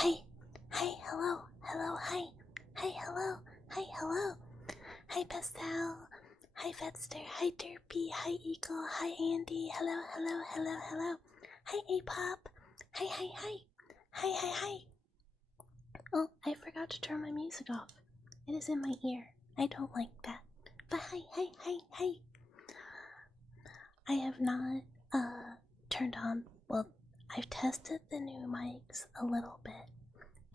Hi, hi, hello, hello, hi, hi, hello, hi, hello, hi, Pastel, hi, Fedster, hi, Derpy, hi, Eagle, hi, Andy, hello, hello, hello, hello, hi, A-Pop, hi, hi, hi, hi, hi, hi. Oh, I forgot to turn my music off. It is in my ear. I don't like that. But hi, hi, hi, hi. I have not, turned on, well, I've tested the new mics a little bit,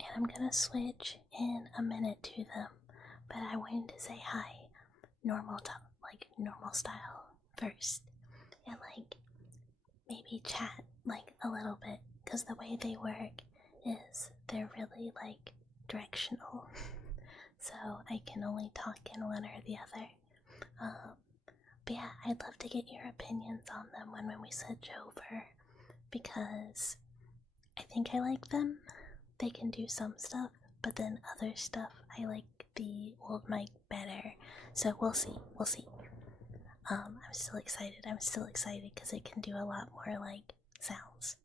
and I'm gonna switch in a minute to them, but I wanted to say hi, normal style first, and maybe chat a little bit, because the way they work is they're really directional, so I can only talk in one or the other. But yeah, I'd love to get your opinions on them when we switch over, because I think I like them. They can do some stuff, but then other stuff I like the old mic better. So we'll see. I'm still excited because it can do a lot more sounds.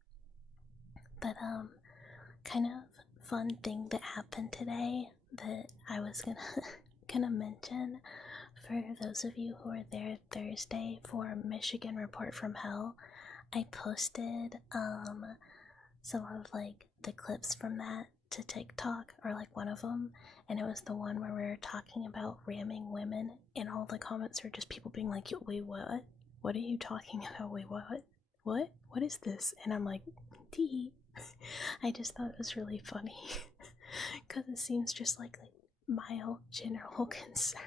But kind of fun thing that happened today that I was gonna mention for those of you who are there Thursday for Michigan Report from Hell. I posted some of the clips from that to TikTok, or one of them, and it was the one where we were talking about ramming women, and all the comments were just people being like, wait, what? What are you talking about? Wait, what? What is this? And I'm like, T. I just thought it was really funny because it seems just like mild general concern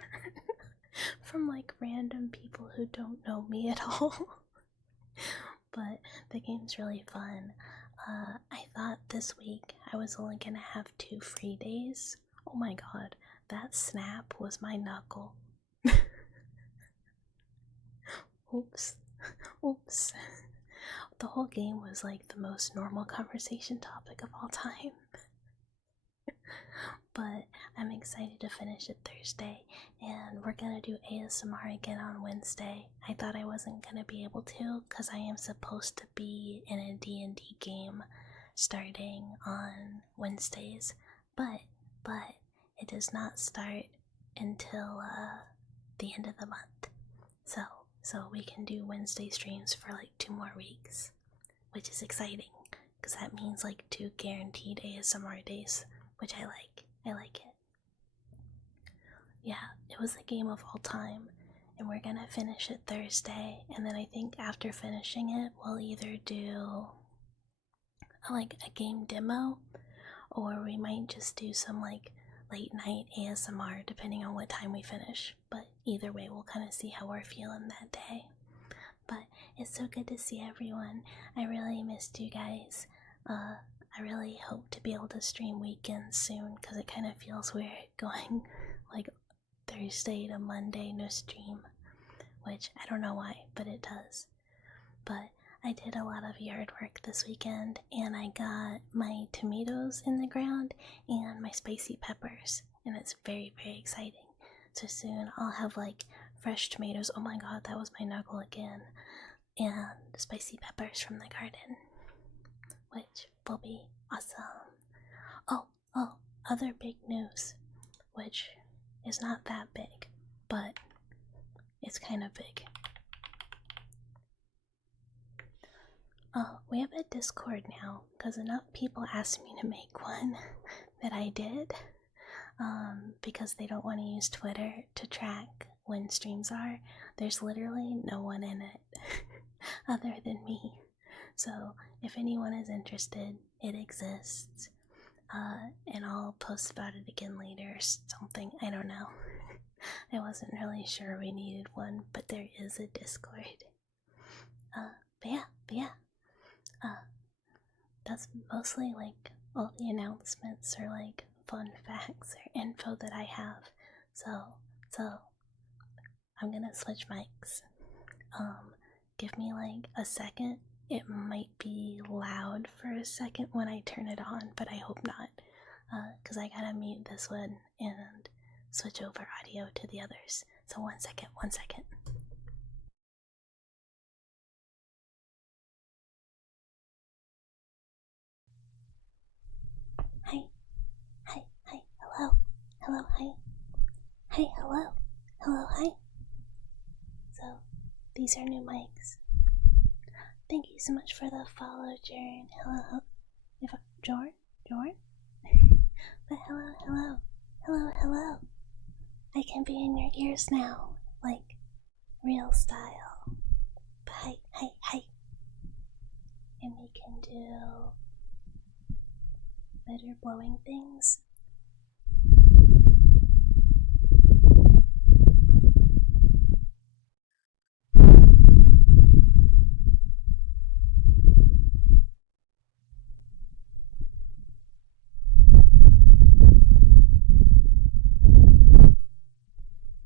from random people who don't know me at all. But the game's really fun. I thought this week I was only gonna have 2 free days. Oh my god, that snap was my knuckle. Oops. Oops. The whole game was the most normal conversation topic of all time. But I'm excited to finish it Thursday, and we're gonna do ASMR again on Wednesday. I thought I wasn't gonna be able to because I am supposed to be in a D&D game starting on Wednesdays, but it does not start until the end of the month. So we can do Wednesday streams for 2 more weeks, which is exciting because that means 2 guaranteed ASMR days, which I like. I like it. Yeah, it was a game of all time, and we're gonna finish it Thursday, and then I think after finishing it, we'll either do a game demo, or we might just do some late night ASMR depending on what time we finish. But either way, we'll kind of see how we're feeling that day. But it's so good to see everyone. I really missed you guys. I really hope to be able to stream weekends soon, because it kind of feels weird going Thursday to Monday no stream, which I don't know why, but it does. But I did a lot of yard work this weekend, and I got my tomatoes in the ground and my spicy peppers, and it's very, very exciting. So soon I'll have fresh tomatoes. Oh my god, that was my knuckle again. And spicy peppers from the garden, which will be awesome. Oh, other big news, which is not that big, but it's kind of big. We have a Discord now, because enough people asked me to make one that I did, because they don't want to use Twitter to track when streams are. There's literally no one in it other than me. So if anyone is interested, it exists, and I'll post about it again later or something. I don't know. I wasn't really sure we needed one, but there is a Discord. But yeah. That's mostly all the announcements or fun facts or info that I have. So I'm gonna switch mics. Give me a second. It might be loud for a second when I turn it on, but I hope not, because I gotta mute this one and switch over audio to the others. So one second. hello, hi. Hi, hello. Hello, hi. So, these are new mics. Thank you so much for the follow, Jaren. Hello. Jorn? But hello. I can be in your ears now, like real style. But hi. And we can do better blowing things.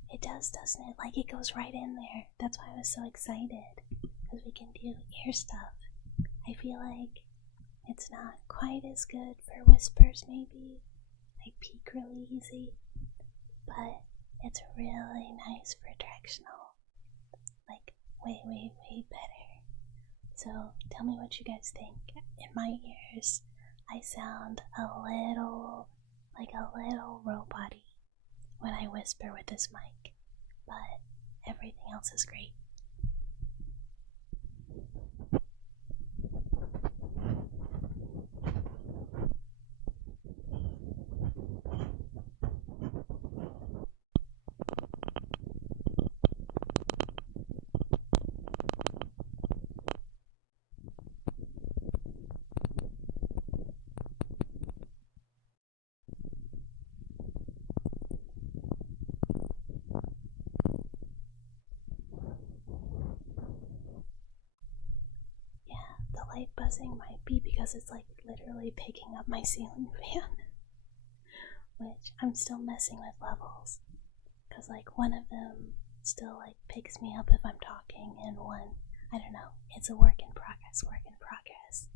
It does, doesn't it? Like it goes right in there. That's why I was so excited. Because we can do ear stuff. I feel like it's not quite as good for whispers, maybe. I peak really easy. But it's really nice for directional. Like, way better. So, tell me what you guys think. In my ears, I sound a little robot-y when I whisper with this mic, but everything else is great. The light buzzing might be because it's like literally picking up my ceiling fan, which I'm still messing with levels, because like one of them still like picks me up if I'm talking, and one, I don't know, it's a work in progress.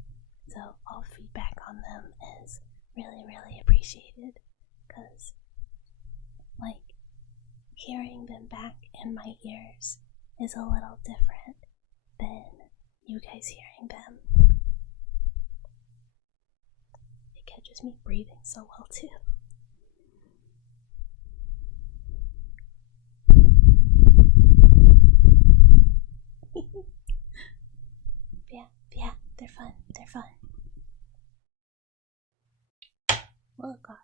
So all feedback on them is really appreciated, because like hearing them back in my ears is a little different than you guys hearing them. It catches me breathing so well too. Yeah, they're fun. Oh god.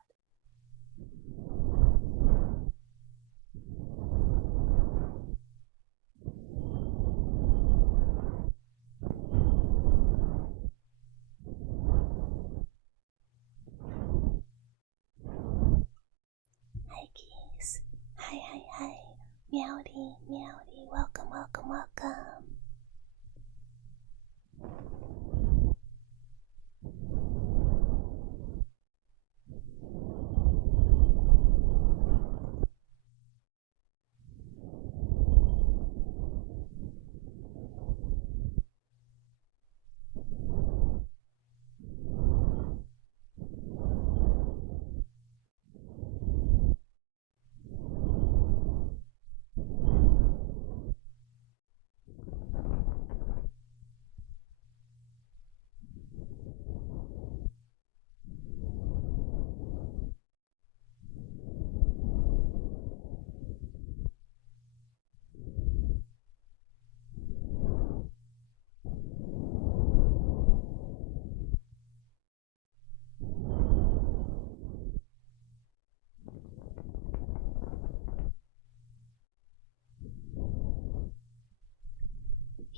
Hi geese. Hi. Meowdy. Welcome.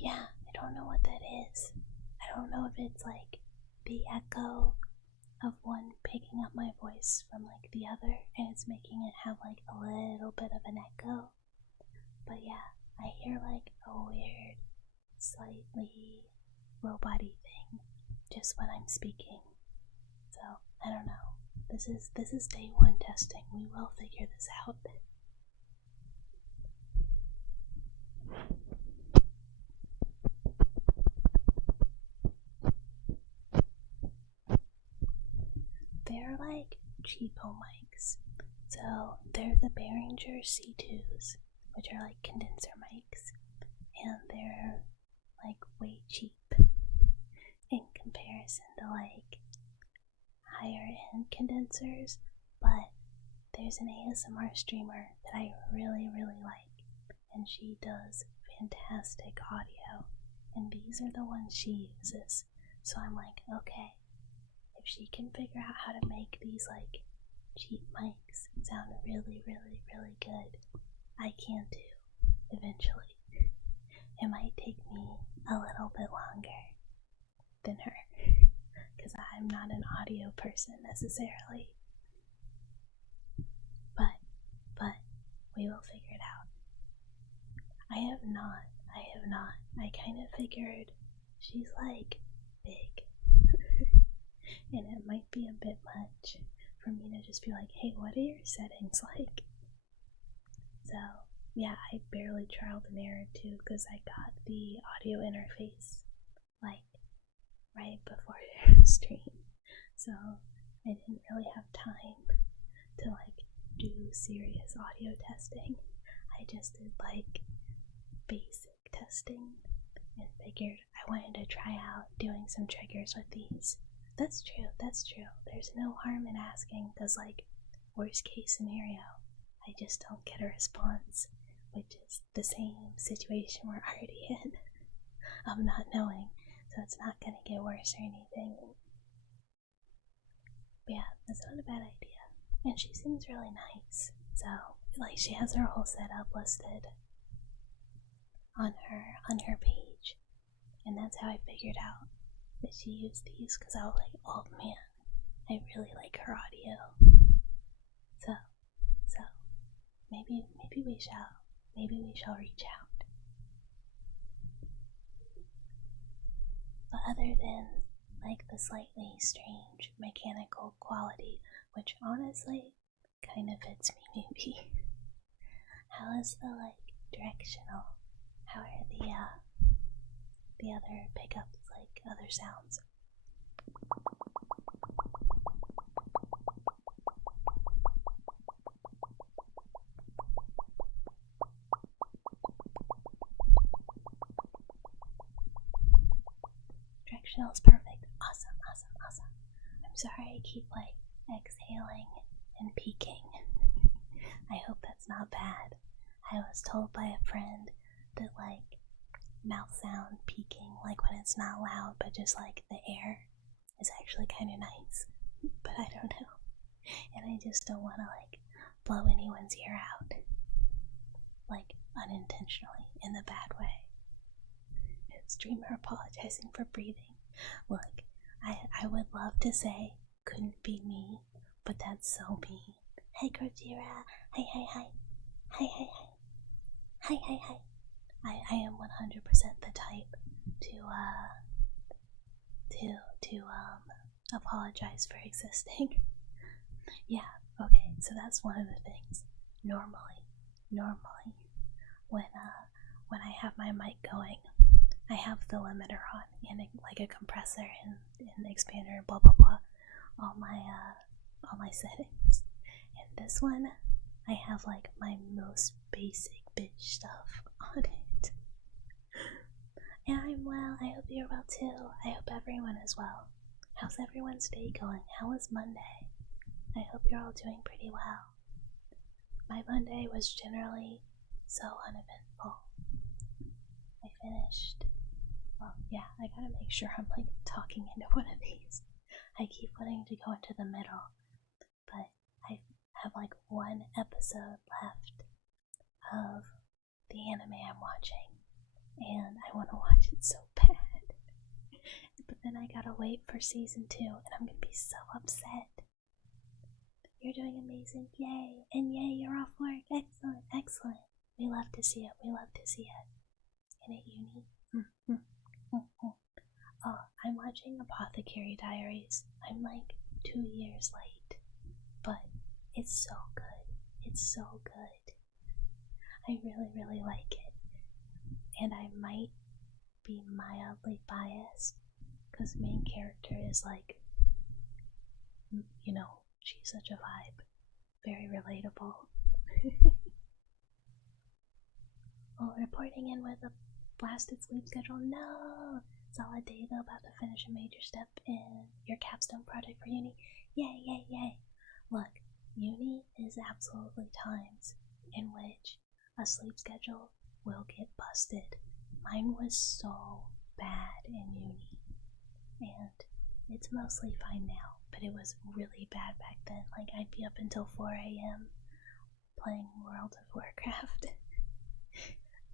Yeah, I don't know what that is. I don't know if it's like the echo of one picking up my voice from like the other, and it's making it have like a little bit of an echo. But yeah, I hear like a weird, slightly robot-y thing just when I'm speaking. So I don't know. This is day one testing. We will figure this out. They're like cheapo mics. So they're the Behringer C2s, which are like condenser mics, and they're like way cheap in comparison to like higher end condensers, but there's an ASMR streamer that I really, really like, and she does fantastic audio, and these are the ones she uses. So I'm like, okay, if she can figure out how to make these like cheap mics sound really, really, really good, I can too, eventually. It might take me a little bit longer than her, because I'm not an audio person necessarily. But we will figure it out. I have not. I kind of figured she's like big. And it might be a bit much for me to just be like, hey, what are your settings like? So, yeah, I barely trialed and errored too, because I got the audio interface like right before the stream. So, I didn't really have time to like do serious audio testing. I just did like basic testing and figured I wanted to try out doing some triggers with these. That's true. There's no harm in asking, because like worst case scenario, I just don't get a response, which is the same situation we're already in of not knowing, so it's not gonna get worse or anything. But yeah, that's not a bad idea. And she seems really nice. So, like, she has her whole setup listed on her page. And that's how I figured out that she used these, because I was like, oh man, I really like her audio. So maybe we shall reach out. But other than like the slightly strange mechanical quality, which honestly kind of fits me maybe. How is the like directional? How are the other pickups, like other sounds? Directional is perfect. Awesome. I'm sorry I keep like exhaling and peeking. I hope that's not bad. I was told by a friend that like mouth sound peeking, like when it's not loud but just like the air, is actually kind of nice. But I don't know. And I just don't want to like blow anyone's ear out, like unintentionally, in the bad way. Streamer apologizing for breathing. Look, I would love to say couldn't be me, but that's so mean. Hey Gojira, hi. I am 100% the type to apologize for existing. Yeah, okay, so that's one of the things. Normally, when I have my mic going, I have the limiter on and like a compressor and expander and blah blah blah, all my settings. And this one, I have like my most basic bitch stuff on it. And I'm well. I hope you're well too. I hope everyone is well. How's everyone's day going? How was Monday? I hope you're all doing pretty well. My Monday was generally so uneventful. I finished. Well, yeah, I gotta make sure I'm like talking into one of these. I keep wanting to go into the middle, but I have like one episode left of the anime I'm watching, and I want to watch it so bad. But then I gotta wait for season 2, and I'm gonna be so upset. You're doing amazing, yay! And yay, you're off work, excellent. We love to see it, And at uni, oh, I'm watching Apothecary Diaries. I'm like 2 years late, but it's so good. I really, really like it. And I might be mildly biased, because main character is like, you know, she's such a vibe. Very relatable. Well, reporting in with a blasted sleep schedule. No! Solid day though, about to finish a major step in your capstone project for uni. Yay. Look, uni is absolutely times in which a sleep schedule will get busted. Mine was so bad in uni, and it's mostly fine now, but it was really bad back then. Like, I'd be up until 4 a.m. playing World of Warcraft,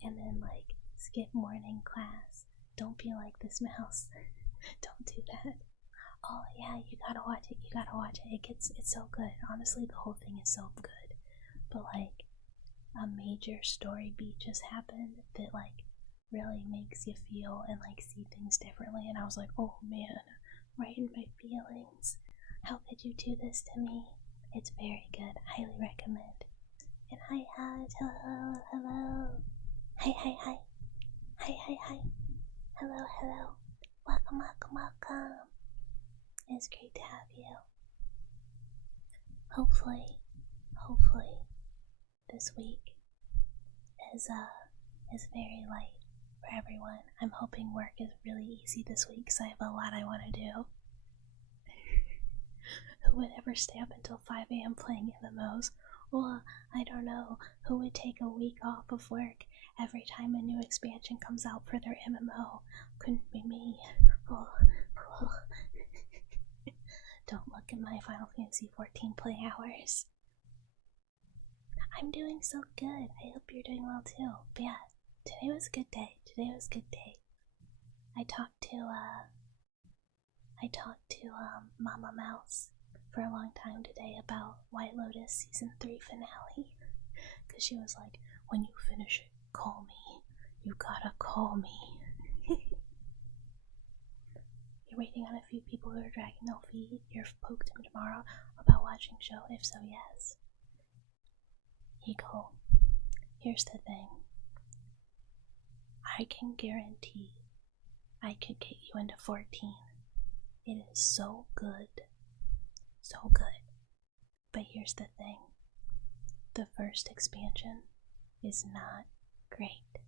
and then, like, skip morning class. Don't be like this mouse. Don't do that. Oh yeah, you gotta watch it. It's so good. Honestly, the whole thing is so good. But like, a major story beat just happened that like really makes you feel and like see things differently. And I was like, oh man, right in my feelings. How could you do this to me? It's very good. Highly recommend. And hi, hello. Hi. Hello. Welcome. It's great to have you. Hopefully, this week is very light for everyone. I'm hoping work is really easy this week because I have a lot I want to do. Who would ever stay up until 5 a.m. playing MMOs? Well, I don't know. Who would take a week off of work every time a new expansion comes out for their MMO? Couldn't be me. Oh. Don't look at my Final Fantasy 14 play hours. I'm doing so good. I hope you're doing well too. But yeah, today was a good day. I talked to Mama Mouse for a long time today about White Lotus Season 3 finale. Because she was like, when you finish it, call me. You gotta call me. You're waiting on a few people who are dragging their feet. You're poked him tomorrow about watching show. If so, yes. Eagle, here's the thing. I can guarantee I could get you into 14. It is so good. But here's the thing. The first expansion is not great.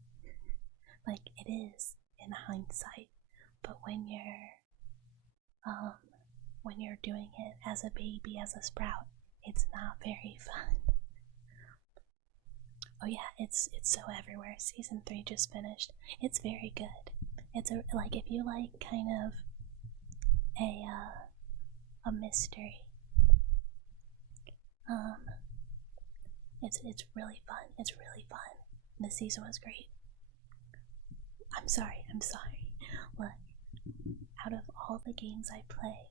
Like, it is in hindsight. But when you're doing it as a baby, as a sprout, it's not very fun. Oh yeah, it's so everywhere. Season 3 just finished. It's very good. It's like, if you like kind of a mystery, it's really fun. The season was great. I'm sorry. Look, out of all the games I play,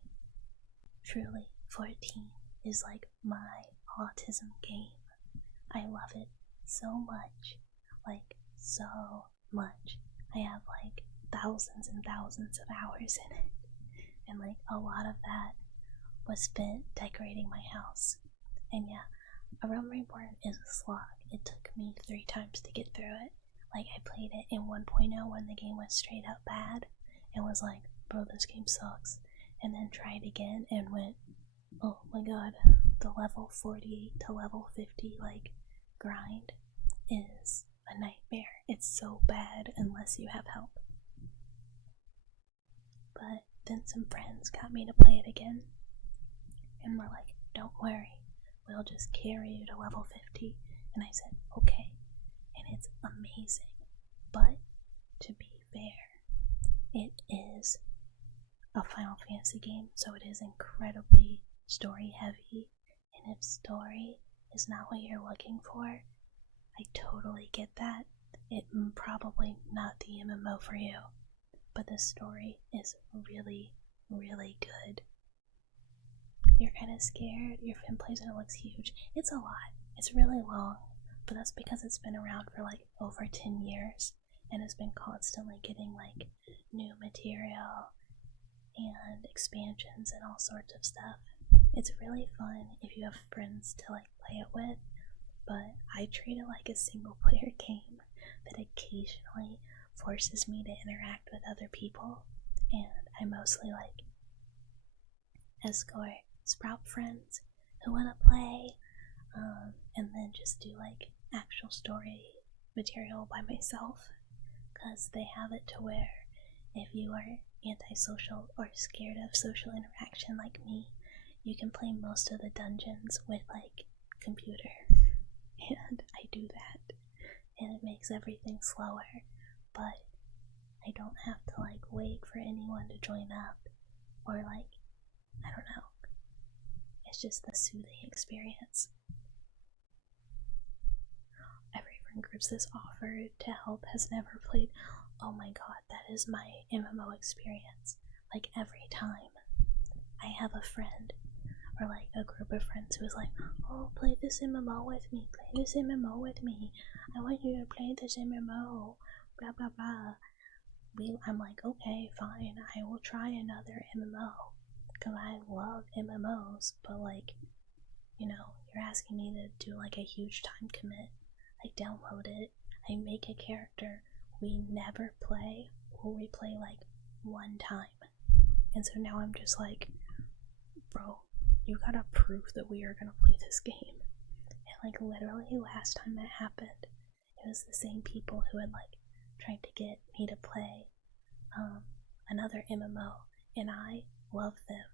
truly 14 is like my autism game. I love it so much. I have like thousands and thousands of hours in it. And like, a lot of that was spent decorating my house. And yeah, A Realm Reborn is a slog. It took me 3 times to get through it. Like, I played it in 1.0 when the game was straight up bad and was like, bro, this game sucks. And then tried again and went, oh my god, the level 48 to level 50 like grind is a nightmare. It's so bad unless you have help. But then some friends got me to play it again and were like, don't worry, we'll just carry you to level 50. And I said, okay. And it's amazing. But to be fair, it is a Final Fantasy game, so it is incredibly story heavy. And if story is not what you're looking for, I totally get that. It's probably not the MMO for you, but the story is really, really good. You're kind of scared, your fin plays and it looks huge. It's a lot. It's really long, but that's because it's been around for like over 10 years and has been constantly getting like new material and expansions and all sorts of stuff. It's really fun if you have friends to like play it with, but I treat it like a single player game that occasionally forces me to interact with other people, and I mostly like escort sprout friends who want to play, and then just do like actual story material by myself, because they have it to where if you are antisocial or scared of social interaction like me, you can play most of the dungeons with like computer, and I do that, and it makes everything slower, but I don't have to like wait for anyone to join up, or like, I don't know, it's just the soothing experience. Every friend groups that's offered to help has never played. Oh my god, that is my MMO experience. Like every time I have a friend or like a group of friends who is like, oh, play this MMO with me, play this MMO with me, I want you to play this MMO, blah blah blah. I'm like, okay, fine, I will try another MMO, because I love MMOs, but like, you know, you're asking me to do like a huge time commit. I download it, I make a character, we never play, or we play like one time. And so now I'm just like, bro, you gotta prove that we are gonna play this game. And like literally last time that happened, it was the same people who had like tried to get me to play another MMO, and I love them.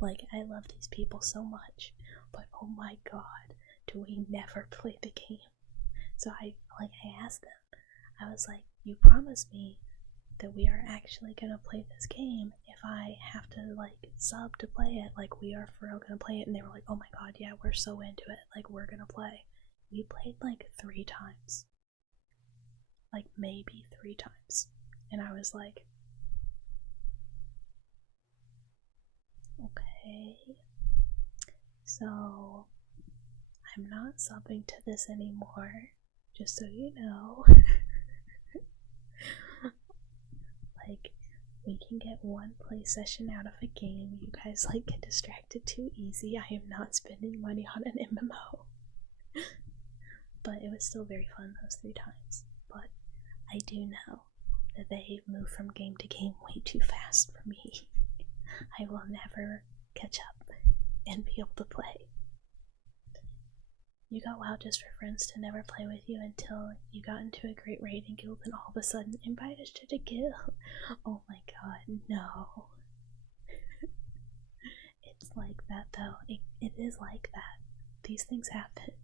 Like, I love these people so much, but oh my god, do we never play the game. So I asked them, I was like, you promised me that we are actually gonna play this game if I have to like sub to play it, like we are for real gonna play it. And they were like, oh my god, yeah, we're so into it, like we're gonna play. We played like 3 times, like maybe 3 times, and I was like, okay, so I'm not subbing to this anymore, just so you know. Like, we can get one play session out of a game. You guys like get distracted too easy. I am not spending money on an MMO. But it was still very fun those 3 times. But I do know that they move from game to game way too fast for me. I will never catch up and be able to play. You got WoW just for friends to never play with you until you got into a great raiding guild and all of a sudden invite us to the guild. Oh my god, no. It's like that though. It is like that. These things happen.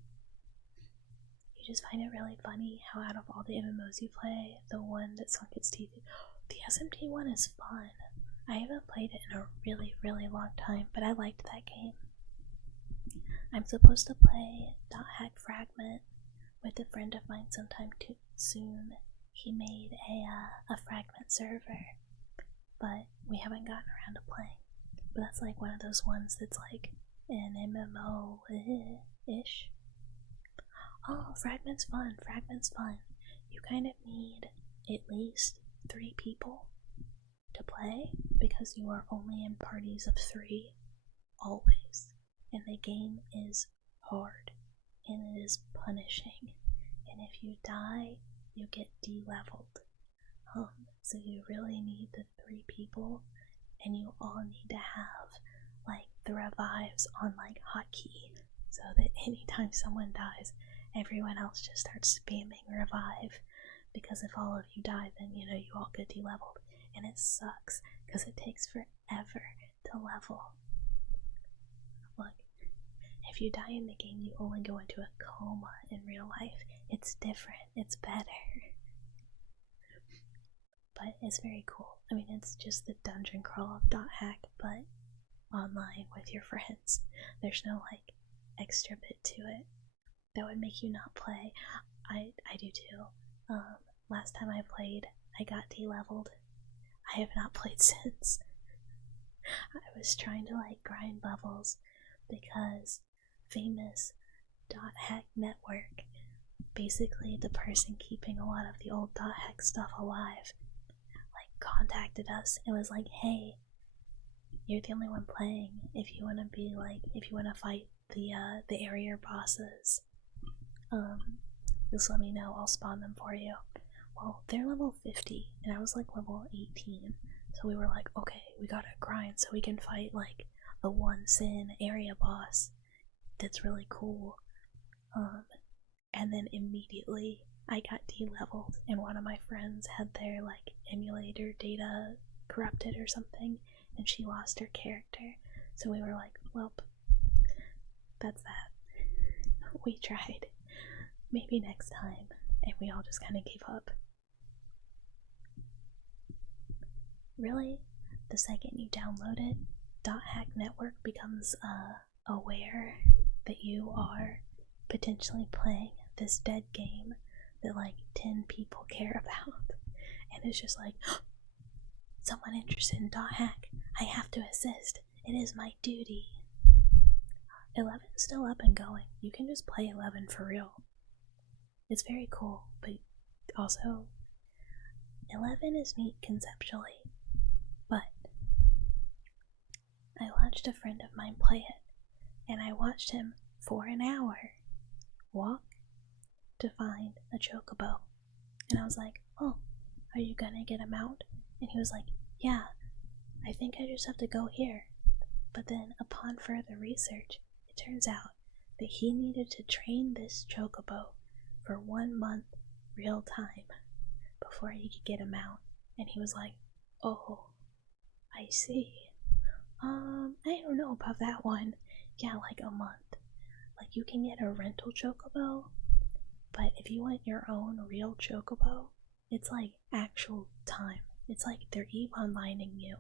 You just find it really funny how out of all the MMOs you play, the one that sunk its teeth, the SMT one is fun. I haven't played it in a really, really long time, but I liked that game. I'm supposed to play .hack Fragment with a friend of mine sometime soon. He made a Fragment server, but we haven't gotten around to playing. But that's like one of those ones that's like an MMO-ish. Oh, Fragment's fun, Fragment's fun. You kind of need at least 3 people to play, because you are only in parties of 3, always. And the game is hard, and it is punishing, and if you die, you get de-leveled. So you really need the 3 people, and you all need to have like the revives on like hotkey, so that anytime someone dies, everyone else just starts spamming revive, because if all of you die, then you know you all get de-leveled, and it sucks because it takes forever to level. Look, if you die in the game, you only go into a coma. In real life, it's different, it's better. But it's very cool. I mean, it's just the dungeon crawl of .hack, but online with your friends. There's no like extra bit to it that would make you not play. I do too. Last time I played, I got de-leveled. I have not played since. I was trying to like grind levels because famous .hack network, basically the person keeping a lot of the old .hack stuff alive, like contacted us and was like, hey, you're the only one playing. If you want to fight the area bosses, just let me know, I'll spawn them for you. Well, they're level 50 and I was like level 18, so we were like, okay, we gotta grind so we can fight like the one sin area boss that's really cool. And then immediately I got de-leveled, and one of my friends had their like emulator data corrupted or something, and she lost her character. So we were like, well, that's that. We tried. Maybe next time. And we all just kind of gave up. Really? The second you download it, .hack Network becomes aware that you are potentially playing this dead game that like 10 people care about. And it's just like, someone interested in .hack, I have to assist. It is my duty. 11's still up and going. You can just play 11 for real. It's very cool, but also 11 is neat conceptually. But I watched a friend of mine play it, and I watched him for an hour walk to find a chocobo. And I was like, oh, are you gonna get a mount? And he was like, yeah, I think I just have to go here. But then upon further research, it turns out that he needed to train this chocobo for 1 month real time before he could get a mount. And he was like, oh, I see. I don't know about that one. Yeah, like a month. Like you can get a rental chocobo, but if you want your own real chocobo, it's like actual time. It's like they're EVE onlining you.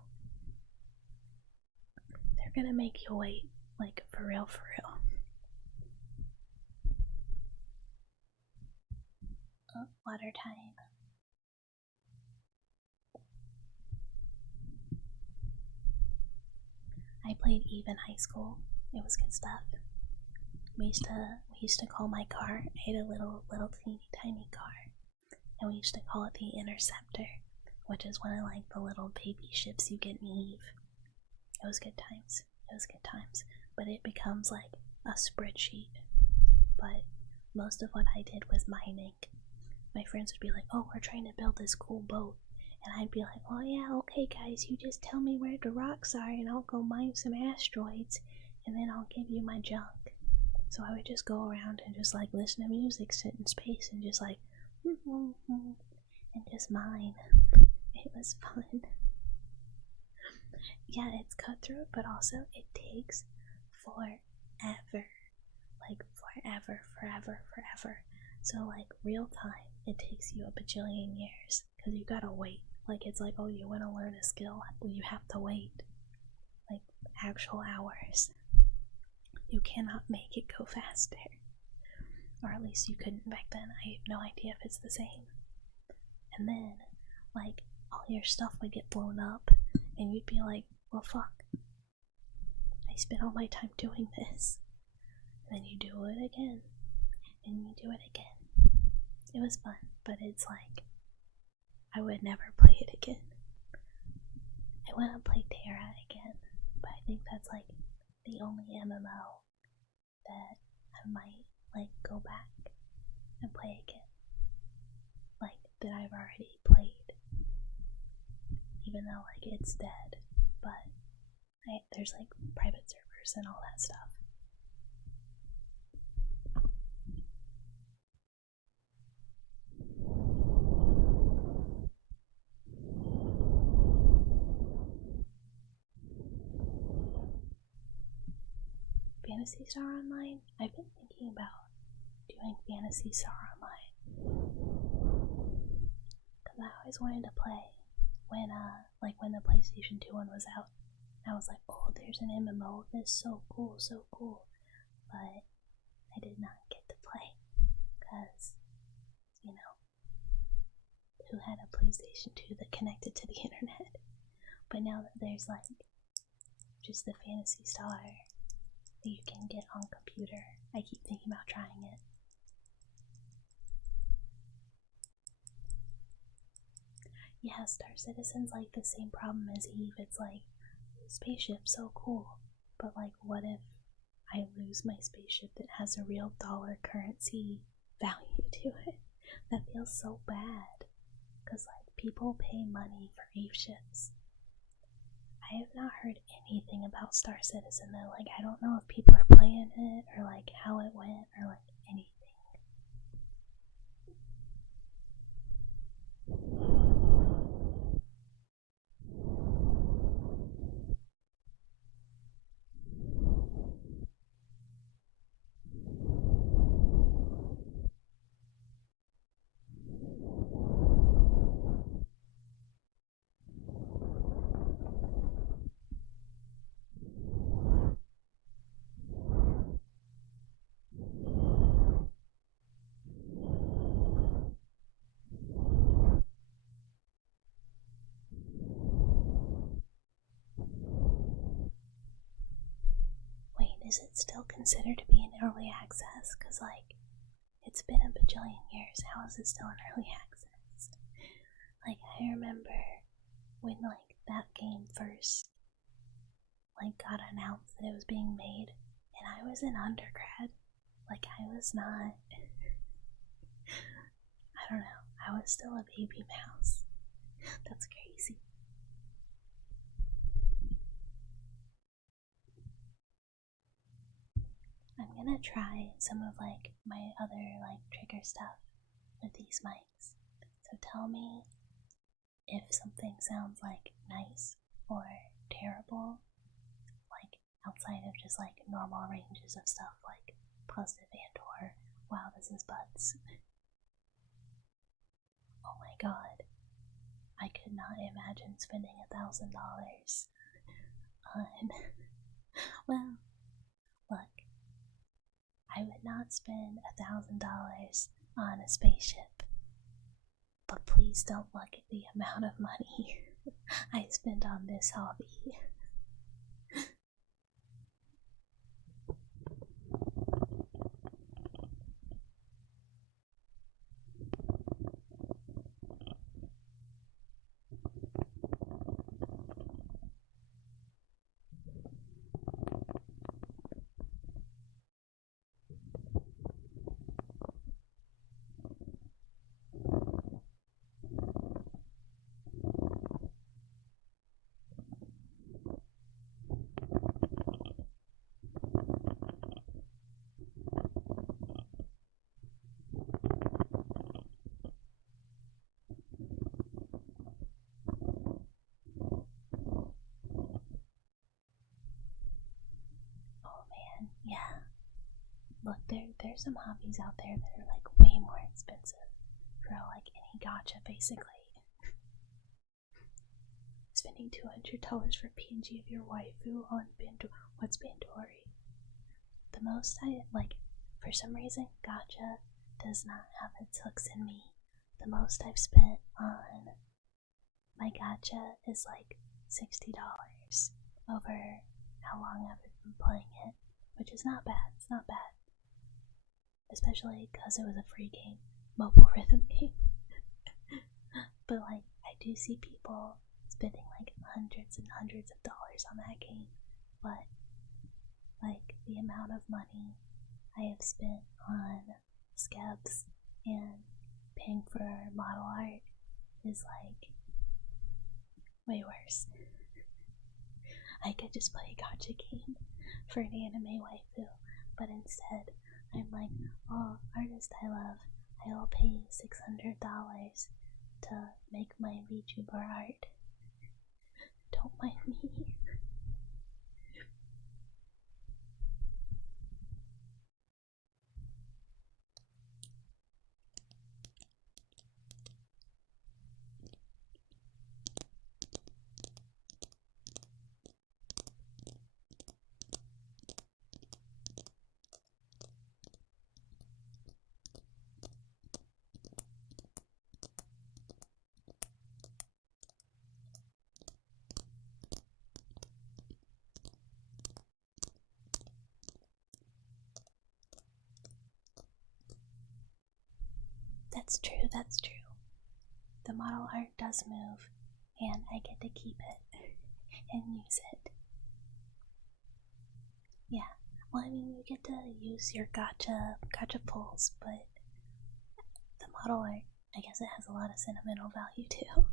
They're gonna make you wait, like for real, for real. Oh, water time. I played EVE in high school. It was good stuff. We used to call my car. I had a little teeny tiny car, and we used to call it the Interceptor, which is one of like the little baby ships you get in EVE. It was good times. It was good times. But it becomes like a spreadsheet. But most of what I did was mining. My friends would be like, oh, we're trying to build this cool boat. And I'd be like, oh yeah, okay guys, you just tell me where the rocks are and I'll go mine some asteroids and then I'll give you my junk. So I would just go around and just like listen to music, sit in space and just like and just mine. It was fun. Yeah, it's cutthroat, but also it takes forever. Like forever. So like real time, it takes you a bajillion years because you gotta wait. Like it's like, oh, you want to learn a skill, well, you have to wait like actual hours. You cannot make it go faster, or at least you couldn't back then. I have no idea if it's the same. And then like all your stuff would get blown up and you'd be like, well fuck, I spent all my time doing this. And then you do it again and you do it again. It was fun, but it's like I would never play it again. I want to play Terra again, but I think that's like the only MMO that I might like go back and play again, like that I've already played, even though like it's dead, but there's like private servers and all that stuff. Phantasy Star Online? I've been thinking about doing Phantasy Star Online because I always wanted to play when the PlayStation 2 one was out. I was like, oh, there's an MMO, this is so cool, but I did not get to play because, you know, who had a PlayStation 2 that connected to the internet? But now that there's like just the Phantasy Star that you can get on computer, I keep thinking about trying it. Yeah, Star Citizen's like the same problem as EVE. It's like, spaceship, so cool, but like what if I lose my spaceship that has a real dollar currency value to it? That feels so bad, because like people pay money for EVE ships. I have not heard anything about Star Citizen though. Like I don't know if people are playing it or like how it went or like anything. Is it still considered to be in early access? Because, like, it's been a bajillion years. How is it still in early access? Like, I remember when, like, that game first, like, got announced that it was being made, and I was in undergrad. Like, I was not, I don't know, I was still a baby mouse. That's crazy. I'm gonna try some of, like, my other, like, trigger stuff with these mics. So tell me if something sounds, like, nice or terrible, like, outside of just, like, normal ranges of stuff, like, positive and or, wow, this is butts. Oh my god. I could not imagine spending $1,000 on, well, look, I would not spend $1,000 on a spaceship, but please don't look at the amount of money I spend on this hobby. Oh man, yeah. Look, there's some hobbies out there that are like way more expensive for like any gacha, basically. Spending $200 for PNG of your waifu on what's Bandori? The most I like, for some reason, gacha does not have its hooks in me. The most I've spent on my gacha is like $60 over how long I've been playing it, which is not bad. It's not bad. Especially because it was a free game, mobile rhythm game. But like, I do see people spending like hundreds and hundreds of dollars on that game, but like the amount of money I have spent on scabs and paying for model art is like way worse. I could just play a gacha game for an anime waifu, but instead I'm like, oh, artist I love, I'll pay $600 to make my VTuber art. Don't mind me. That's true. The model art does move, and I get to keep it and use it. Yeah, well, I mean, you get to use your gacha pulls, but the model art, I guess it has a lot of sentimental value too.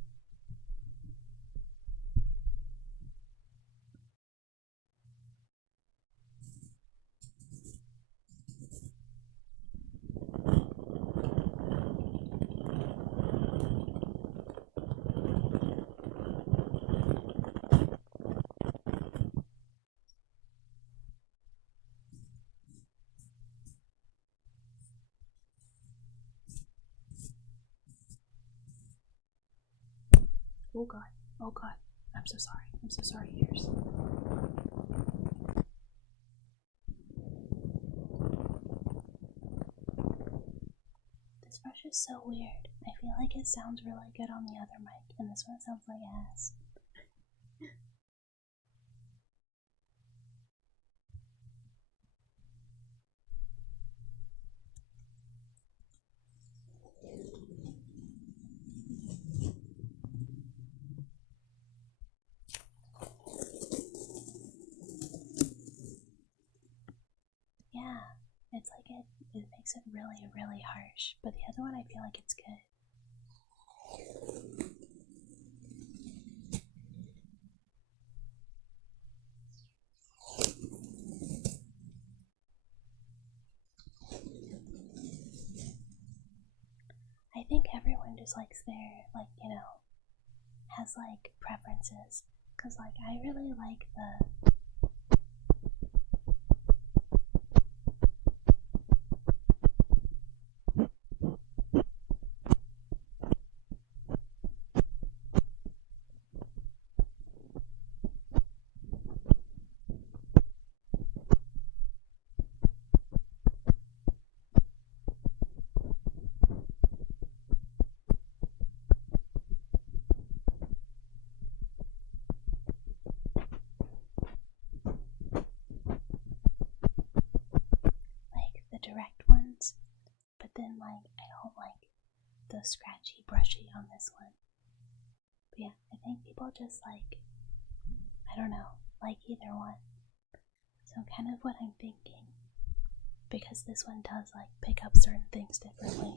Oh god, I'm so sorry, ears. This brush is so weird. I feel like it sounds really good on the other mic, and this one sounds like ass. it's like it makes it really, really harsh. But the other one, I feel like it's good. I think everyone just likes their, like, you know, has like preferences. Cause like I really like the direct ones, but then like I don't like the scratchy brushy on this one. But yeah, I think people just like, I don't know, like either one. So kind of what I'm thinking, because this one does like pick up certain things differently,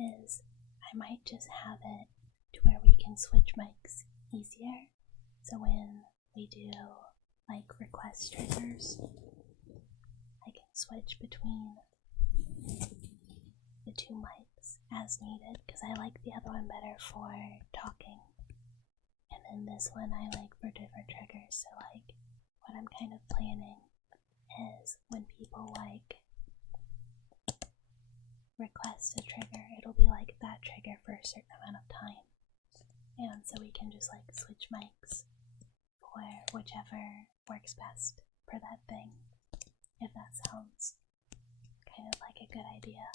is I might just have it to where we can switch mics easier. So when we do like request triggers, I can switch between the two mics as needed, because I like the other one better for talking, and then this one I like for different triggers. So like what I'm kind of planning is when people like request a trigger, it'll be like that trigger for a certain amount of time, and so we can just like switch mics for whichever works best for that thing, if that sounds kind of like a good idea.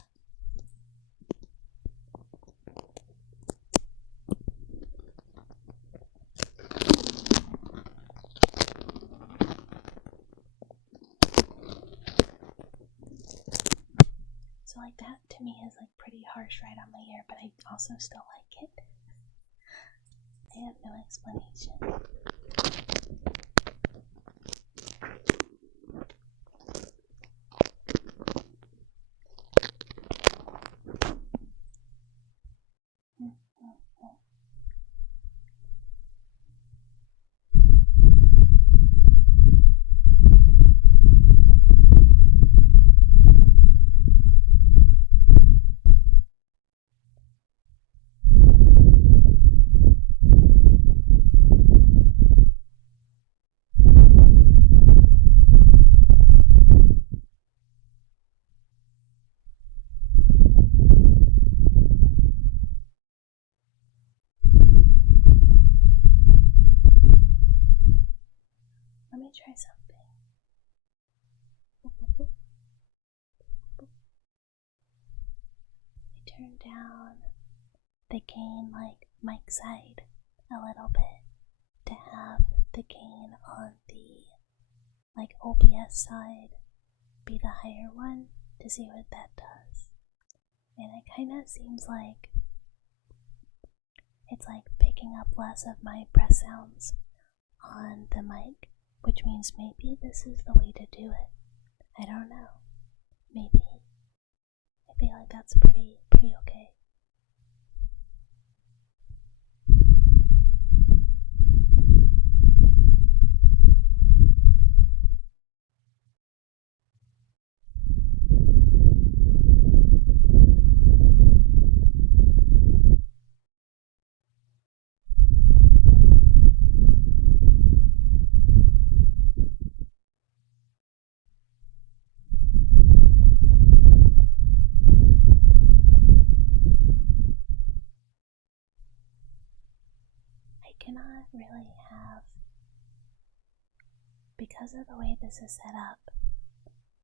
So like that to me is like pretty harsh right on my ear, but I also still like it. I have no explanation. Let me try something. I turn down the gain, like mic side, a little bit to have the gain on the like OBS side be the higher one, to see what that does. And it kind of seems like it's like picking up less of my breath sounds on the mic, which means maybe this is the way to do it. I don't know. Maybe. I feel like that's pretty okay. I cannot really have, because of the way this is set up,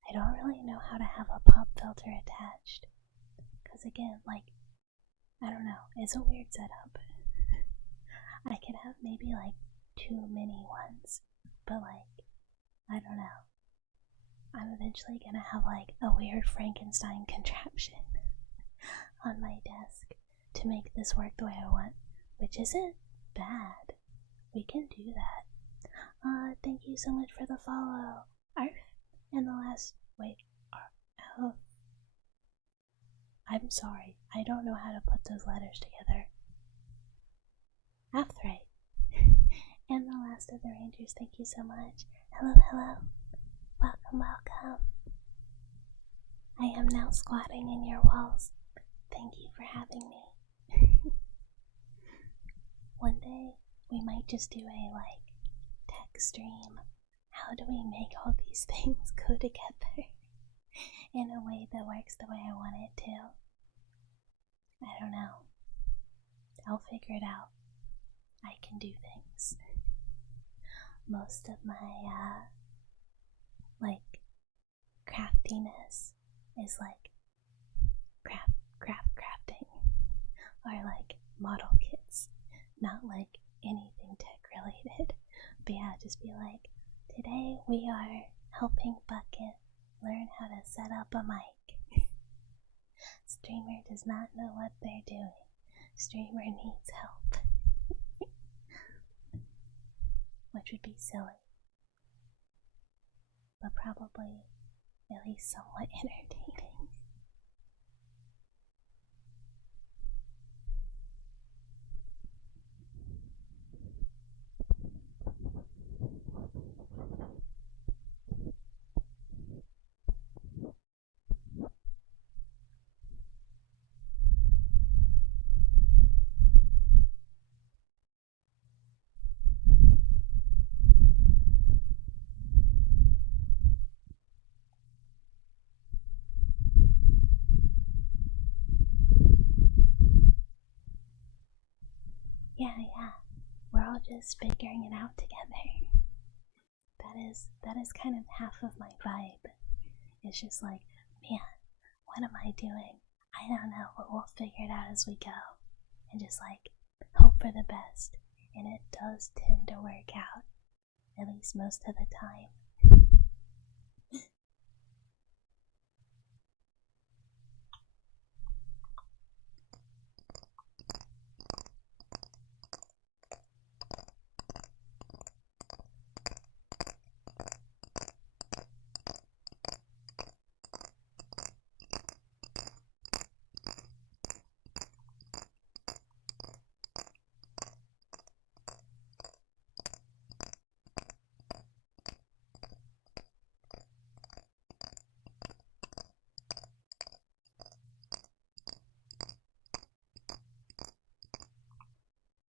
I don't really know how to have a pop filter attached. Because again, like, I don't know, it's a weird setup. I could have maybe like 2 mini ones, but like, I don't know. I'm eventually gonna have like a weird Frankenstein contraption on my desk to make this work the way I want, which isn't bad. We can do that. Thank you so much for the follow. Arf. And the last, wait, oh, I'm sorry, I don't know how to put those letters together. That's right. And the last of the Rangers, thank you so much. Hello, hello. Welcome, welcome. I am now squatting in your walls. Thank you for having me. One day, we might just do a, tech stream. How do we make all these things go together in a way that works the way I want it to? I don't know. I'll figure it out. I can do things. Most of my, craftiness is crafting, or model kits, not anything tech related. But yeah, just be today we are helping Bucket learn how to set up a mic. Streamer does not know what they're doing. Streamer needs help. Which would be silly, but probably at least somewhat entertaining. Yeah, we're all just figuring it out together. That is kind of half of my vibe. It's just man, what am I doing? I don't know, but we'll figure it out as we go. And just hope for the best. And it does tend to work out, at least most of the time.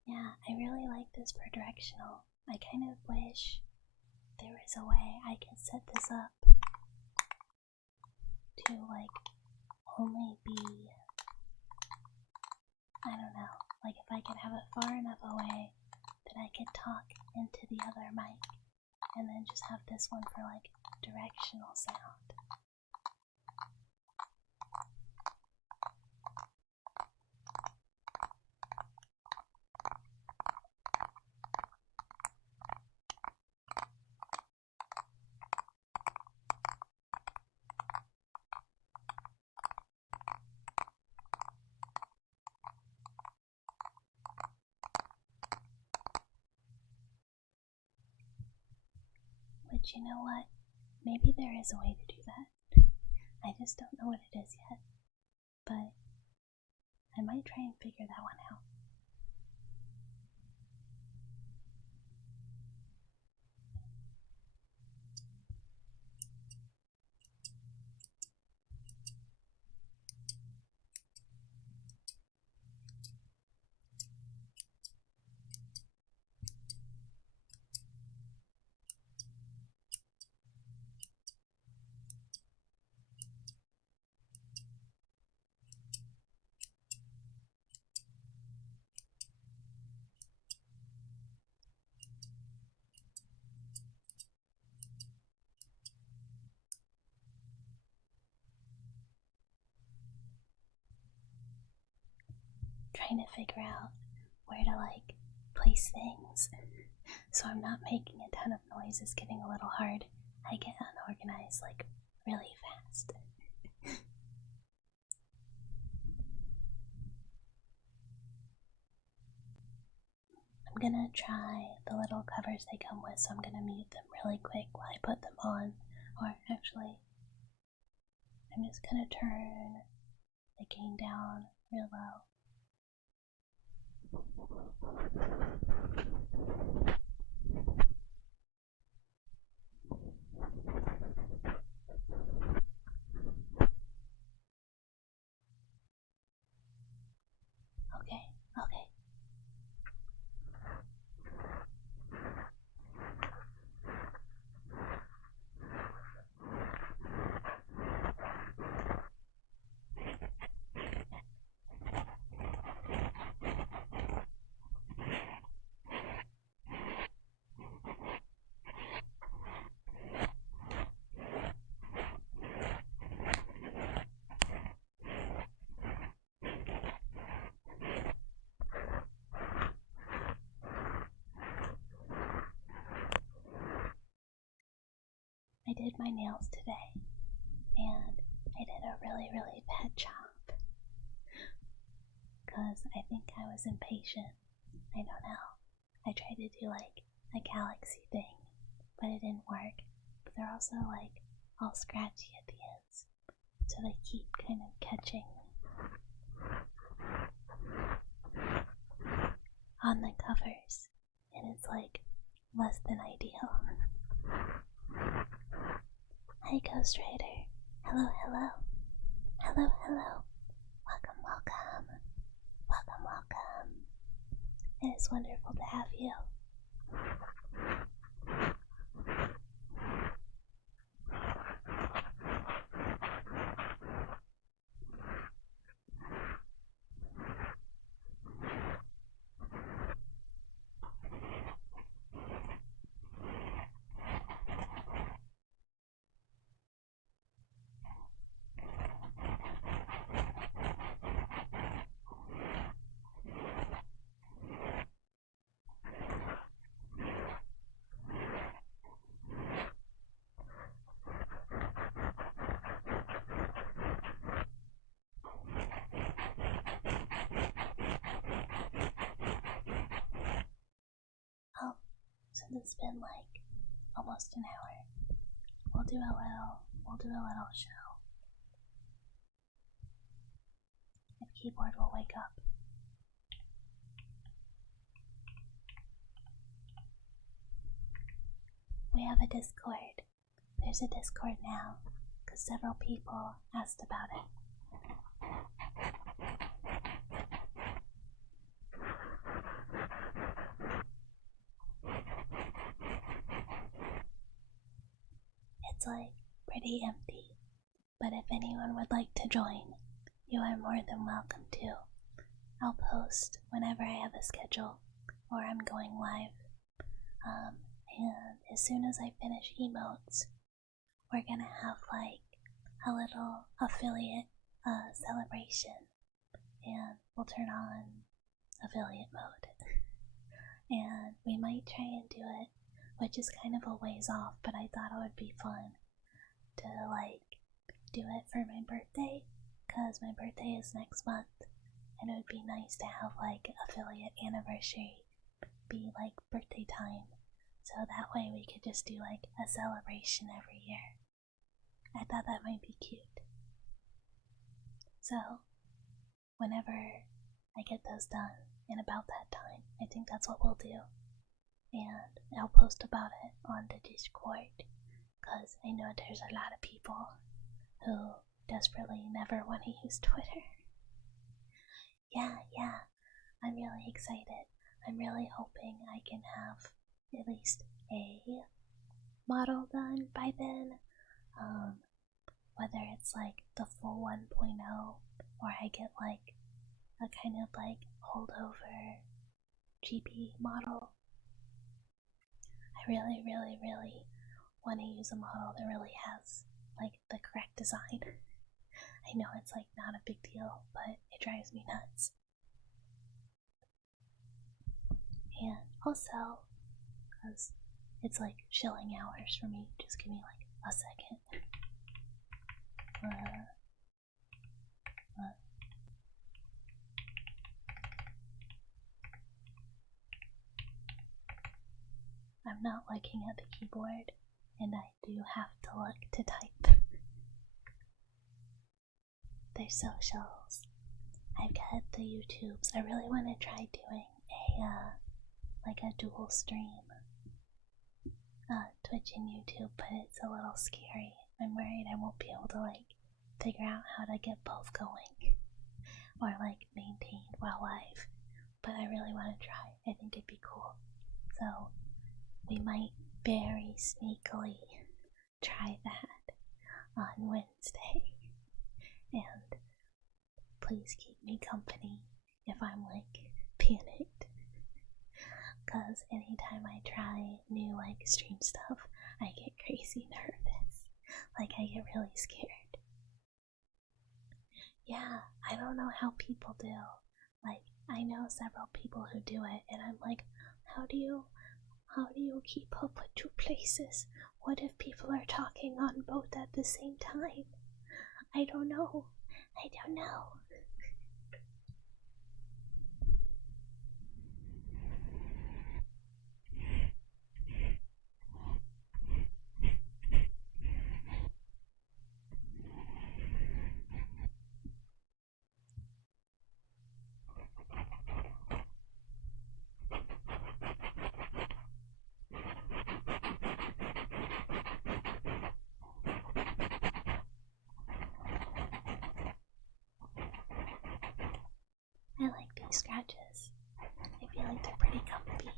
Yeah, I really like this for directional. I kind of wish there was a way I could set this up to only be, I don't know, if I could have it far enough away that I could talk into the other mic and then just have this one for directional sound. But you know what? Maybe there is a way to do that. I just don't know what it is yet. But I might try and figure that one out. Trying to figure out where to place things so I'm not making a ton of noise is getting a little hard. I get unorganized really fast. I'm gonna try the little covers they come with, so I'm gonna mute them really quick while I put them on Or actually, I'm just gonna turn the gain down real low. Okay, okay. I did my nails today, and I did a really, really bad job. Because I think I was impatient. I don't know. I tried to do like a galaxy thing, but it didn't work. But they're also like all scratchy at the ends, so they keep kind of catching on the covers, and it's like less than ideal. Hi, Ghost Rider. Hello, hello. Hello, hello. Welcome, welcome. Welcome, welcome. It is wonderful to have you. Since it's been like almost an hour, we'll do a little show. If keyboard will wake up. We have a Discord. There's a Discord now, because several people asked about it. It's like pretty empty, but if anyone would like to join, you are more than welcome to. I'll post whenever I have a schedule or I'm going live. And as soon as I finish emotes, we're gonna have like a little affiliate celebration, and we'll turn on affiliate mode. And we might try and do it, which is kind of a ways off, but I thought it would be fun to like do it for my birthday, because my birthday is next month, and it would be nice to have like affiliate anniversary be like birthday time, so that way we could just do like a celebration every year. I thought that might be cute. So whenever I get those done in about that time, I think that's what we'll do, and I'll post about it on the Discord, because I know there's a lot of people who desperately never want to use Twitter. Yeah, I'm really excited. I'm really hoping I can have at least a model done by then, whether it's like the full 1.0 or I get like a kind of like holdover GB model. I really want to use a model that really has like the correct design. I know it's like not a big deal, but it drives me nuts. And also, because it's like chilling hours for me, just give me like a second. I'm not looking at the keyboard and I do have to look to type their socials. I've got the YouTubes. I really want to try doing a dual stream, Twitch and YouTube, but it's a little scary. I'm worried I won't be able to figure out how to get both going or maintain while live. But I really want to try. I think it'd be cool. So we might very sneakily try that on Wednesday. And please keep me company if I'm panicked. Cause anytime I try new stream stuff, I get crazy nervous. I get really scared. Yeah, I don't know how people do. I know several people who do it, and I'm like, how do you keep up with two places? What if people are talking on both at the same time? I don't know. I don't know. I like these scratches. I feel like they're pretty comfy.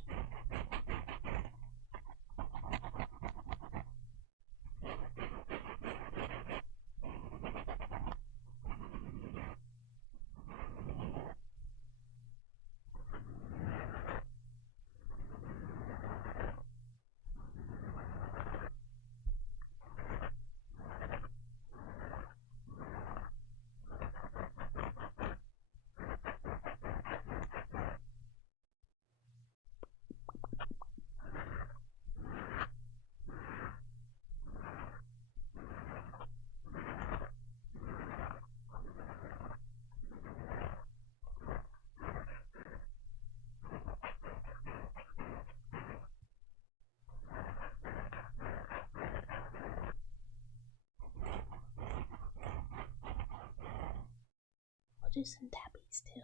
We'll do some tappies too.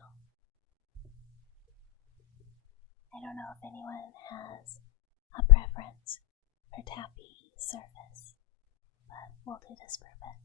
I don't know if anyone has a preference for tappy surface, but we'll do this for a bit.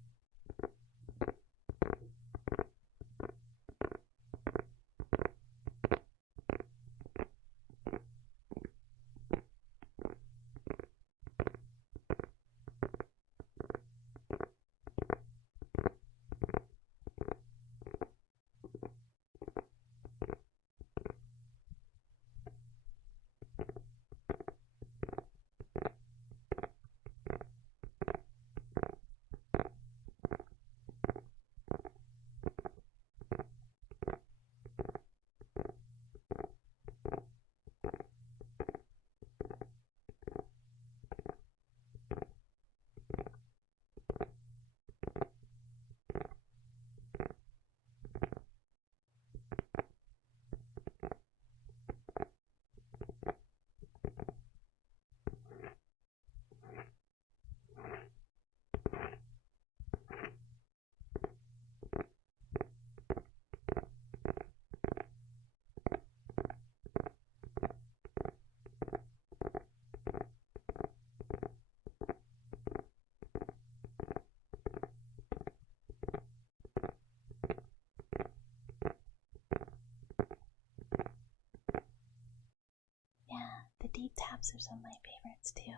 The deep taps are some of my favorites too.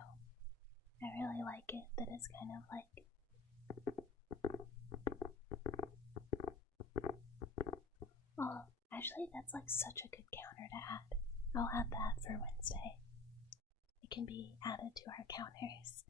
I really like it that it's kind of oh, actually that's such a good counter to add. I'll add that for Wednesday. It can be added to our counters.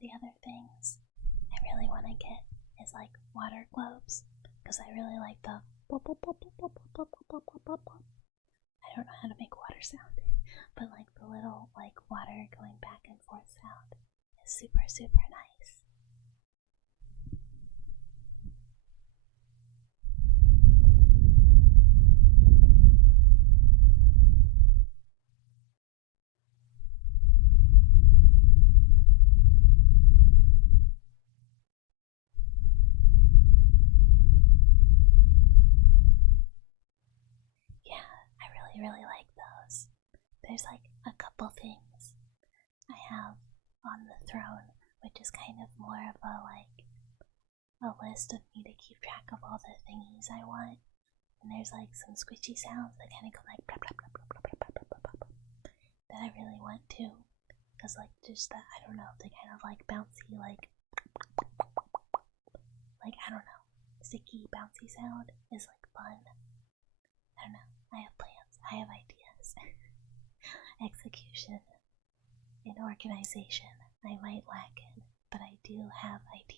of the other things I really want to get is like water globes, because I really like the pop, pop, pop, pop, pop, pop, pop, pop, pop, pop. I don't know how to make water sound, but like the little like water going back and forth sound is super, super nice. Yeah, I really like those. There's like a couple things I have on the throne, which is kind of more of a like a list of me to keep track of all the thingies I want. And there's like some squishy sounds that kind of go like blah, blah, blah, blah, blah, blah, blah, blah, blah, that I really want too. Because like just that, I don't know, the kind of like bouncy like I don't know, sticky bouncy sound is like fun. I don't know, I have plans, I have ideas. Execution and organization I might lack in, but I do have ideas.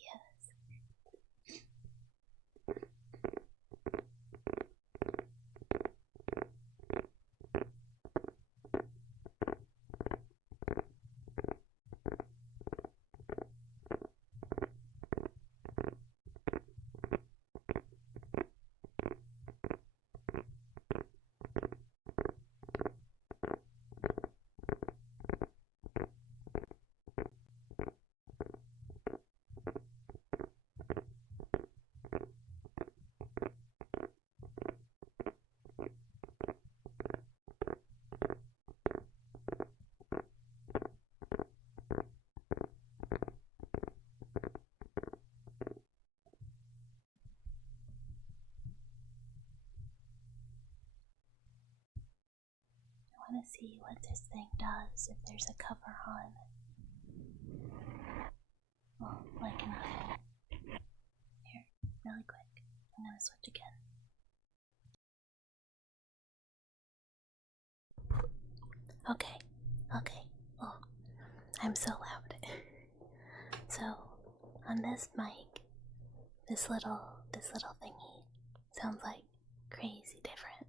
I want to see what this thing does if there's a cover on. Well, like enough. Here, really quick. I'm gonna switch again. Okay. Oh, I'm so loud. So, on this mic, this little thingy sounds like crazy different.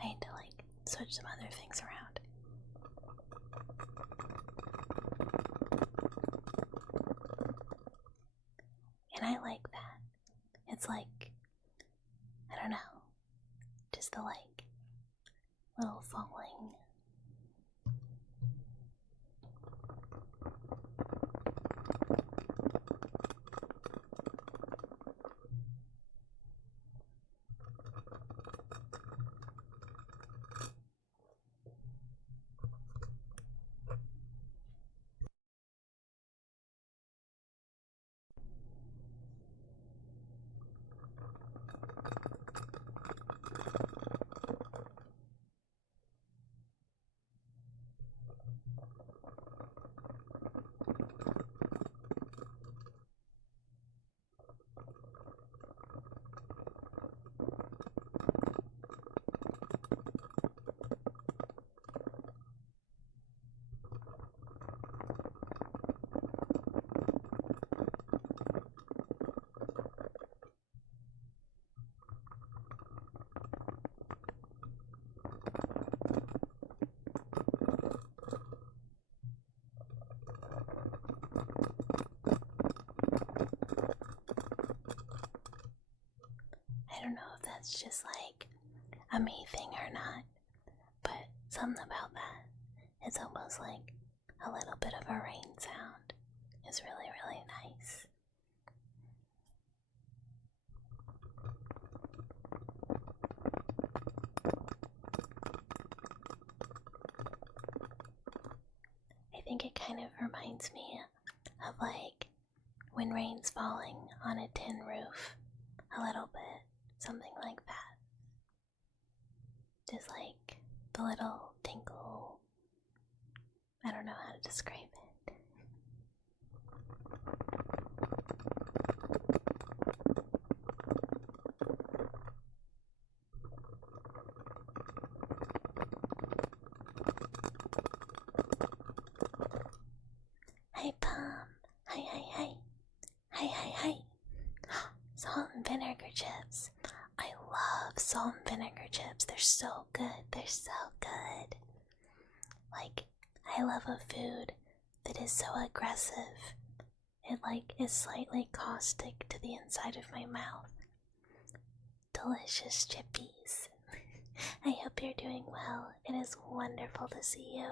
I need to like switch some other things around. And I like that. It's like, I don't know, just the like little falling. I don't know if that's just like a me thing or not, but something about that. It's almost like a little bit of a rain sound. It's really, really nice. I think it kind of reminds me of like when rain's falling on a tin roof, a little bit, something like that. Just like chips. I love salt and vinegar chips. They're so good. They're so good. Like, I love a food that is so aggressive. It is slightly caustic to the inside of my mouth. Delicious chippies. I hope you're doing well. It is wonderful to see you.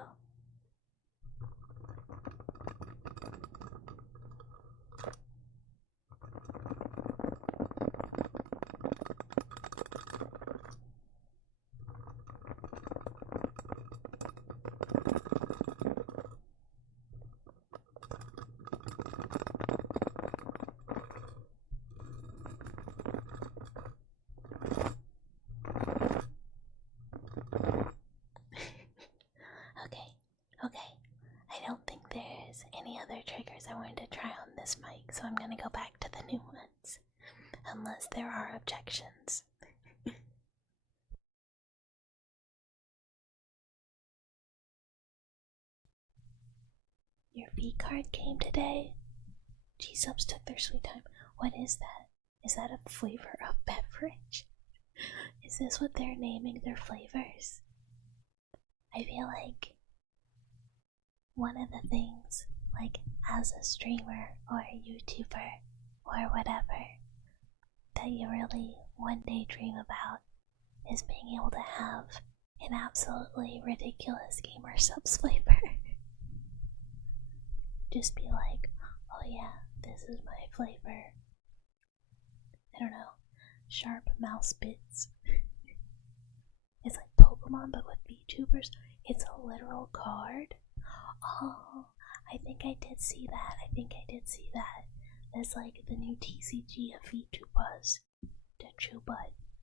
Okay. I don't think there's any other triggers I wanted to try on this mic, so I'm gonna go back to the new ones. Unless there are objections. Your V card came today? G-subs took their sweet time. What is that? Is that a flavor of beverage? Is this what they're naming their flavors? I feel like one of the things, as a streamer or a YouTuber or whatever, that you really one day dream about is being able to have an absolutely ridiculous gamer subs flavor. Just be like, oh yeah, this is my flavor. I don't know, sharp mouse bits. It's like Pokemon but with VTubers. It's a literal card. Oh, I think I did see that. There's the new TCG of VTubers. Dechuba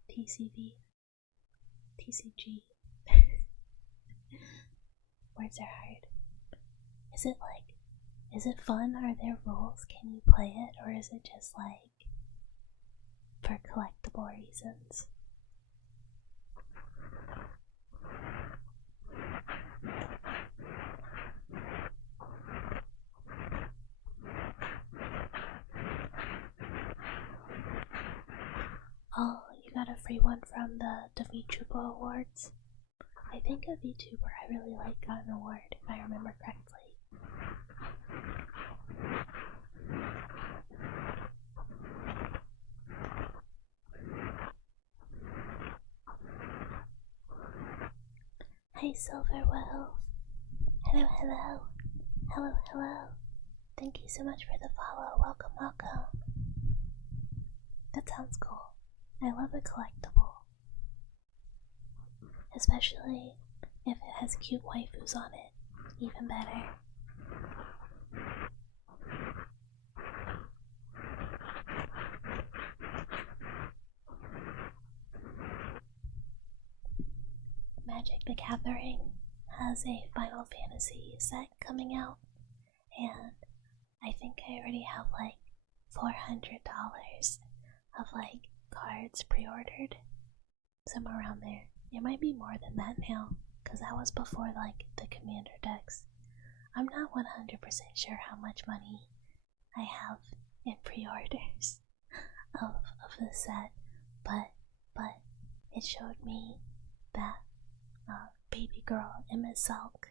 TCV. TCG. Words are hard. Is it fun? Are there rules? Can you play it? Or is it just for collectible reasons? Oh, you got a free one from the VTuber Awards? I think a VTuber I really got an award, if I remember correctly. Hi, Silver Wolf. Hello. Thank you so much for the follow. Welcome. That sounds cool. I love a collectible. Especially if it has cute waifus on it. Even better. Magic the Gathering has a Final Fantasy set coming out, and I think I already have $400 of cards pre-ordered, somewhere around there. It might be more than that now, because that was before the commander decks. I'm not 100% sure how much money I have in pre-orders of the set, but it showed me that baby girl Emma Salk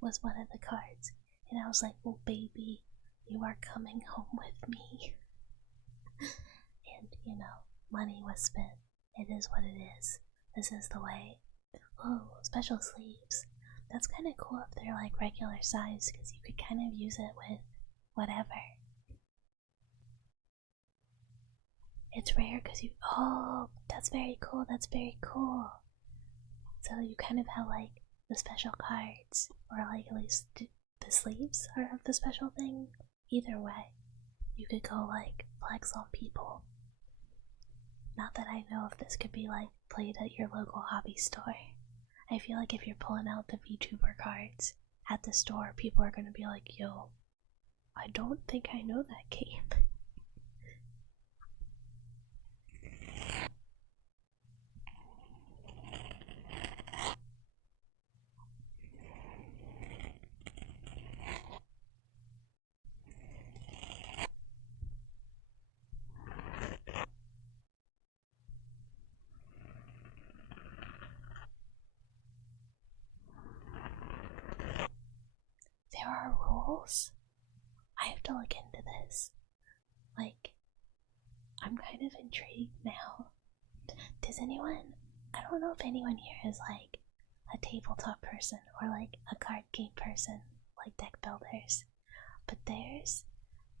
was one of the cards, and I was like, well, baby, you are coming home with me. And money was spent. It is what it is. This is the way. Oh, special sleeves. That's kind of cool if they're regular size, because you could kind of use it with whatever. It's rare because you. Oh, that's very cool. So you kind of have the special cards, or at least the sleeves are of the special thing. Either way, you could go flex on people. Not that I know if this could be played at your local hobby store. I feel like if you're pulling out the VTuber cards at the store, people are gonna be like, yo, I don't think I know that game. are rules? I have to look into this. Like, I'm kind of intrigued now. Does anyone, I don't know if anyone here is like a tabletop person or like a card game person, like deck builders, but there's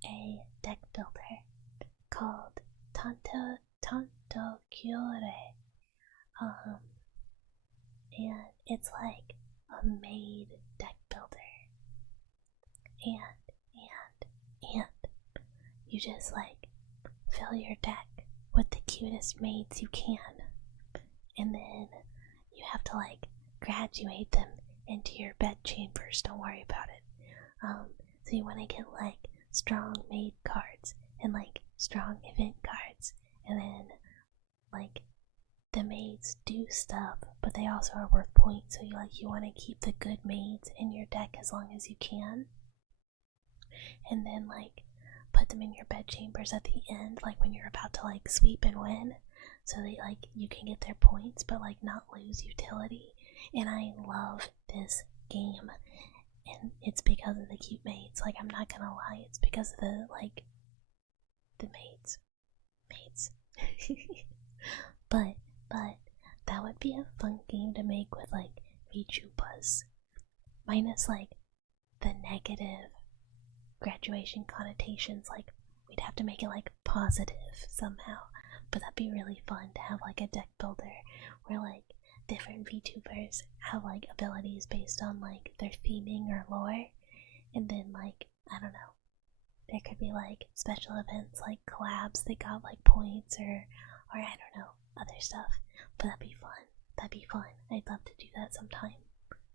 a deck builder called Tanto Kyore. And it's like a maid deck builder. And you just like fill your deck with the cutest maids you can. And then you have to like graduate them into your bed chambers. Don't worry about it. So you want to get like strong maid cards and like strong event cards, and then like the maids do stuff, but they also are worth points. So you want to keep the good maids in your deck as long as you can, and then like put them in your bed chambers at the end, like when you're about to like sweep and win, so that like you can get their points but like not lose utility. And I love this game, and it's because of the cute maids. Like, I'm not gonna lie, it's because of the maids. but that would be a fun game to make with like VTubers, minus like the negative graduation connotations. Like, we'd have to make it like positive somehow, but that'd be really fun to have like a deck builder where like different VTubers have like abilities based on like their theming or lore, and then like, I don't know, there could be like special events like collabs that got like points, or I don't know, other stuff. But that'd be fun. I'd love to do that sometime.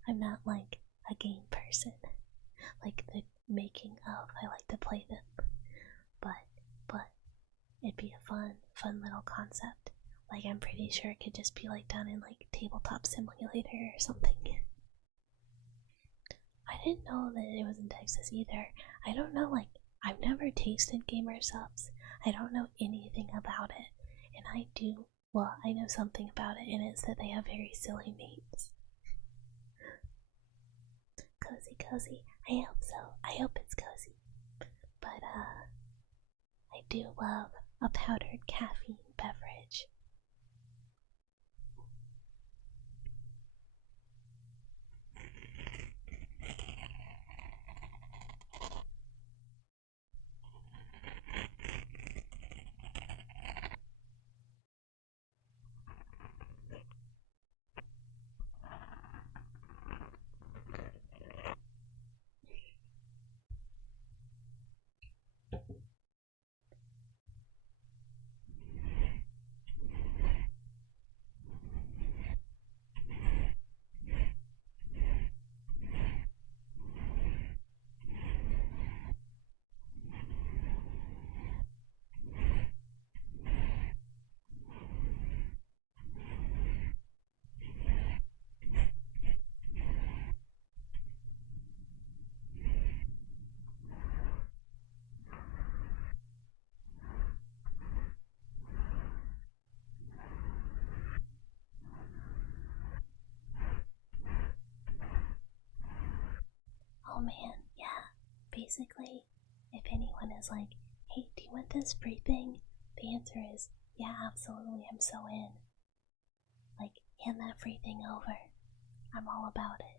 I'm not like a game person, like the making of, I like to play them, but it'd be a fun little concept. Like, I'm pretty sure it could just be like done in like Tabletop Simulator or something. I didn't know that it was in Texas either. I don't know, like, I've never tasted gamer subs. I don't know anything about it. And I know something about it, and it's that they have very silly names. Cozy. I hope so. I hope it's cozy. But, I do love a powdered caffeine beverage. Oh man, yeah. Basically, if anyone is like, hey, do you want this free thing? The answer is, yeah, absolutely, I'm so in. Like, hand that free thing over. I'm all about it.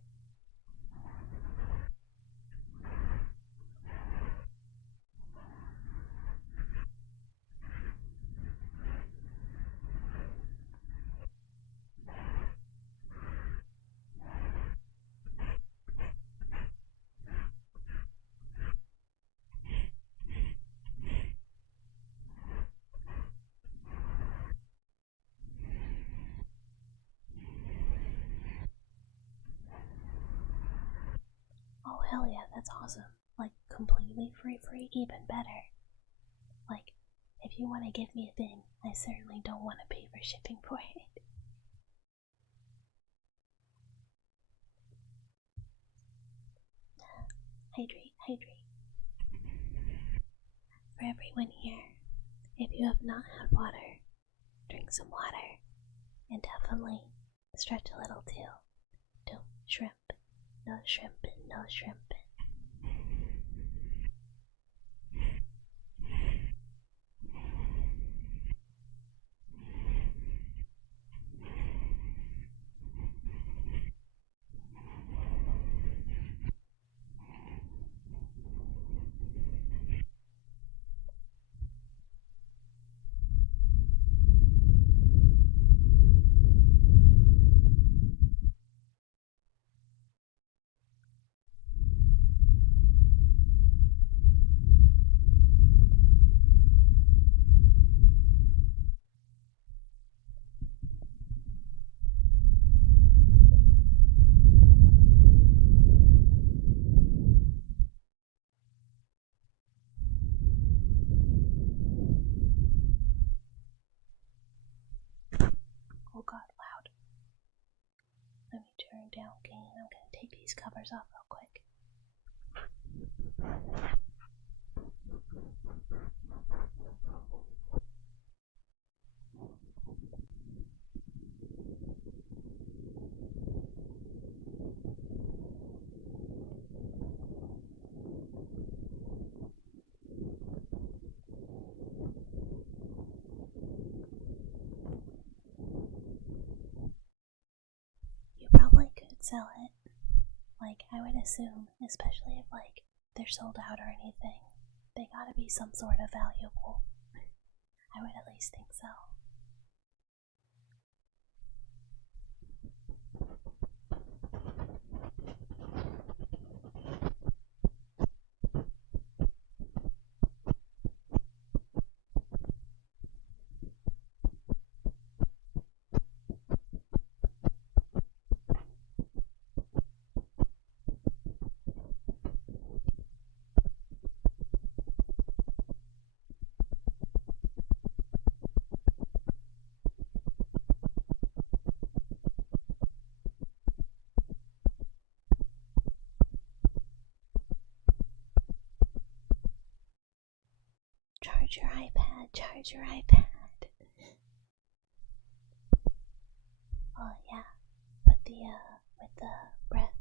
Oh, hell yeah, that's awesome. Like, completely free, even better. Like, if you want to give me a thing, I certainly don't want to pay for shipping for it. Hydrate. For everyone here, if you have not had water, drink some water, and definitely stretch a little too. Don't shrimp. No shrimping. Oh god, loud. Let me turn down gain. I'm gonna take these covers off real quick. You probably could sell it. Like, I would assume, especially if, like, they're sold out or anything, they gotta be some sort of valuable. I would at least think so. Charge your iPad, charge your iPad. Oh yeah, with the breath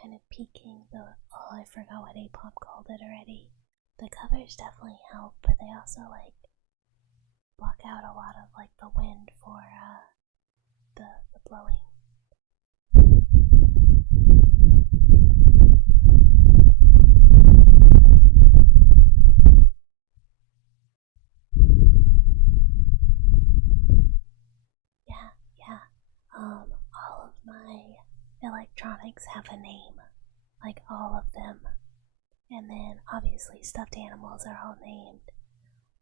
kind of peaking the, oh, I forgot what Apop called it already. The covers definitely help, but they also like block out a lot of like the wind for the blowing. Yeah. All of my electronics have a name, like all of them. And then obviously stuffed animals are all named,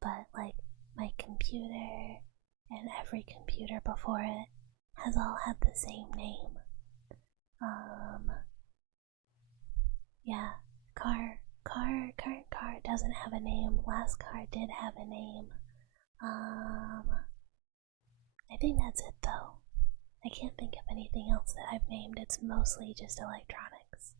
but like my computer and every computer before it has all had the same name. Yeah, current car doesn't have a name. Last car did have a name. I think that's it though. I can't think of anything else that I've named. It's mostly just electronics.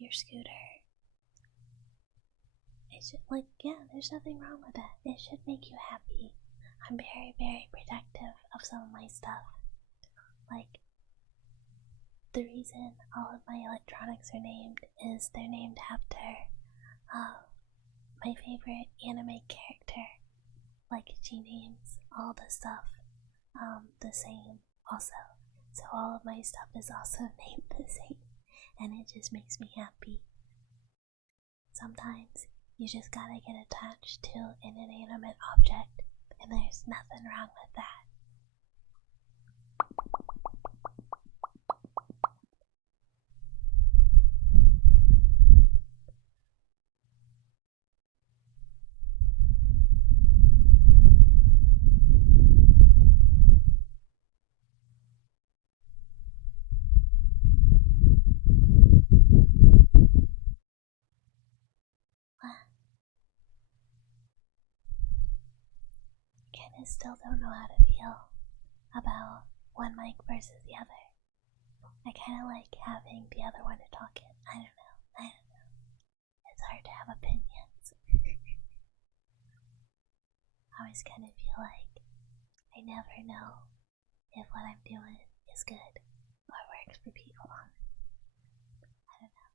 Your scooter. It should, like, yeah, there's nothing wrong with that. It should make you happy. I'm very, very protective of some of my stuff. Like, the reason all of my electronics are named is they're named after my favorite anime character. Like, she names all the stuff the same also. So all of my stuff is also named the same. And it just makes me happy. Sometimes you just gotta get attached to an inanimate object, and there's nothing wrong with that. I still don't know how to feel about one mic versus the other. I kind of like having the other one to talk in. I don't know. It's hard to have opinions. I always kind of feel like I never know if what I'm doing is good or works for people. I don't know.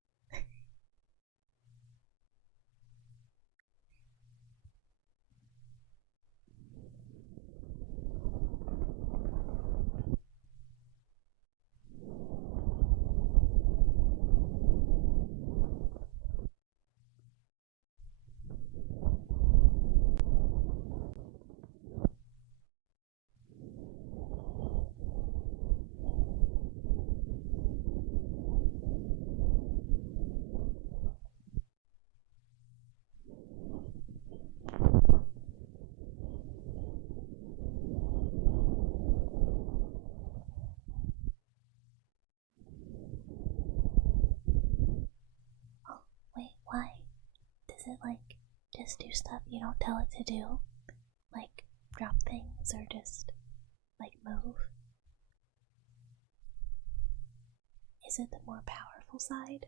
Oh, wait, why? Does it like just do stuff you don't tell it to do? Like drop things or just like move? Is it the more powerful side?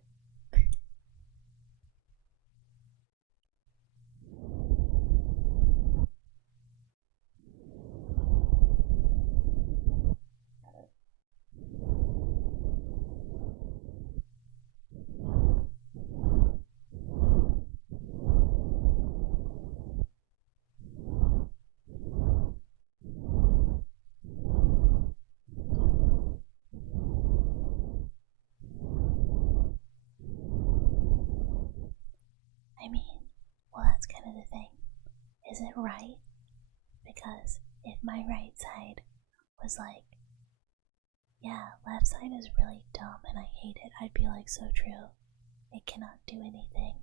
I mean, well, that's kind of the thing. Is it right? Because if my right side was like, yeah, left side is really dumb and I hate it, I'd be like, so true. It cannot do anything.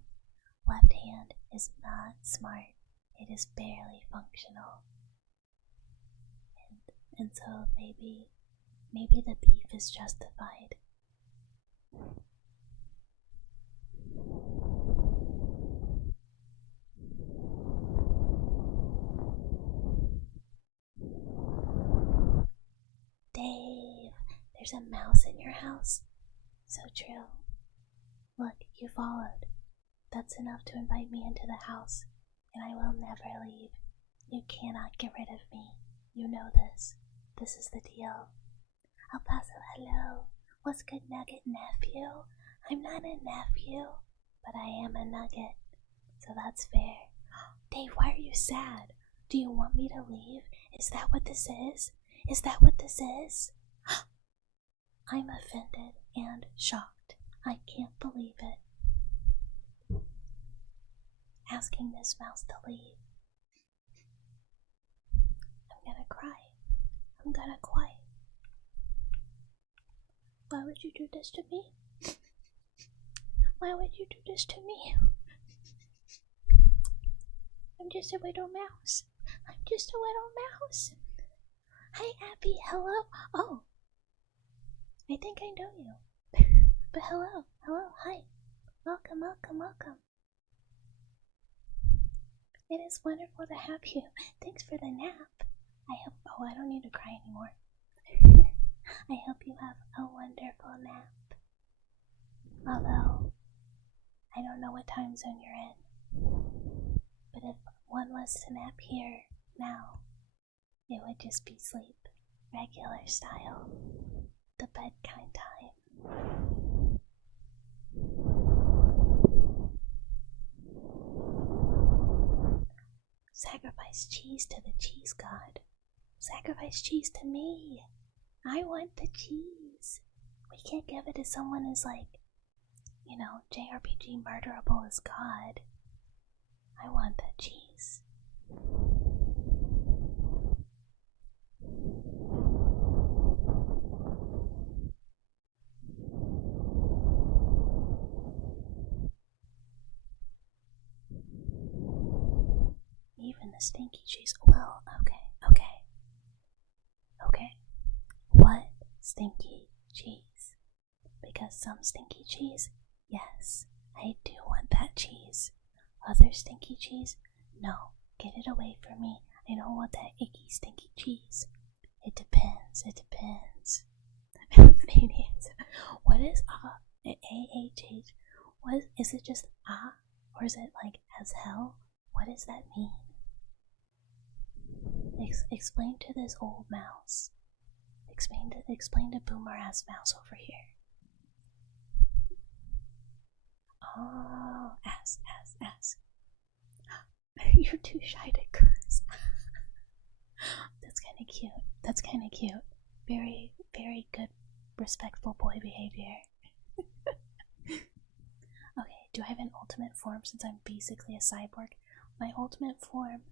Left hand is not smart. It is barely functional. And so maybe the beef is justified. Dave, there's a mouse in your house? So true. Look, you followed. That's enough to invite me into the house, and I will never leave. You cannot get rid of me. You know this. This is the deal. El Paso, hello. What's good, Nugget nephew? I'm not a nephew, but I am a nugget, so that's fair. Dave, why are you sad? Do you want me to leave? Is that what this is? Is that what this is? I'm offended and shocked. I can't believe it. Asking this mouse to leave. I'm gonna cry. I'm gonna cry. Why would you do this to me? Why would you do this to me? I'm just a little mouse. I'm just a little mouse. Hi, Abby. Hello. Oh, I think I know you. But hello. Hello. Hi. Welcome, welcome, welcome. It is wonderful to have you. Thanks for the nap. I hope. Oh, I don't need to cry anymore. I hope you have a wonderful nap. Although, I don't know what time zone you're in. But if one was to nap here now, it would just be sleep. Regular style. The bedtime time. Sacrifice cheese to the cheese god. Sacrifice cheese to me. I want the cheese. We can't give it to someone who's like, you know, JRPG murderable as God. I want the cheese. Even the stinky cheese. Well, okay. What stinky cheese? Because some stinky cheese, yes, I do want that cheese. Other stinky cheese, no, get it away from me. I don't want that icky stinky cheese. It depends. What is A-H-H? What is it, just ah? Or is it like as hell? What does that mean? Explain to this old mouse. explain to boomer ass mouse over here. Oh, ass. You're too shy to curse. That's kind of cute. Very, very good, respectful boy behavior. Okay, do I have an ultimate form since I'm basically a cyborg? My ultimate form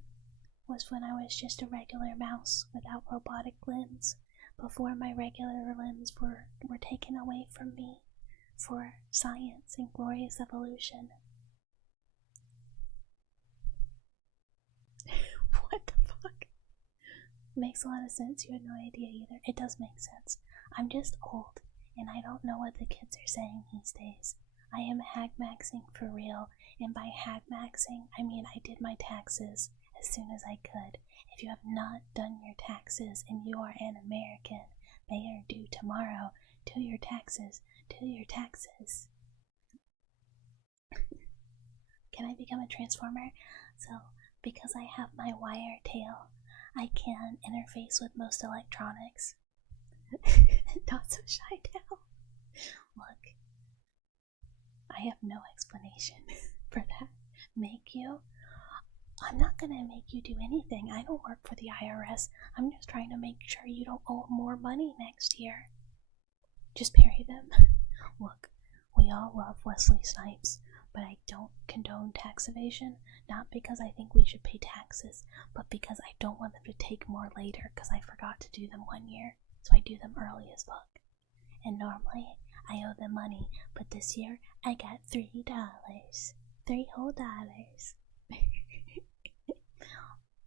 was when I was just a regular mouse without robotic limbs, before my regular limbs were taken away from me for science and glorious evolution. What the fuck? Makes a lot of sense. You had no idea either. It does make sense. I'm just old, and I don't know what the kids are saying these days. I am hag maxing for real, and by hag maxing, I mean I did my taxes as soon as I could. If you have not done your taxes and you are an American, they are due tomorrow. Do your taxes. Do your taxes. Can I become a transformer? So, because I have my wire tail, I can interface with most electronics. Not so shy now. Look, I have no explanation for that. Make you? I'm not gonna make you do anything. I don't work for the IRS. I'm just trying to make sure you don't owe more money next year. Just parry them. Look, we all love Wesley Snipes, but I don't condone tax evasion, not because I think we should pay taxes, but because I don't want them to take more later because I forgot to do them one year, so I do them early as fuck. And normally, I owe them money, but this year, I got $3. $3 whole dollars.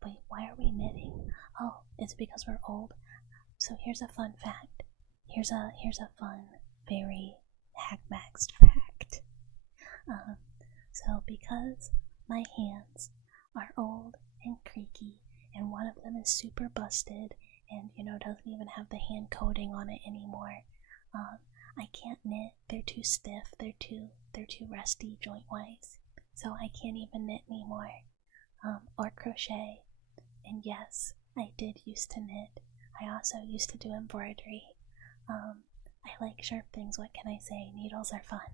Wait, why are we knitting? Oh, it's because we're old. So here's a fun fact. Here's a fun, very hack-maxed fact. So because my hands are old and creaky, and one of them is super busted, and doesn't even have the hand coating on it anymore, I can't knit. They're too stiff. They're too rusty joint-wise. So I can't even knit anymore, or crochet. And yes, I did used to knit. I also used to do embroidery. I like sharp things, what can I say? Needles are fun.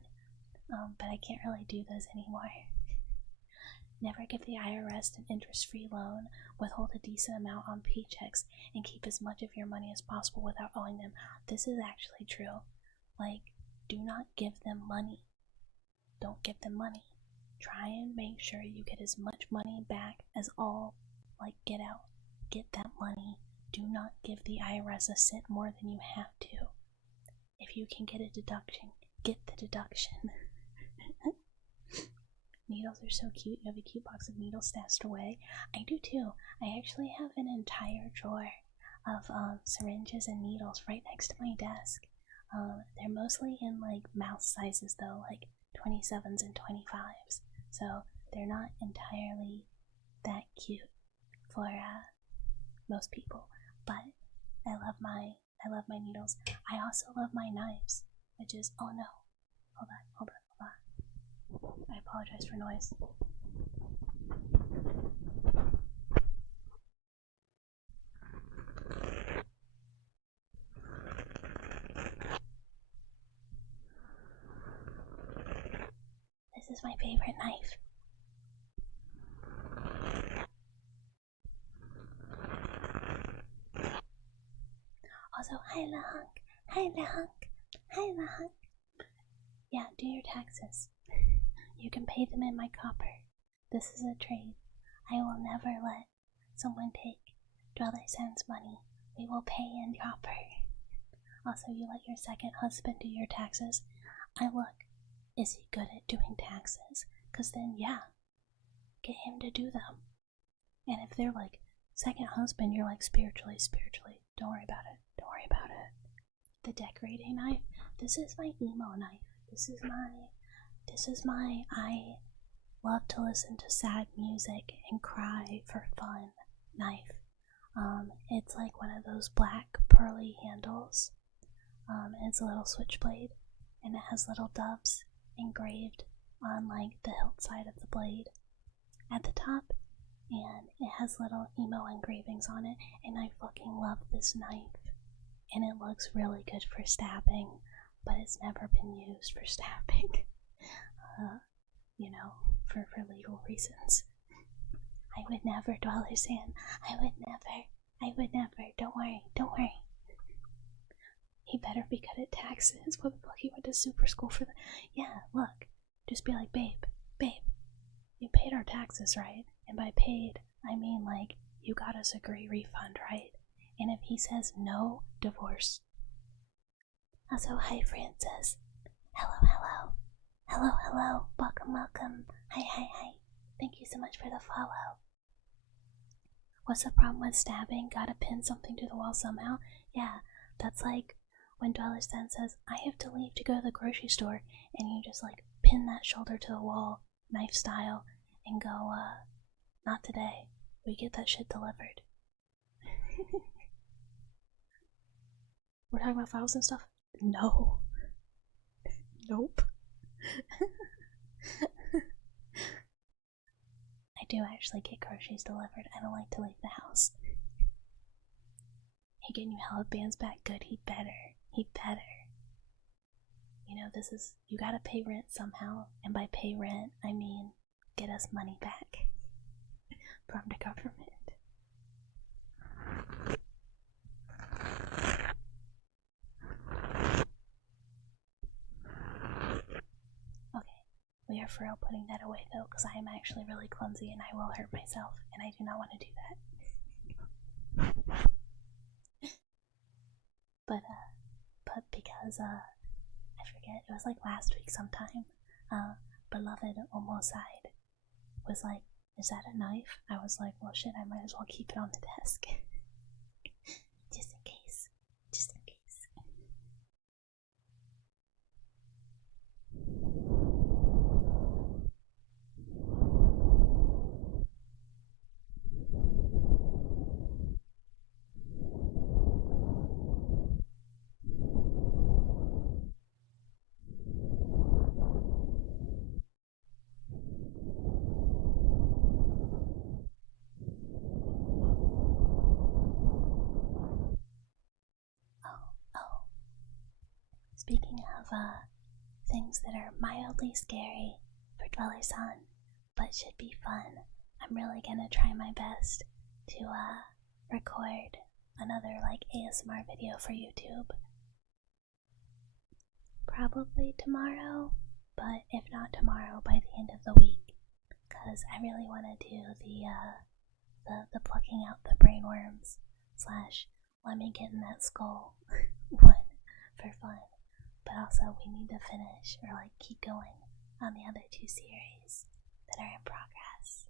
But I can't really do those anymore. Never give the IRS an interest-free loan, withhold a decent amount on paychecks, and keep as much of your money as possible without owing them. This is actually true. Like, do not give them money. Don't give them money. Try and make sure you get as much money back as all, get out. Get that money. Do not give the IRS a cent more than you have to. If you can get a deduction, get the deduction. Needles are so cute. You have a cute box of needles stashed away. I do too. I actually have an entire drawer of syringes and needles right next to my desk. They're mostly in mouse sizes though, 27s and 25s. So they're not entirely that cute for most people. But I love my needles. I also love my knives, which is, oh no, hold on. I apologize for noise. This is my favorite knife. Also, hi Lahunk. Yeah, do your taxes. You can pay them in my copper. This is a trade. I will never let someone take $$ money. We will pay in copper. Also, you let your second husband do your taxes. I look, is he good at doing taxes? Because then, yeah, get him to do them. And if they're second husband, you're spiritually. Don't worry about it. The decorating knife. This is my emo knife. This is my I love to listen to sad music and cry for fun knife. It's one of those black pearly handles. It's a little switchblade, and it has little doves engraved on the hilt side of the blade at the top, and it has little emo engravings on it, and I fucking love this knife. and it looks really good for stabbing, but it's never been used for stabbing. For legal reasons. I would never, Dollar San. I would never. Don't worry. He better be good at taxes. What the fuck? He went to super school for that. Yeah, look. Just be like, babe, you paid our taxes, right? And by paid, I mean like, you got us a great refund, right? And if he says no, divorce. Also, hi, Francis. Hello. Welcome. Hi. Thank you so much for the follow. What's the problem with stabbing? Gotta pin something to the wall somehow? Yeah, that's like when Dollar Cent says, I have to leave to go to the grocery store, and you just like pin that shoulder to the wall, knife style, and go, not today. We get that shit delivered. We're talking about files and stuff? No. Nope. I do actually get groceries delivered. I don't like to leave the house. He getting you hella bands back? Good, he better. You gotta pay rent somehow, and by pay rent, I mean get us money back from the government. Okay, we are for real putting that away though, because I am actually really clumsy and I will hurt myself, and I do not want to do that. But because, I forget, it was like last week sometime, beloved Omoside was like, is that a knife? I was like, well shit, I might as well keep it on the desk. Just in case. Speaking of things that are mildly scary for Dweller-san, but should be fun, I'm really gonna try my best to record another like ASMR video for YouTube. Probably tomorrow, but if not tomorrow, by the end of the week, because I really want to do the plucking out the brain worms / let me get in that skull one for fun. But also we need to finish or like keep going on the other 2 series that are in progress.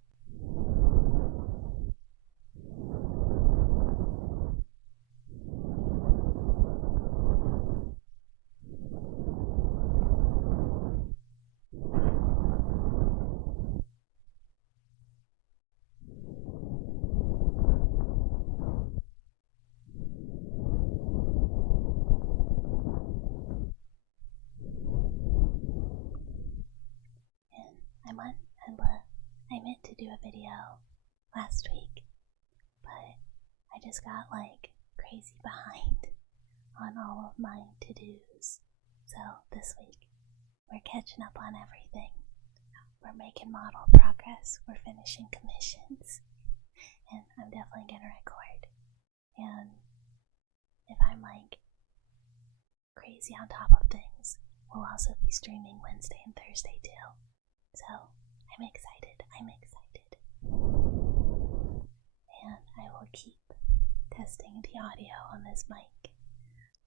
I meant to do a video last week, but I just got like crazy behind on all of my to-dos. So this week, we're catching up on everything. We're making model progress, we're finishing commissions, and I'm definitely gonna record. And if I'm like crazy on top of things, we'll also be streaming Wednesday and Thursday too. So I'm excited. And I will keep testing the audio on this mic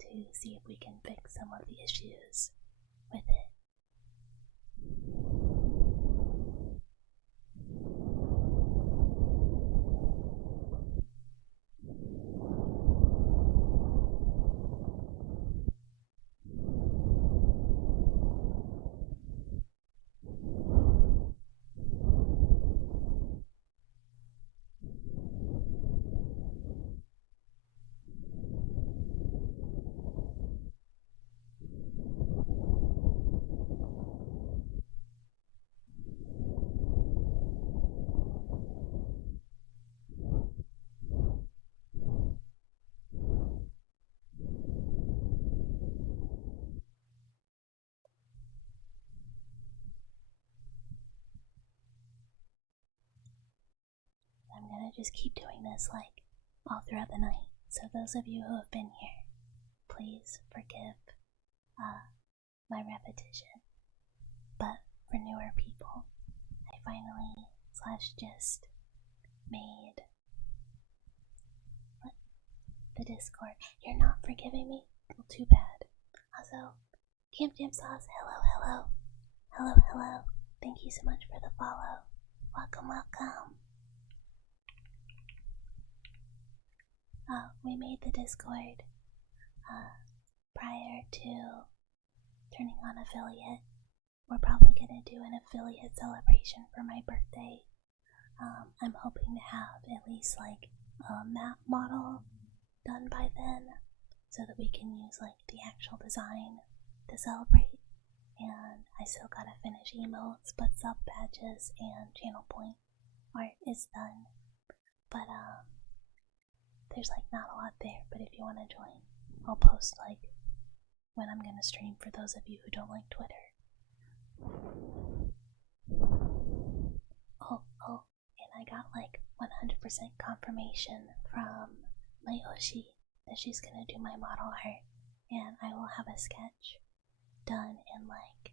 to see if we can fix some of the issues with it. gonna just keep doing this like all throughout the night. So those of you who have been here, please forgive my repetition. But for newer people, I finally just made the Discord. You're not forgiving me? Well, too bad. Also, Camp Jam Sauce, hello, hello. Hello, hello. Thank you so much for the follow. Welcome, welcome. We made the Discord prior to turning on affiliate. We're probably gonna do an affiliate celebration for my birthday. I'm hoping to have at least like a map model done by then so that we can use like the actual design to celebrate. And I still gotta finish emotes, but sub badges and channel point art is done. But there's like not a lot there, but if you want to join, I'll post like when I'm gonna stream for those of you who don't like Twitter. Oh, and I got like 100% confirmation from my Oshi that she's gonna do my model art, and I will have a sketch done in like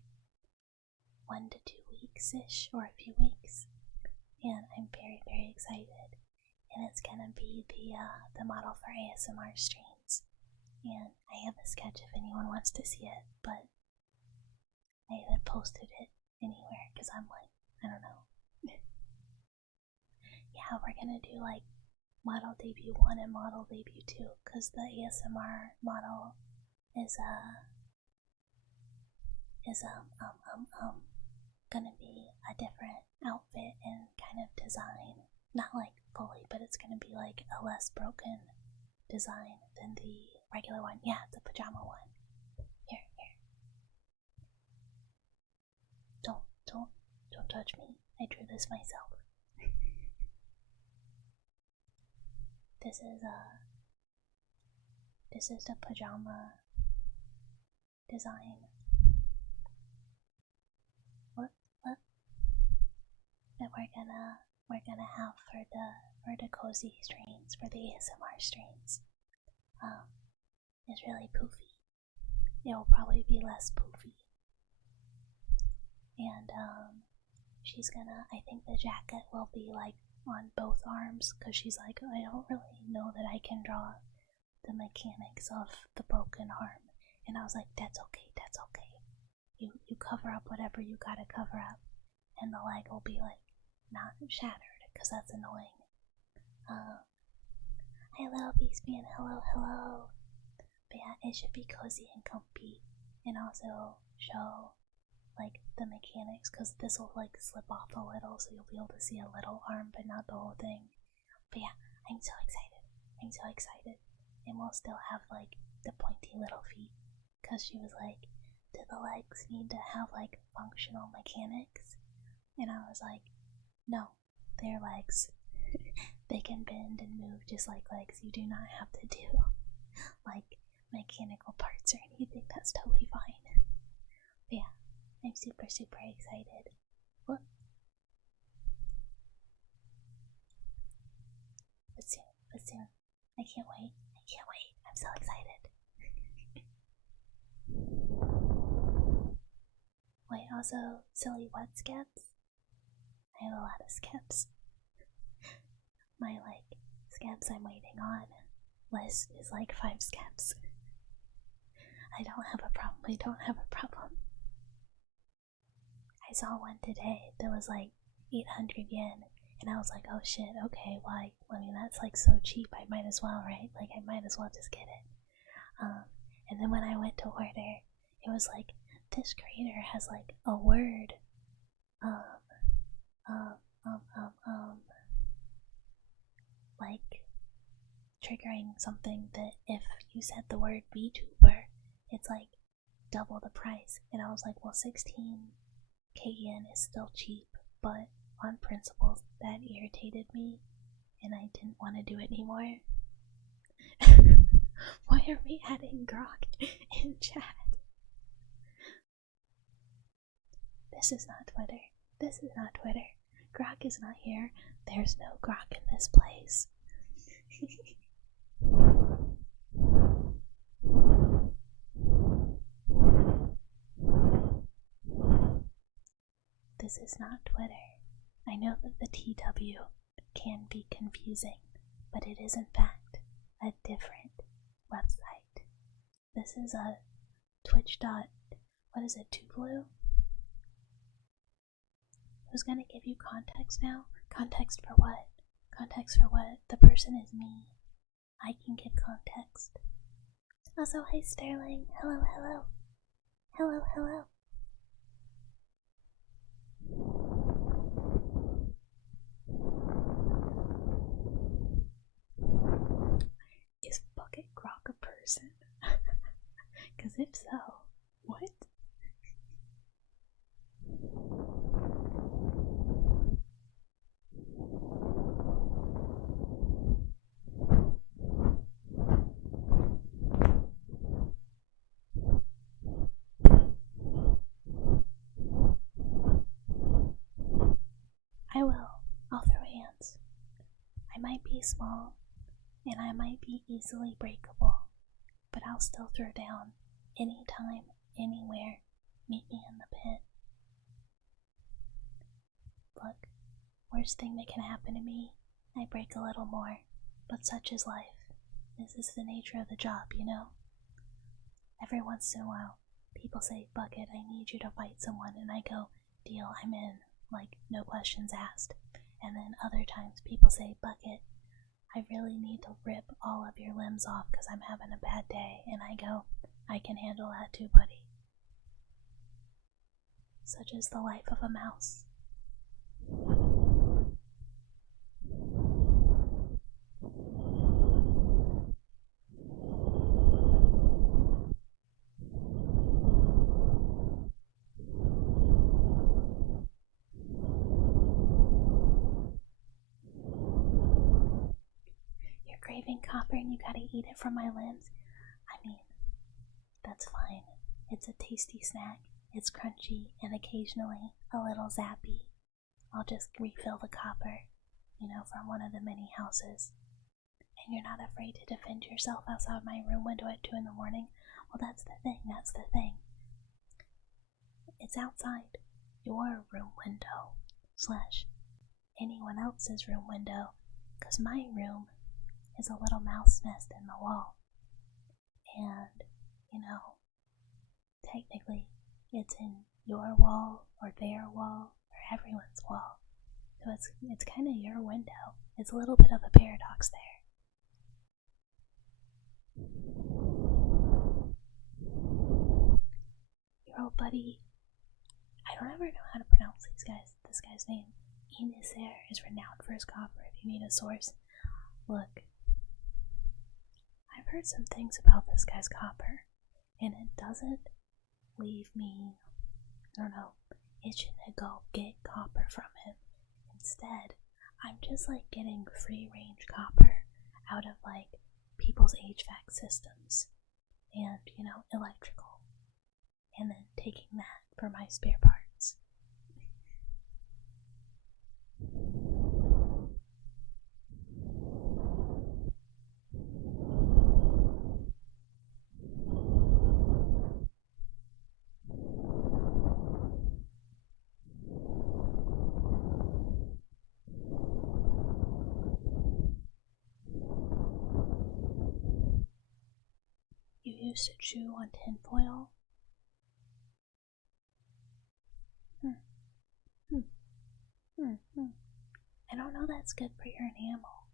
1 to 2 weeks-ish, or a few weeks, and I'm very, very excited. And it's gonna be the model for ASMR streams, and I have a sketch if anyone wants to see it, but I haven't posted it anywhere because I'm like, I don't know. Yeah, we're gonna do like model debut 1 and model debut 2 because the ASMR model is gonna be a different outfit and kind of design. Not like fully, but it's gonna be like a less broken design than the regular one. Yeah, the pajama one. Here. Don't touch me. I drew this myself. This is the pajama design. What that we're gonna have for the cozy streams, for the ASMR streams. It's really poofy. It will probably be less poofy. And she's gonna, I think the jacket will be like on both arms, because she's like, I don't really know that I can draw the mechanics of the broken arm. And I was like, that's okay. You cover up whatever you gotta cover up, and the leg will be like not shattered, because that's annoying. Hello, Beastman. Hello. But yeah, it should be cozy and comfy, and also show like the mechanics, because this will like slip off a little, so you'll be able to see a little arm but not the whole thing. But yeah, I'm so excited. And we'll still have like the pointy little feet, because she was like, do the legs need to have like functional mechanics? And I was like, no, they're legs. They can bend and move just like legs. You do not have to do like mechanical parts or anything. That's totally fine. But yeah, I'm super excited. What? But soon. I can't wait. I'm so excited. Wait, also, silly what scabs? I have a lot of scabs. My like scabs I'm waiting on list is like 5 scabs. I don't have a problem. I saw one today that was like 800 yen, and I was like, oh shit, okay, why? I mean, that's like so cheap, I might as well, right? Like, I might as well just get it. And then when I went to order, it was like, this creator has like a word, like triggering something that if you said the word VTuber, it's like double the price. And I was like, well, 16k yen is still cheap, but on principle, that irritated me, and I didn't want to do it anymore. Why are we adding grok in chat? This is not Twitter. Grok is not here. There's no Grok in this place. This is not Twitter. I know that the TW can be confusing, but it is in fact a different website. This is a Twitch. What is it, Tuvalu? Who's gonna give you context now? Context for what? Context for what? The person is me. I can give context. Also, hi Sterling. Hello, hello. Hello, hello. Is Bucket Grok a person? Because if so, what? I will. I'll throw hands. I might be small, and I might be easily breakable, but I'll still throw down anytime, anywhere. Meet me in the pit. Look, worst thing that can happen to me, I break a little more, but such is life. This is the nature of the job, you know? Every once in a while, people say, Bucket, I need you to fight someone, and I go, deal, I'm in, like, no questions asked. And then other times people say, Bucket, I really need to rip all of your limbs off because I'm having a bad day, and I go, I can handle that too, buddy. Such is the life of a mouse. You're craving copper and you gotta eat it from my limbs? I mean, that's fine. It's a tasty snack. It's crunchy and occasionally a little zappy. I'll just refill the copper, from one of the many houses. And you're not afraid to defend yourself outside my room window at 2 in the morning? Well, that's the thing. It's outside your room window / anyone else's room window, because my room is a little mouse nest in the wall. And, technically, it's in your wall or their wall or everyone's wall. So it's kind of your window. It's a little bit of a paradox there. Your old buddy, I don't ever know how to pronounce this guy's name. Eniser is renowned for his copper. If you need a source, look. I've heard some things about this guy's copper, and it doesn't leave me, itching to go get copper from him. Instead, I'm just getting free range copper out of people's HVAC systems and, electrical, and then taking that for my spare parts. You used to chew on tinfoil? I don't know that's good for your enamel.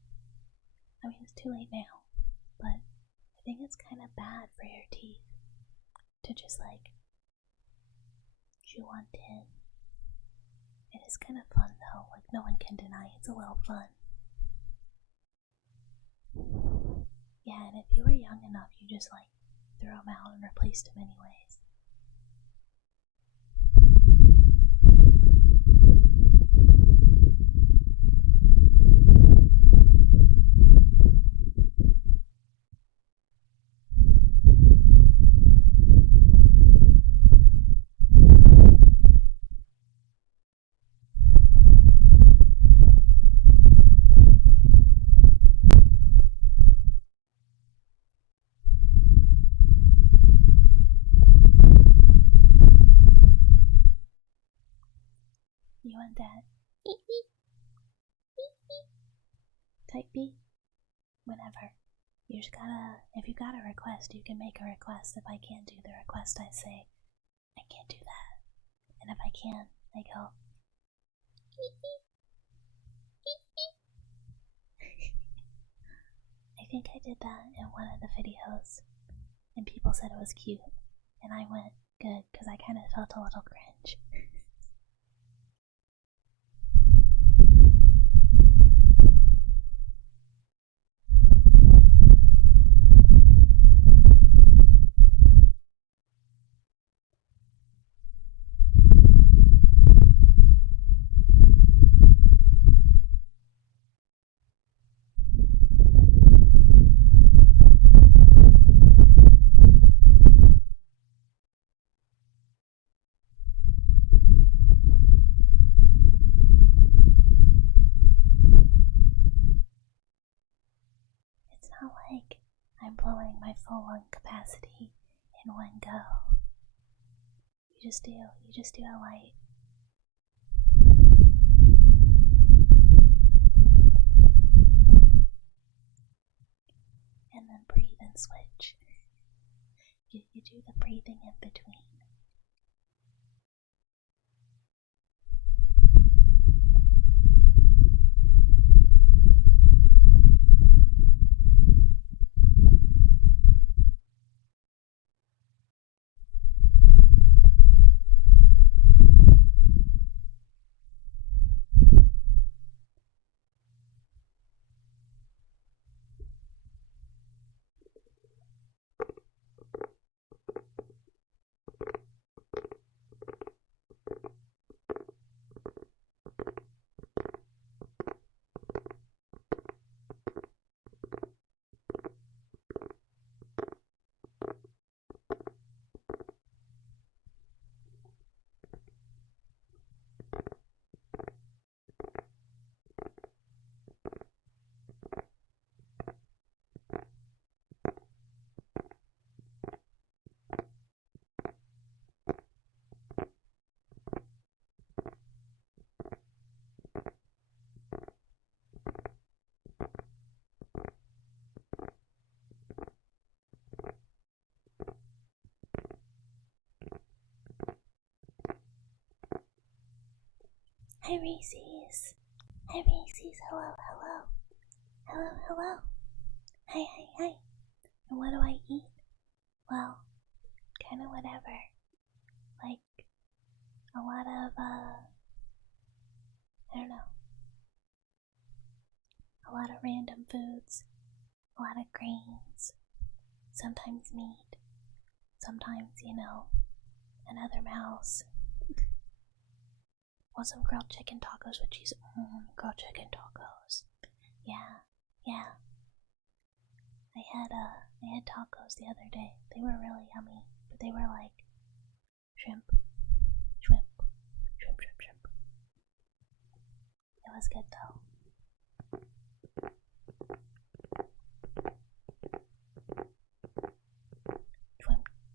I mean, it's too late now, but I think it's kind of bad for your teeth to just chew on tin. It is kind of fun though, no one can deny it's a little fun. Yeah, and if you were young enough, you just threw them out and replaced them anyways. want that. Type B. Whenever. You just gotta, if you got a request, you can make a request. If I can't do the request, I say, I can't do that. And if I can, I go, I think I did that in one of the videos, and people said it was cute, and I went, good, because I kind of felt a little cringe. It's not like I'm blowing my full lung capacity in one go. You just do a light. And then breathe and switch. You do the breathing in between. Hi Reese's. Hi Reese's. Hello, hello. Hello, hello. Hi, hi, hi. And what do I eat? Well, kind of whatever. Like, a lot of, I don't know. A lot of random foods. A lot of grains. Sometimes meat. Sometimes, another mouse. Want some grilled chicken tacos with cheese? Grilled chicken tacos. Yeah. I had tacos the other day. They were really yummy, but they were like shrimp. It was good though.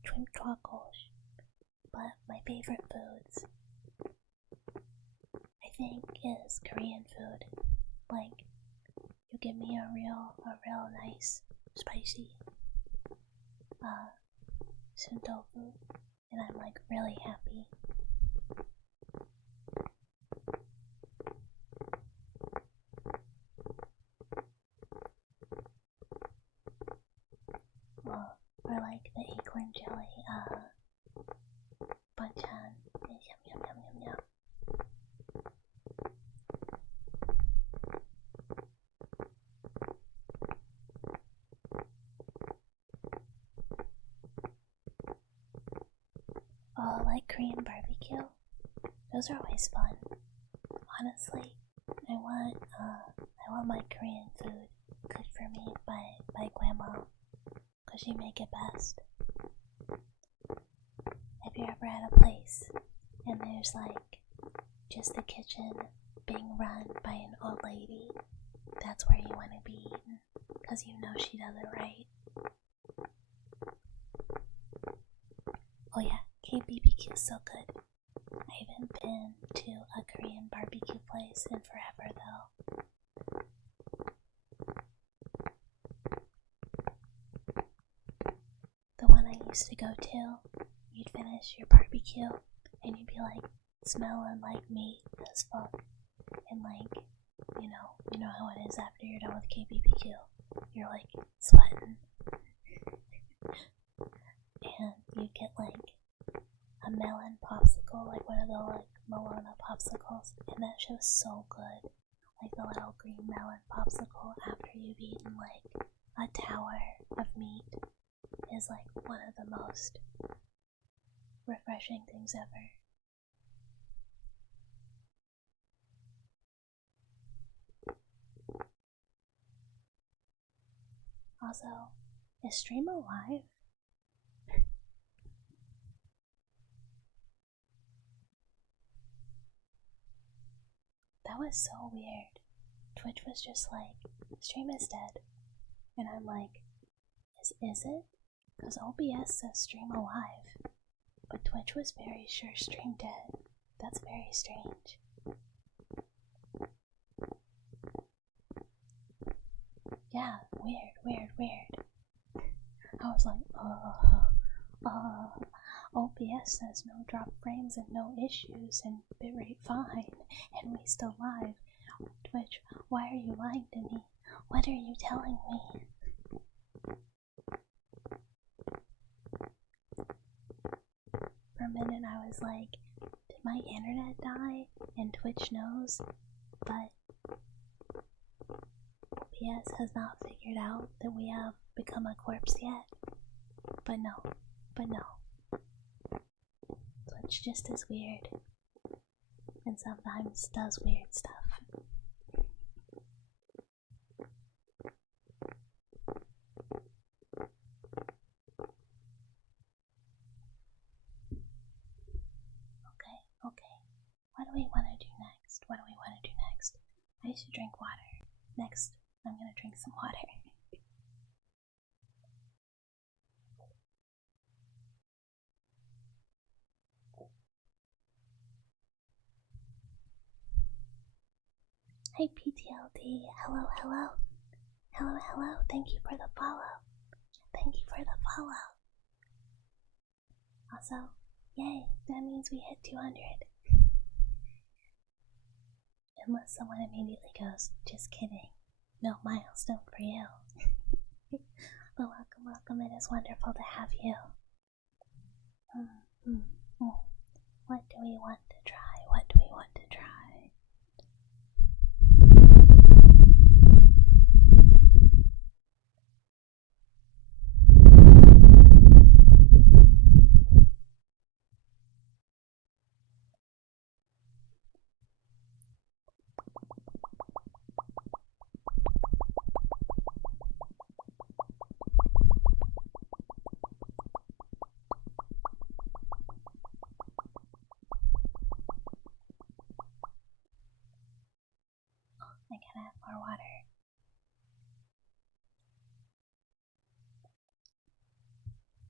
Shrimp tacos. But my favorite foods, I think, is Korean food. Like, you give me a real nice spicy soon tofu, and I'm like really happy. Or like the acorn jelly banchan. Yum. Oh, like Korean barbecue? Those are always fun. Honestly, I want my Korean food cooked for me by grandma, cause she make it best. Have you ever at a place and there's like just the kitchen being run by an old lady? That's where you want to be eaten, cause you know she does it right. Oh yeah, KBBQ is so good. I haven't been to a Korean barbecue place in forever though. The one I used to go to, you'd finish your barbecue and you'd be like smelling like meat as fuck. And like, you know how it is after you're done with KBBQ. You're like sweating. And you get like a melon popsicle, like one of the like Malona popsicles, and that shit was so good. Like the little green melon popsicle after you've eaten like a tower of meat is like one of the most refreshing things ever. Also, is stream alive? That was so weird. Twitch was just like, stream is dead. And I'm like, is it? Because OBS says stream alive. But Twitch was very sure stream dead. That's very strange. Yeah, weird. I was like, OBS says no drop frames and no issues and bitrate fine, and we still live. Twitch, why are you lying to me? What are you telling me? For a minute I was like, did my internet die? And Twitch knows, but OBS has not figured out that we have become a corpse yet. But no. Twitch just is weird. And sometimes does weird stuff. Okay. What do we want to do next? I should drink water. Next, I'm gonna drink some water. Hey PTLD, hello. Thank you for the follow. Also, yay, that means we hit 200. Unless someone immediately goes, just kidding. No milestone for you. But welcome, it is wonderful to have you. What do we want to try? I gotta have more water.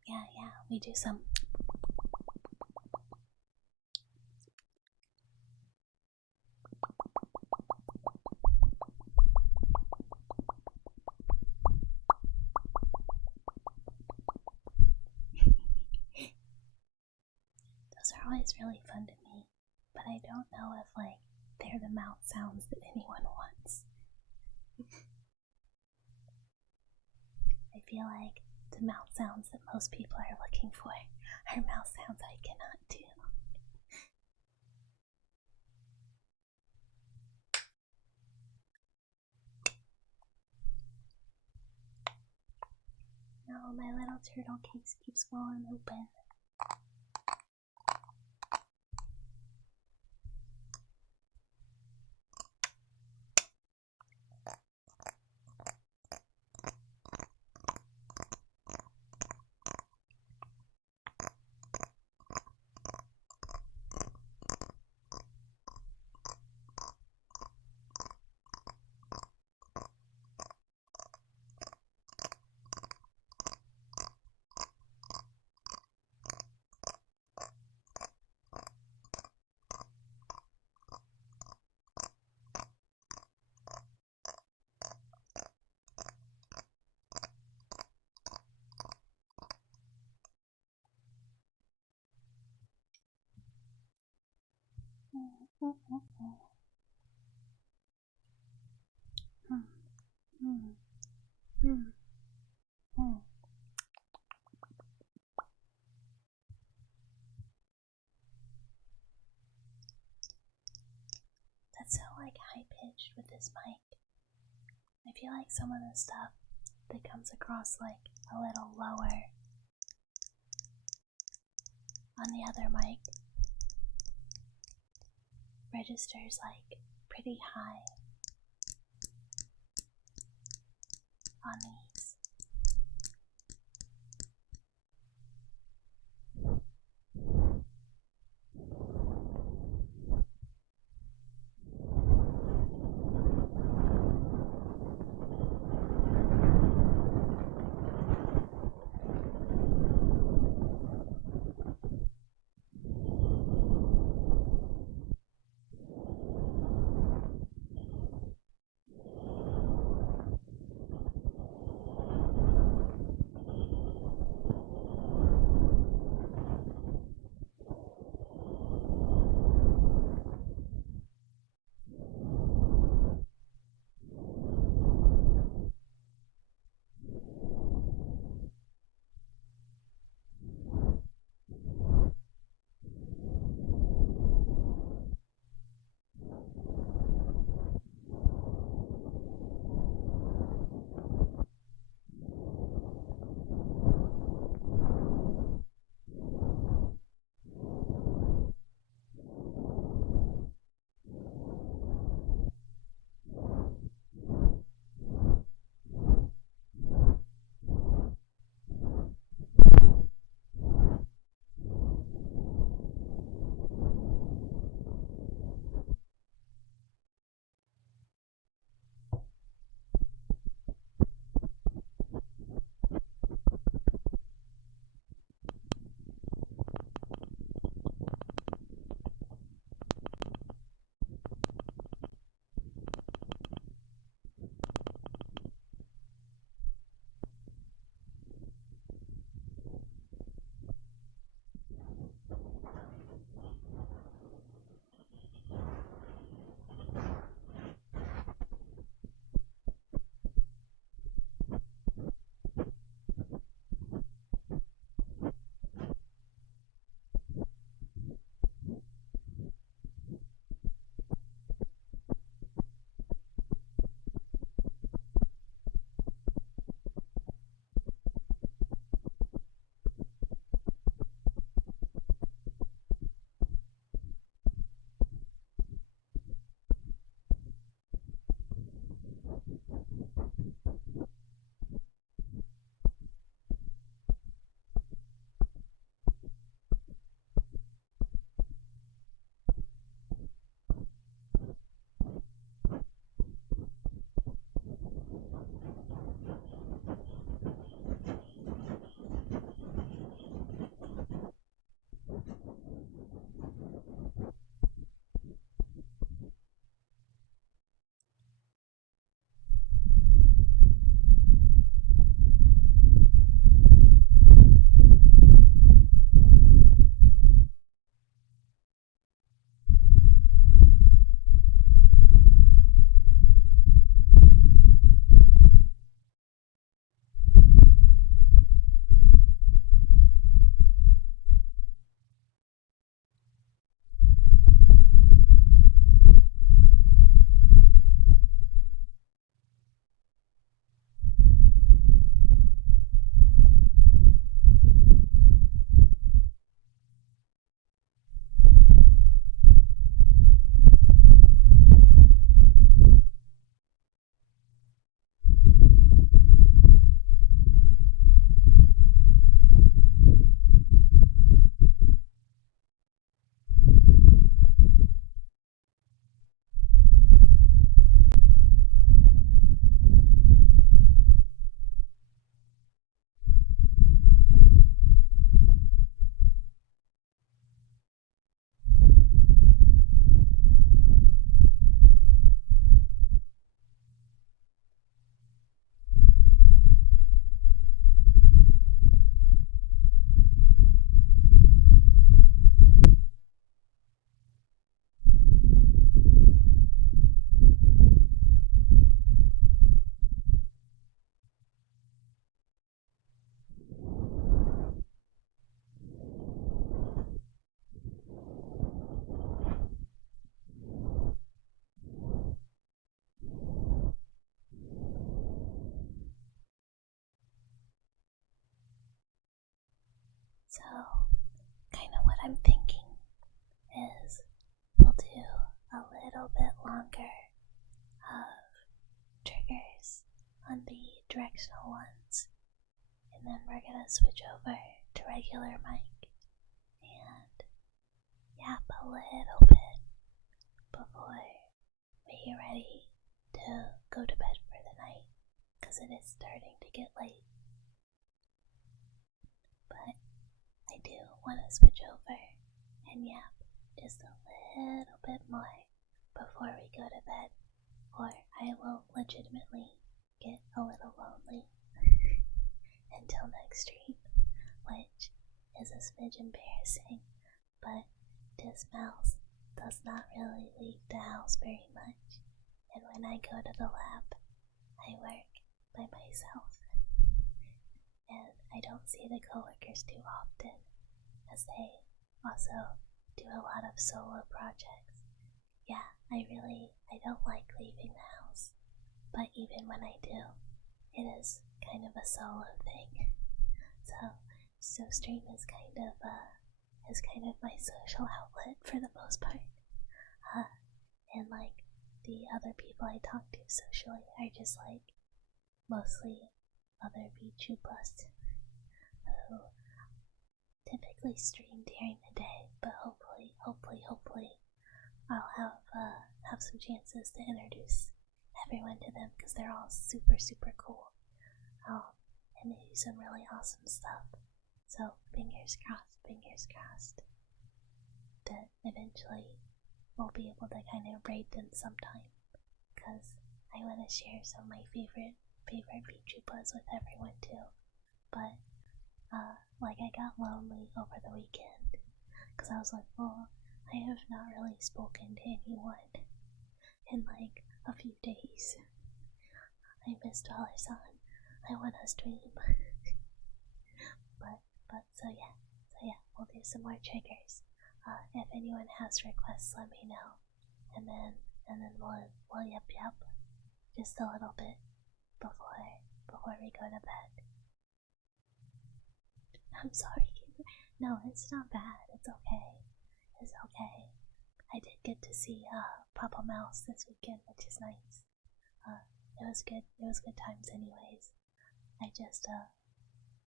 Yeah, we do some. Those are always really fun to me, but I don't know if like they're the mouth sounds that anyone wants. I feel like the mouth sounds that most people are looking for are mouth sounds I cannot do. No, my little turtle case keeps falling open. That's so like high pitched with this mic. I feel like some of the stuff that comes across like a little lower on the other mic registers like pretty high on these. So, kind of what I'm thinking is we'll do a little bit longer of triggers on the directional ones, and then we're gonna switch over to regular mic and yap a little bit before we get ready to go to bed for the night, because it is starting to get late. But I do want to switch over and yap just a little bit more before we go to bed, or I will legitimately get a little lonely until next stream, which is a smidge embarrassing, but this mouse does not really leave the house very much, and when I go to the lab, I work by myself, and I don't see the coworkers too often, as they also do a lot of solo projects. Yeah, I don't like leaving the house, but even when I do, it is kind of a solo thing. So stream is kind of my social outlet for the most part. And like the other people I talk to socially are just like mostly other VTubers who typically stream during the day, but hopefully I'll have some chances to introduce everyone to them, because they're all super cool. And they do some really awesome stuff. So fingers crossed that eventually we'll be able to kind of raid them sometime, because I want to share some of my favorite VTubers with everyone too. But like I got lonely over the weekend, because I was like, well, I have not really spoken to anyone in like a few days. I miss $San. I want to stream. but so yeah, we'll do some more triggers. If anyone has requests, let me know, and then we'll yap just a little bit before we go to bed. I'm sorry. No, it's not bad. It's okay. I did get to see Papa Mouse this weekend, which is nice. It was good. It was good times, anyways. I just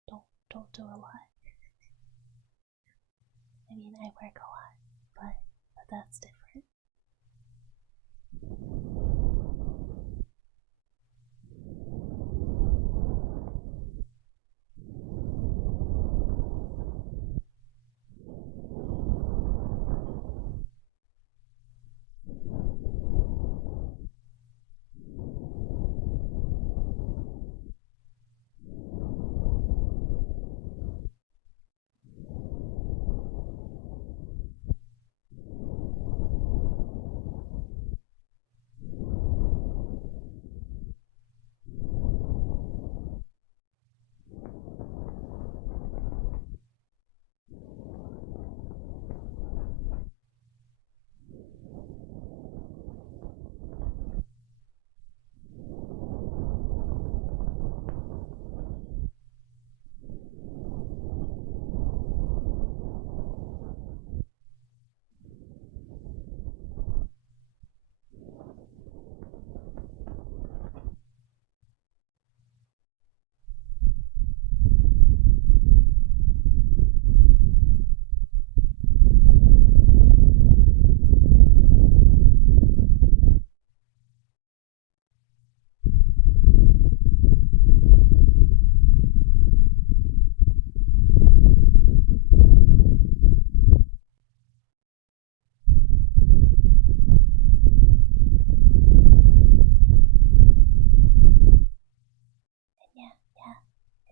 don't do a lot. I mean, I work a lot, but that's different.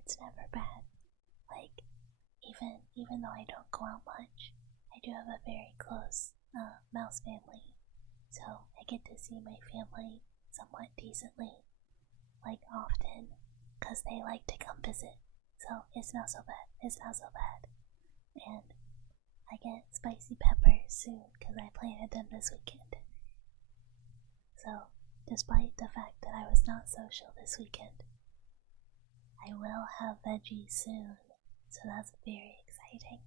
It's never bad. Like, even though I don't go out much, I do have a very close mouse family, so I get to see my family somewhat decently, like often, because they like to come visit. So it's not so bad. And I get spicy peppers soon because I planted them this weekend. So despite the fact that I was not social this weekend, I will have veggies soon, so that's very exciting. exciting.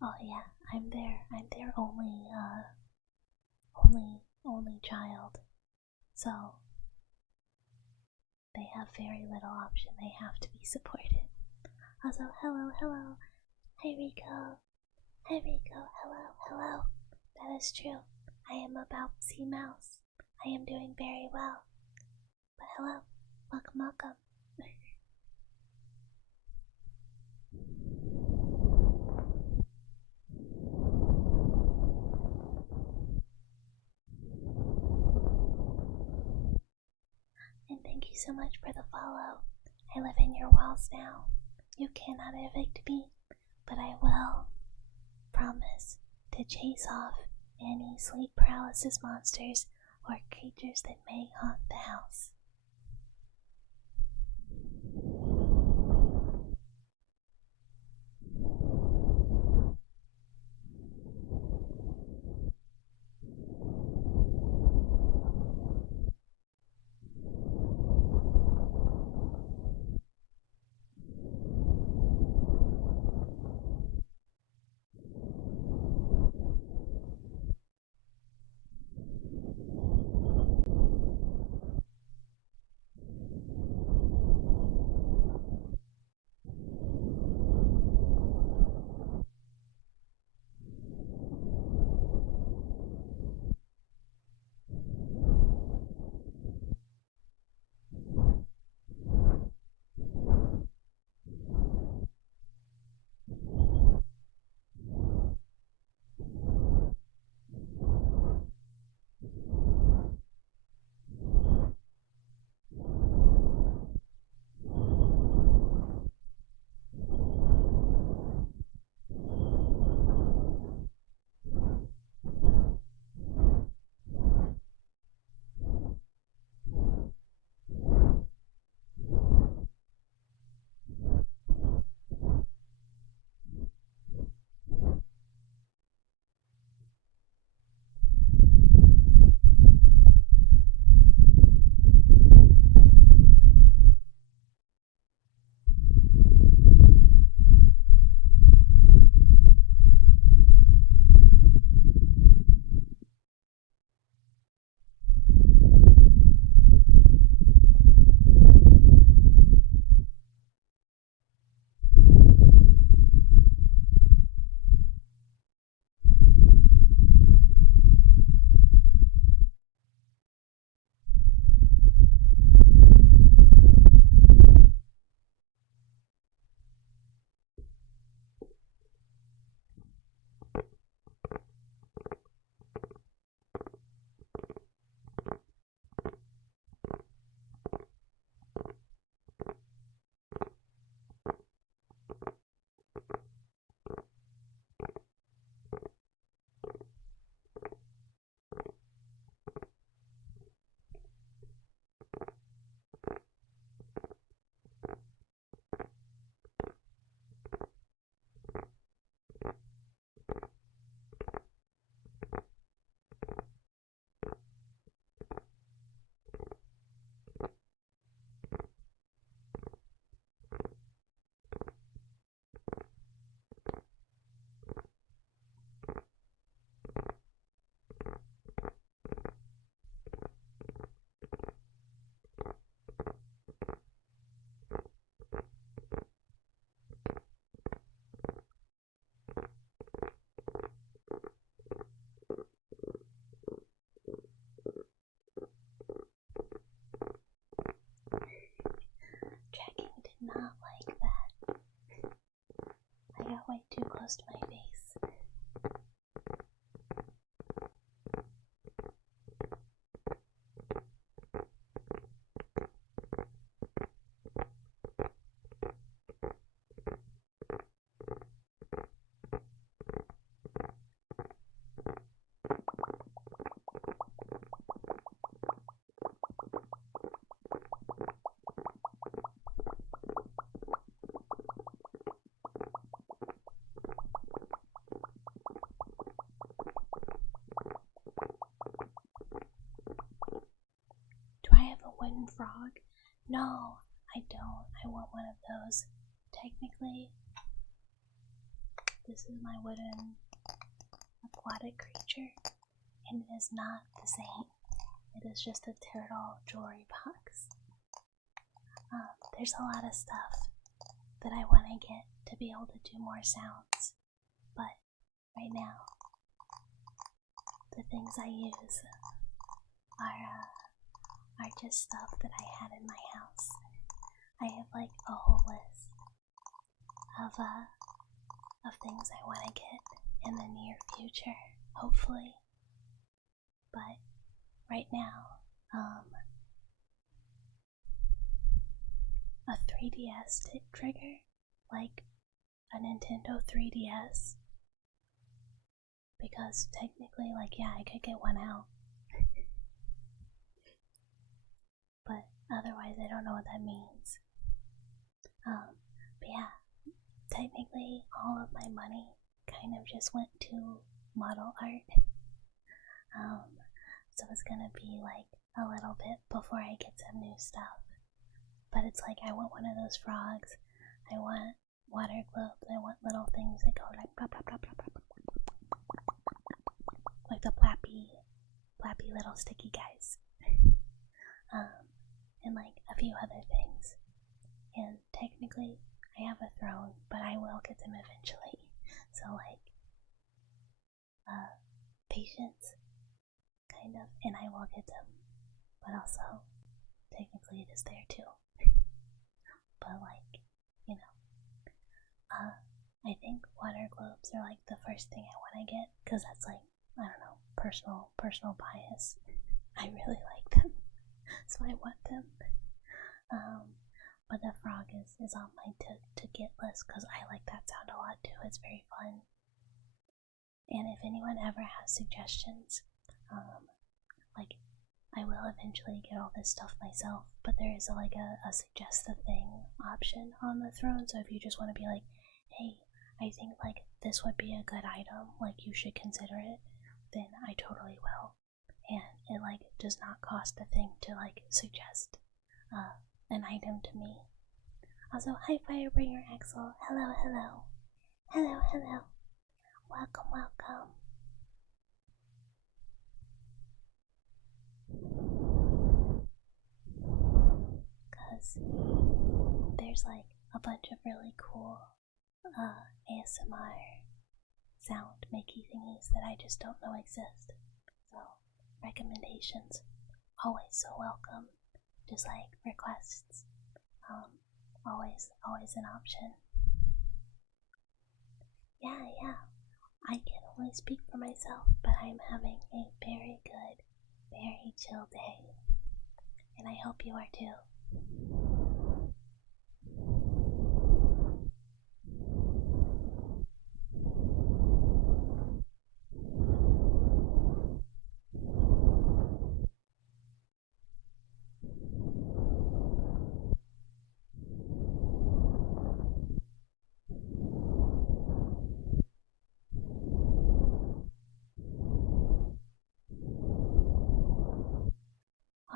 Oh yeah, I'm their only child. So they have very little option. They have to be supported. Also, hello. Hi Rico. Hello. That is true. I am a bouncy mouse. I am doing very well. But hello. Welcome. And thank you so much for the follow. I live in your walls now. You cannot evict me, but I will promise to chase off any sleep paralysis monsters or creatures that may haunt the house. Dragon did not like that. I got way too close to my face. wooden frog? No, I don't. I want one of those. Technically, this is my wooden aquatic creature, and it is not the same. It is just a turtle jewelry box. There's a lot of stuff that I want to get to be able to do more sounds, but right now, the things I use are just stuff that I had in my house. I have like a whole list of things I want to get in the near future, hopefully. But right now, a 3DS trigger, like a Nintendo 3DS, because technically, like, yeah, I could get one out. But otherwise, I don't know what that means. But yeah, technically, all of my money kind of just went to model art. So it's gonna be like a little bit before I get some new stuff. But it's like, I want one of those frogs. I want water globes. I want little things that go like blah blah blah blah blah, like the plappy little sticky guys. And like a few other things. And technically, I have a throne, but I will get them eventually. So like, patience, kind of, and I will get them. But also, technically it is there too. But like, you know, I think water globes are like the first thing I want to get, because that's like, I don't know, personal bias. I really like them, so I want them. But the frog is on my to get list, because I like that sound a lot too. It's very fun. And if anyone ever has suggestions, like, I will eventually get all this stuff myself, but there is like a suggest a thing option on the throne. So if you just want to be like, hey, I think like this would be a good item, like you should consider it, then I totally will. And it like does not cost a thing to like suggest an item to me. Also, hi Firebringer Axel. Hello, hello. Hello, hello. Welcome, welcome. Because there's like a bunch of really cool ASMR sound makey thingies that I just don't know exist. So, recommendations, always so welcome. Just like requests, always an option. Yeah, I can only speak for myself, but I'm having a very good, very chill day, and I hope you are too.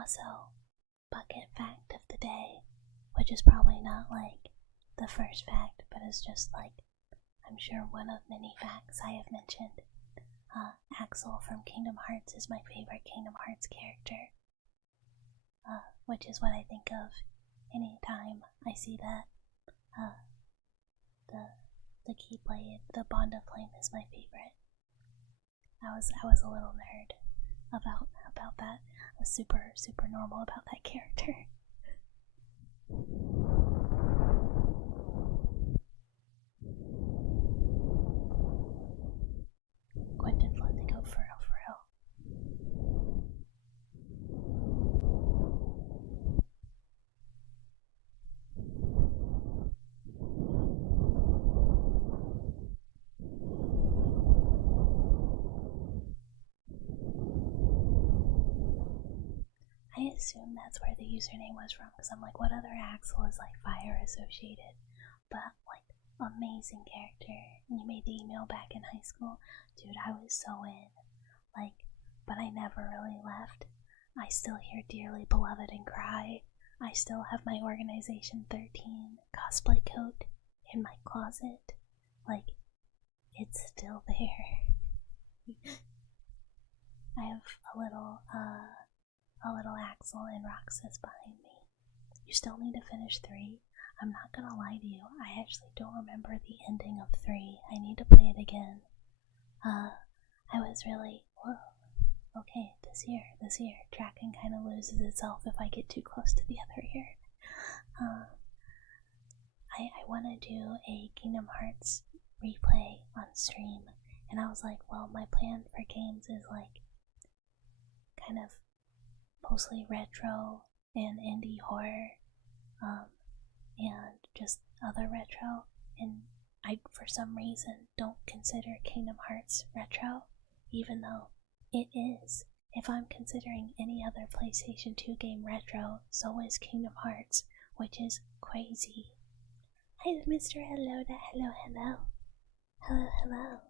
Also, bucket fact of the day, which is probably not like the first fact, but is just like, I'm sure one of many facts I have mentioned. Axel from Kingdom Hearts is my favorite Kingdom Hearts character, which is what I think of anytime I see that. The Keyblade, the Bond of Flame is my favorite. I was a little nerd about that. I was super normal about that character. Quentin let me go for real. I assume that's where the username was from, because I'm like, what other Axel is like fire associated? But like, amazing character. And you made the email back in high school. Dude, I was so in. Like, but I never really left. I still hear Dearly Beloved and cry. I still have my Organization 13 cosplay coat in my closet. Like, it's still there. I have a little Axel and Roxas behind me. You still need to finish 3. I'm not gonna lie to you, I actually don't remember the ending of 3. I need to play it again. I was really, whoa, okay, this year, tracking kind of loses itself if I get too close to the other ear. I want to do a Kingdom Hearts replay on stream, and I was like, well, my plan for games is like kind of mostly retro and indie horror, and just other retro, and I, for some reason, don't consider Kingdom Hearts retro, even though it is. If I'm considering any other PlayStation 2 game retro, so is Kingdom Hearts, which is crazy. Hi, Mr. Hello, hello. Hello, hello.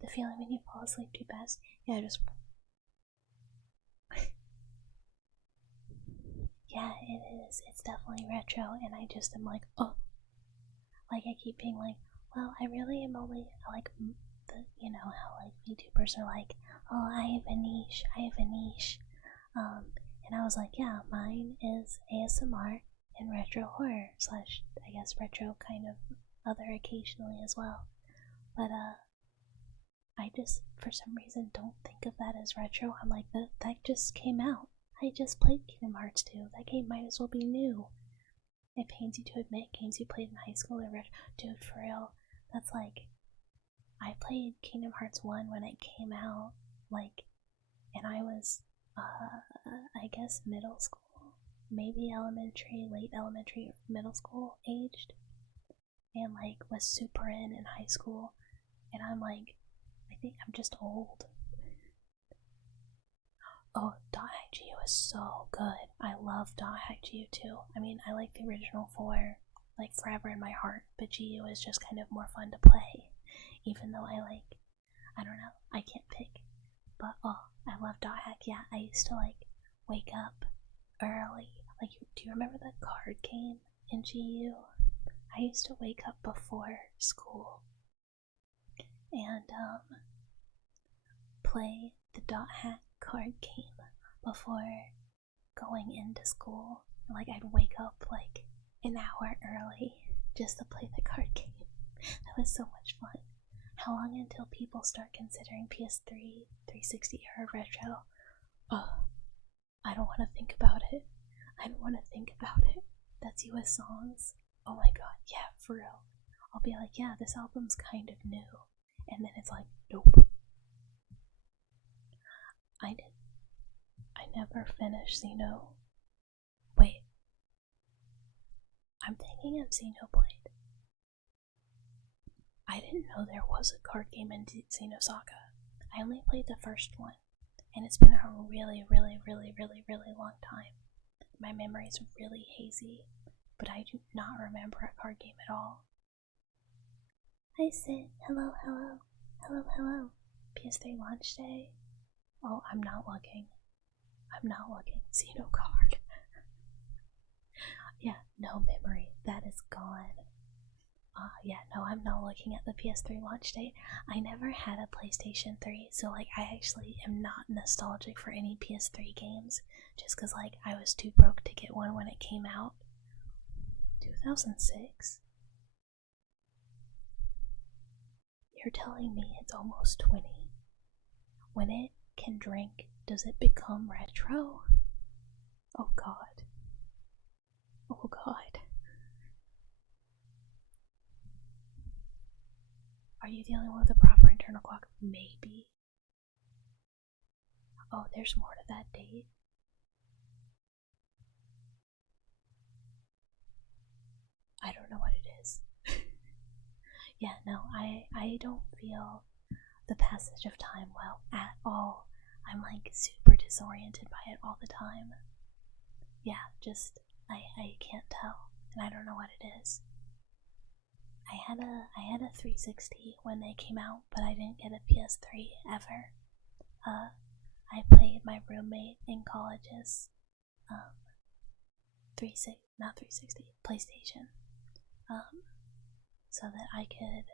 The feeling when you fall asleep too fast? Yeah, just... Yeah, it is. It's definitely retro, and I just am like, oh. Like, I keep being like, well, I really am only, like, you know how, like, VTubers are like, oh, I have a niche. And I was like, yeah, mine is ASMR and retro horror, slash, I guess, retro kind of other occasionally as well. But, I just, for some reason, don't think of that as retro. I'm like, that just came out. I just played Kingdom Hearts 2. That game might as well be new. It pains you to admit games you played in high school are retro. Dude, for real. That's like, I played Kingdom Hearts 1 when it came out, like, and I was, I guess middle school, maybe elementary, late elementary, or middle school aged, and like was super in high school, and I'm like, I think I'm just old. Oh, .haiku is so good. I love .haiku too. I mean, I like the original 4, like, forever in my heart, but GU is just kind of more fun to play. Even though I don't know, I can't pick. But, oh, I love .hack. Yeah, I used to, like, wake up early. Like, do you remember the card game in GU? I used to wake up before school and, play the .hack card game before going into school. Like, I'd wake up like an hour early just to play the card game. That was so much fun. How long until people start considering PS3, 360 era retro? Oh, I don't want to think about it. That's US songs. Oh my god, yeah, for real. I'll be like, yeah, this album's kind of new. And then it's like, nope. I never finished Xeno. Wait. I'm thinking of Xenoblade. I didn't know there was a card game in Xenosaga. I only played the first one, and it's been a really, really, really, really, really long time. My memory's really hazy, but I do not remember a card game at all. Hi Sid, hello. PS3 launch day? Oh, I'm not looking. Xenocard. Yeah, no memory. That is gone. Yeah, no, I'm not looking at the PS3 launch date. I never had a PlayStation 3, so, like, I actually am not nostalgic for any PS3 games, just because, like, I was too broke to get one when it came out. 2006? You're telling me it's almost 20. When it can drink, does it become retro? Oh god. Are you the only one with a proper internal clock? Maybe. Oh, there's more to that date. I don't know what it is. Yeah, no, I don't feel the passage of time well at all. I'm like super disoriented by it all the time. Yeah, just I can't tell, and I don't know what it is. I had a 360 when they came out, but I didn't get a PS3 ever. I played my roommate in college's not 360 PlayStation, so that I could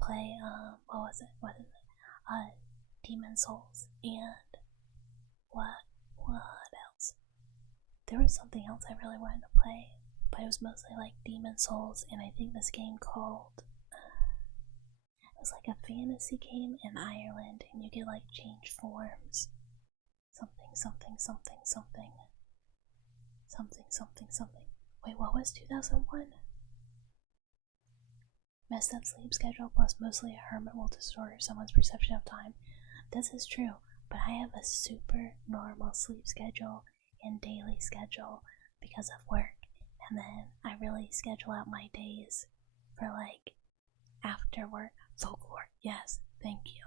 play what is it? Demon Souls and what else? There was something else I really wanted to play, but it was mostly like Demon Souls, and I think this game called it was like a fantasy game in Ireland, and you could like change forms. Something. Wait, what was 2001? Messed up sleep schedule plus mostly a hermit will distort someone's perception of time. This is true, but I have a super normal sleep schedule and daily schedule because of work, and then I really schedule out my days for like after work. Folklore, yes, thank you.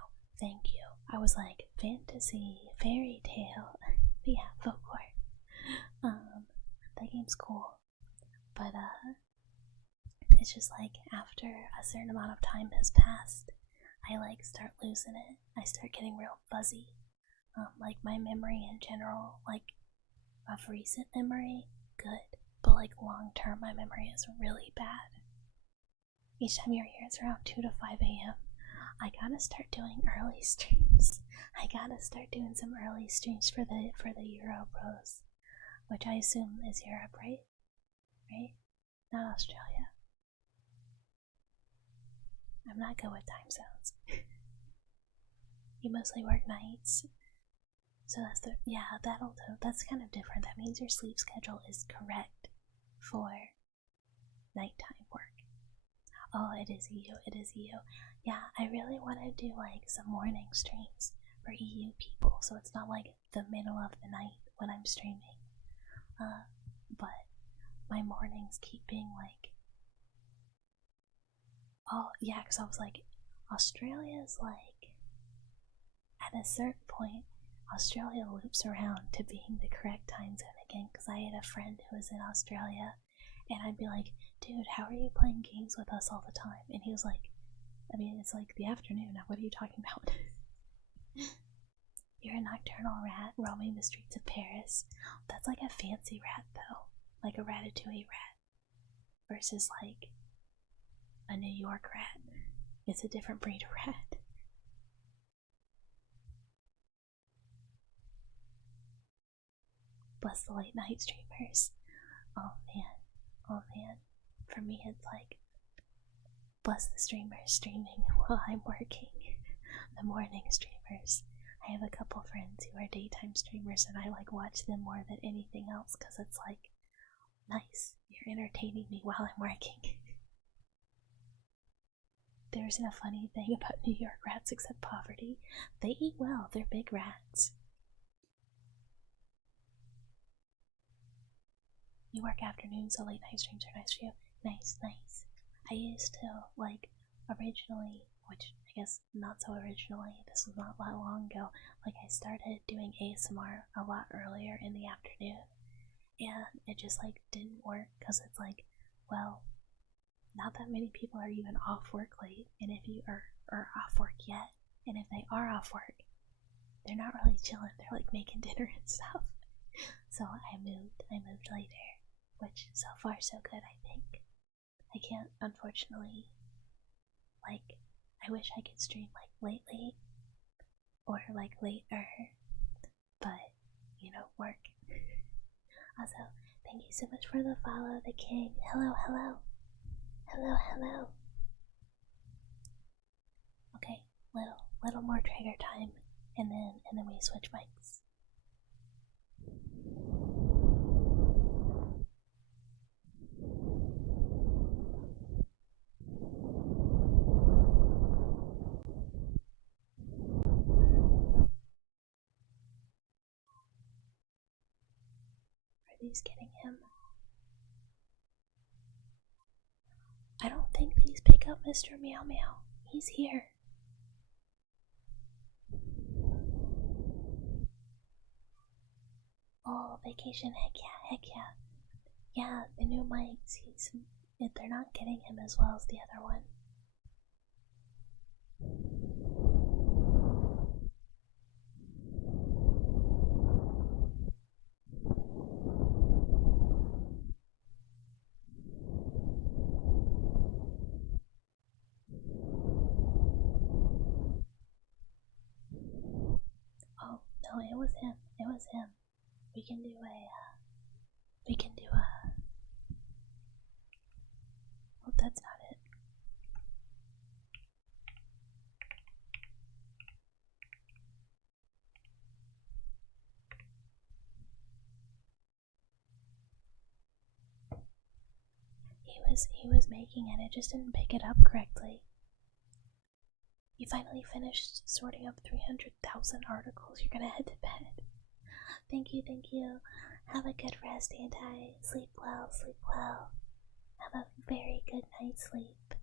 I was like fantasy, fairy tale, but yeah, folklore. That game's cool, but it's just like after a certain amount of time has passed, I like start losing it. I start getting real fuzzy. Like my memory in general, like of recent memory, good, but like long term, my memory is really bad. Each time you're here, it's around 2 to 5 a.m. I gotta start doing early streams. I gotta start doing some early streams for the Euro Bros, which I assume is Europe, right? Right? Not Australia. I'm not good with time zones. You mostly work nights, so that's kind of different. That means your sleep schedule is correct for nighttime work. Oh, it is EU. Yeah, I really want to do like some morning streams for EU people, so it's not like the middle of the night when I'm streaming. But my mornings keep being like, oh yeah, because I was like, Australia's like, at a certain point, Australia loops around to being the correct time zone again, because I had a friend who was in Australia, and I'd be like, dude, how are you playing games with us all the time? And he was like, I mean, it's like the afternoon now, what are you talking about? You're a nocturnal rat roaming the streets of Paris. That's like a fancy rat, though. Like a ratatouille rat. Versus like a New York rat. It's a different breed of rat. Bless the late night streamers. Oh man. For me, it's like, bless the streamers streaming while I'm working. The morning streamers. I have a couple friends who are daytime streamers, and I like watch them more than anything else because it's like, nice, you're entertaining me while I'm working. There isn't a funny thing about New York rats except poverty. They eat well, they're big rats. You work afternoons, so late night streams are nice for you. Nice. I used to, like, originally, which I guess not so originally, this was not that long ago, like I started doing ASMR a lot earlier in the afternoon, and it just like didn't work because it's like, well, not that many people are even off work late, and if you are off work yet, and if they are off work, they're not really chilling, they're like making dinner and stuff. So I moved later, which so far so good, I think. I can't, unfortunately, like, I wish I could stream like lately or like later, but you know, work. Also, thank you so much for the follow, the king. Hello. Okay, little more trigger time, and then we switch mics. Are these getting him? I don't think these pick up Mr. Meow Meow. He's here. Oh, vacation, heck yeah. Yeah, the new mics, they're not getting him as well as the other one. him. We can do a, oh, that's not it. He was making it, it just didn't pick it up correctly. You finally finished sorting up 300,000 articles. You're gonna head to bed. Thank you, thank you. Have a good rest, Anti. Sleep well, sleep well. Have a very good night's sleep.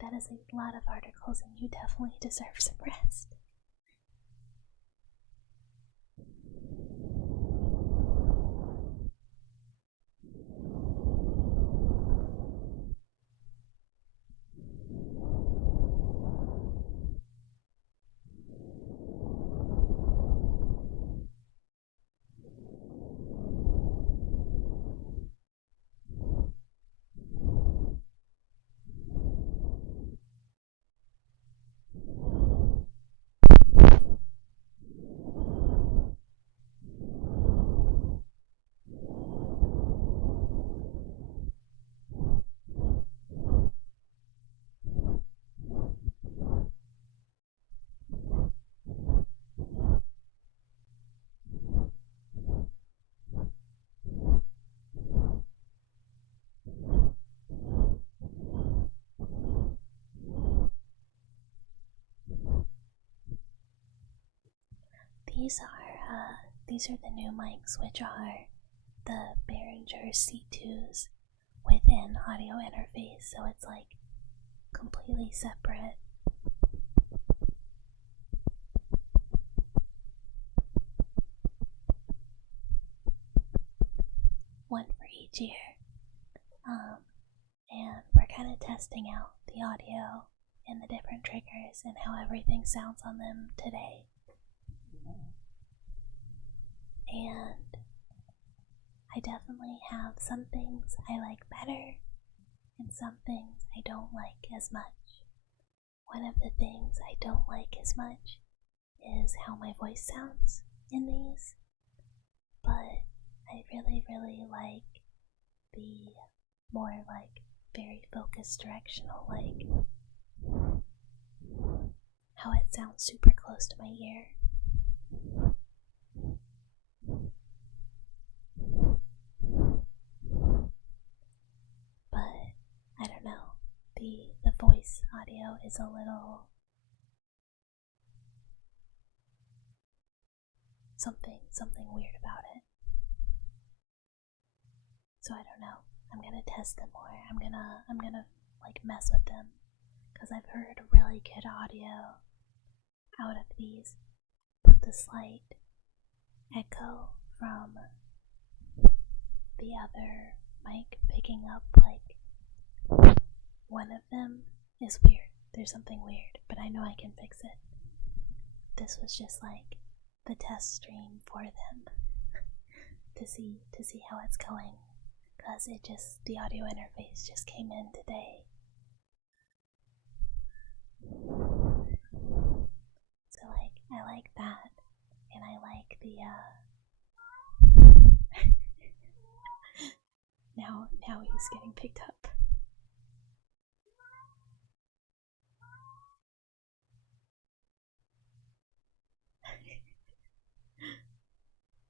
That is a lot of articles, and you definitely deserve some rest. These are the new mics, which are the Behringer C2s with an audio interface, so it's like completely separate. One for each ear. And we're kind of testing out the audio and the different triggers and how everything sounds on them today. And I definitely have some things I like better and some things I don't like as much. One of the things I don't like as much is how my voice sounds in these, but I really, really like the more like very focused directional, like how it sounds super close to my ear. But I don't know, the voice audio is a little something weird about it. So I don't know. I'm gonna test them more. I'm gonna like mess with them, because I've heard really good audio out of these, but the slight echo from the other mic picking up like one of them is weird. There's something weird, but I know I can fix it. This was just like the test stream for them to see how it's going, because the audio interface just came in today. So like I like that, and I like the now he's getting picked up.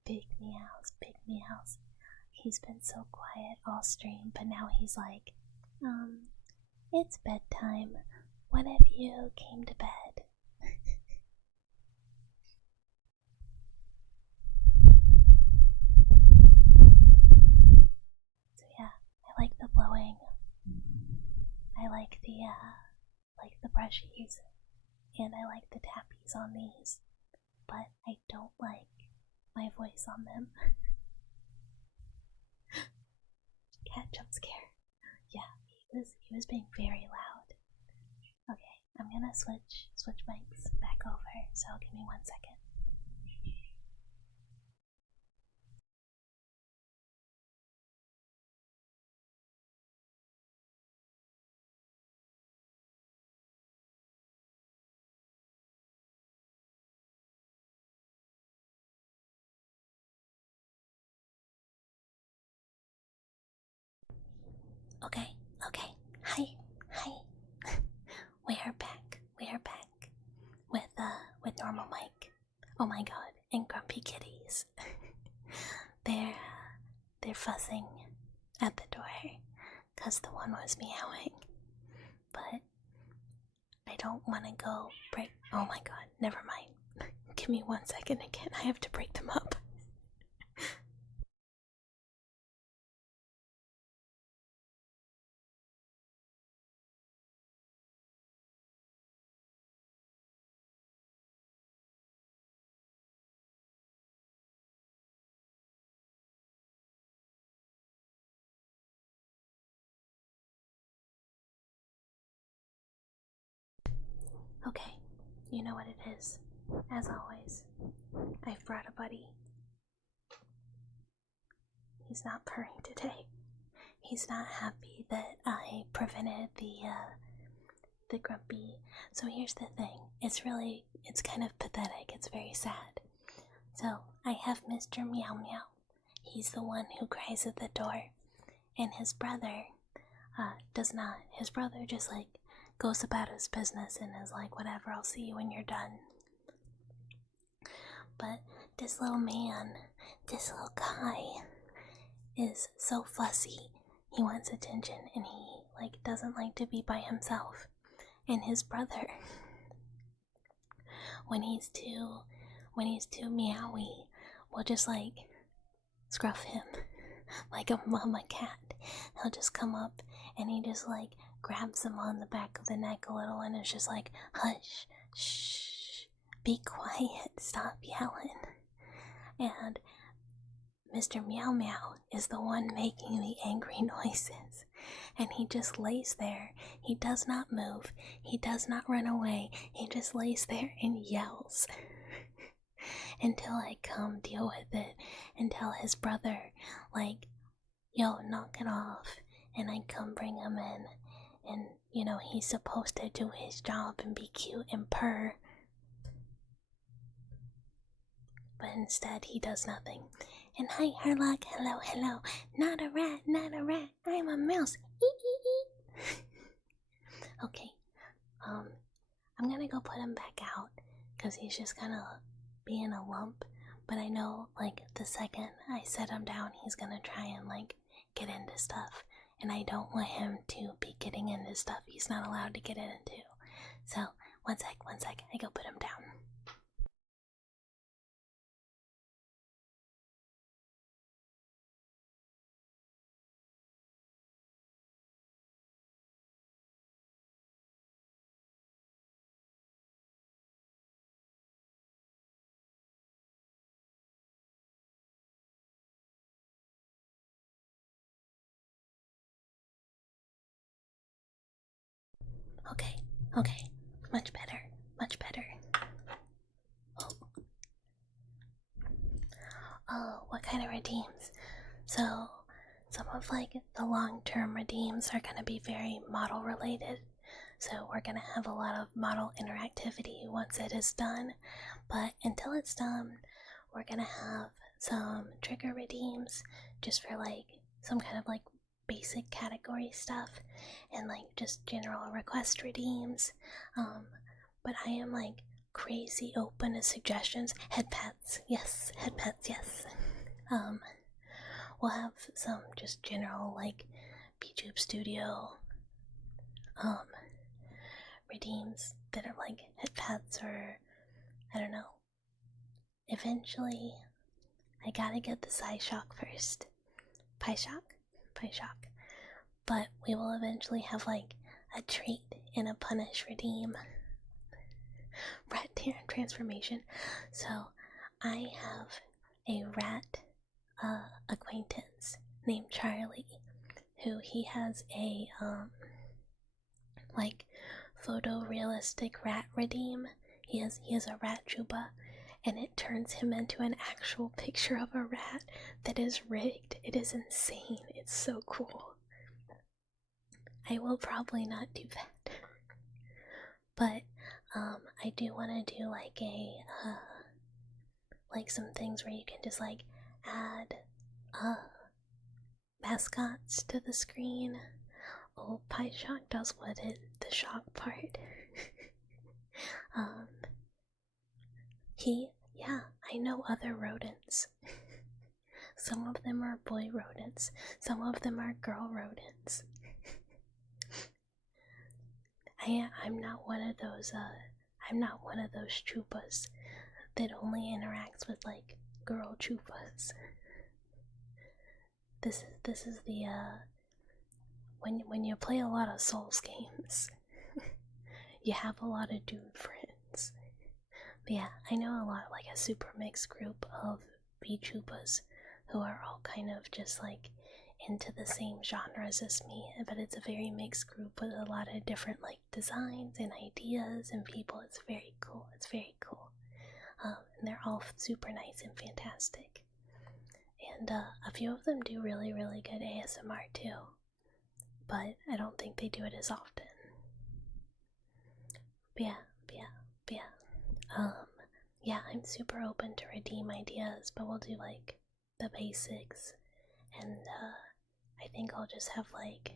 Big meows. He's been so quiet all stream, but now he's like, it's bedtime. One of you came to bed. So yeah, I like the blowing. I like the brushies, and I like the tappies on these, but I don't like my voice on them. Cat jump scare. Yeah, he was being very loud. Okay, I'm gonna switch mics back over, so give me 1 second. Okay, okay. Hi, hi. We are back. We are back with normal mic. Oh my god, and grumpy kitties. They're fussing at the door because the one was meowing. But I don't want to go break. Oh my god, never mind. Give me 1 second again. I have to break them up. Okay, you know what it is. As always, I've brought a buddy. He's not purring today. He's not happy that I prevented the grumpy. So here's the thing. It's kind of pathetic. It's very sad. So I have Mr. Meow Meow. He's the one who cries at the door. And his brother does not. His brother just goes about his business and is like, whatever, I'll see you when you're done. But this little man, this little guy is so fussy. He wants attention and he doesn't like to be by himself. And his brother, when he's too meowy, will just scruff him like a mama cat. He'll just come up and he just grabs him on the back of the neck a little and is just like, hush, shh, be quiet, stop yelling. And Mr. Meow Meow is the one making the angry noises. And he just lays there. He does not move. He does not run away. He just lays there and yells. Until I come deal with it. And tell his brother, yo, knock it off. And I come bring him in. And, he's supposed to do his job and be cute and purr. But instead, he does nothing. And hi, Herlock, hello, hello. Not a rat, I'm a mouse. Okay, I'm gonna go put him back out, because he's just kind of being a lump. But I know, the second I set him down, he's gonna try and, get into stuff. And I don't want him to be getting into stuff he's not allowed to get into. So, one sec, I go put him down. Okay, much better. Oh, what kind of redeems? So, some of the long-term redeems are gonna be very model related. So we're gonna have a lot of model interactivity once it is done. But until it's done, we're gonna have some trigger redeems just for some kind of basic category stuff and just general request redeems. But I am crazy open to suggestions. Head pets, yes. We'll have some just general BTube Studio redeems that are head pets, or I don't know. Eventually, I gotta get the Psyshock first. Pie shock. But we will eventually have a treat and a punish redeem. Rat transformation. So I have a rat acquaintance named Charlie, who he has a photorealistic rat redeem. He has a rat juba, and it turns him into an actual picture of a rat that is rigged. It is insane. It's so cool. I will probably not do that. But I do want to do some things where you can just add mascots to the screen. Oh, Pie Shock does what it, the shock part. Yeah, I know other rodents. Some of them are boy rodents, some of them are girl rodents. I'm not one of those, chupas that only interacts with, like, girl chupas. This is the, when you play a lot of Souls games, you have a lot of dude friends. But yeah, I know a lot, like a super mixed group of VTubers who are all kind of just like into the same genres as me, but it's a very mixed group with a lot of different like designs and ideas and people. It's very cool. And they're all super nice and fantastic. And a few of them do really, really good ASMR too, but I don't think they do it as often. But yeah, I'm super open to redeem ideas, but we'll do like the basics, and I think I'll just have like,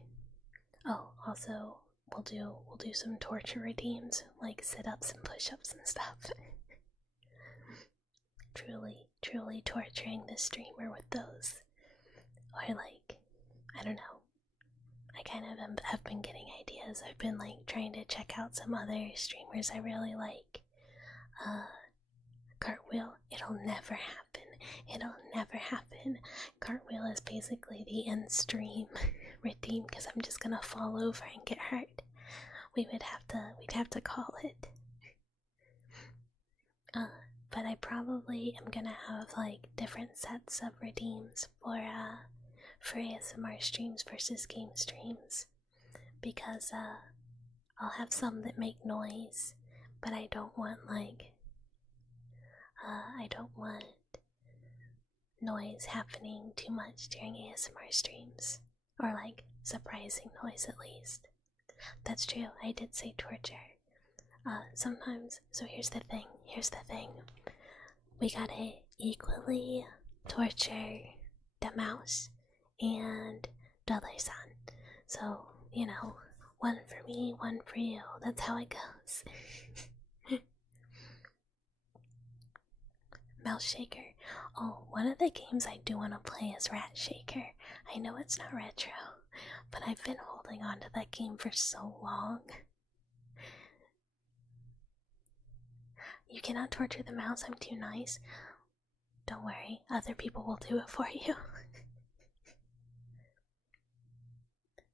also we'll do some torture redeems, like sit-ups and push-ups and stuff. truly torturing the streamer with those, or like, I don't know. I kind of have been getting ideas. I've been like trying to check out some other streamers I really like. Cartwheel, it'll never happen. Cartwheel is basically the end stream redeem because I'm just gonna fall over and get hurt. We'd have to call it. But I probably am gonna have like different sets of redeems for ASMR streams versus game streams, because I'll have some that make noise, but I don't want noise happening too much during ASMR streams, or like surprising noise at least. That's true, I did say torture. Sometimes, so here's the thing. We gotta equally torture the mouse and Dollar-san. So, you know, one for me, one for you. That's how it goes. Mouse Shaker. Oh, one of the games I do want to play is Rat Shaker. I know it's not retro, but I've been holding on to that game for so long. You cannot torture the mouse, I'm too nice. Don't worry, other people will do it for you.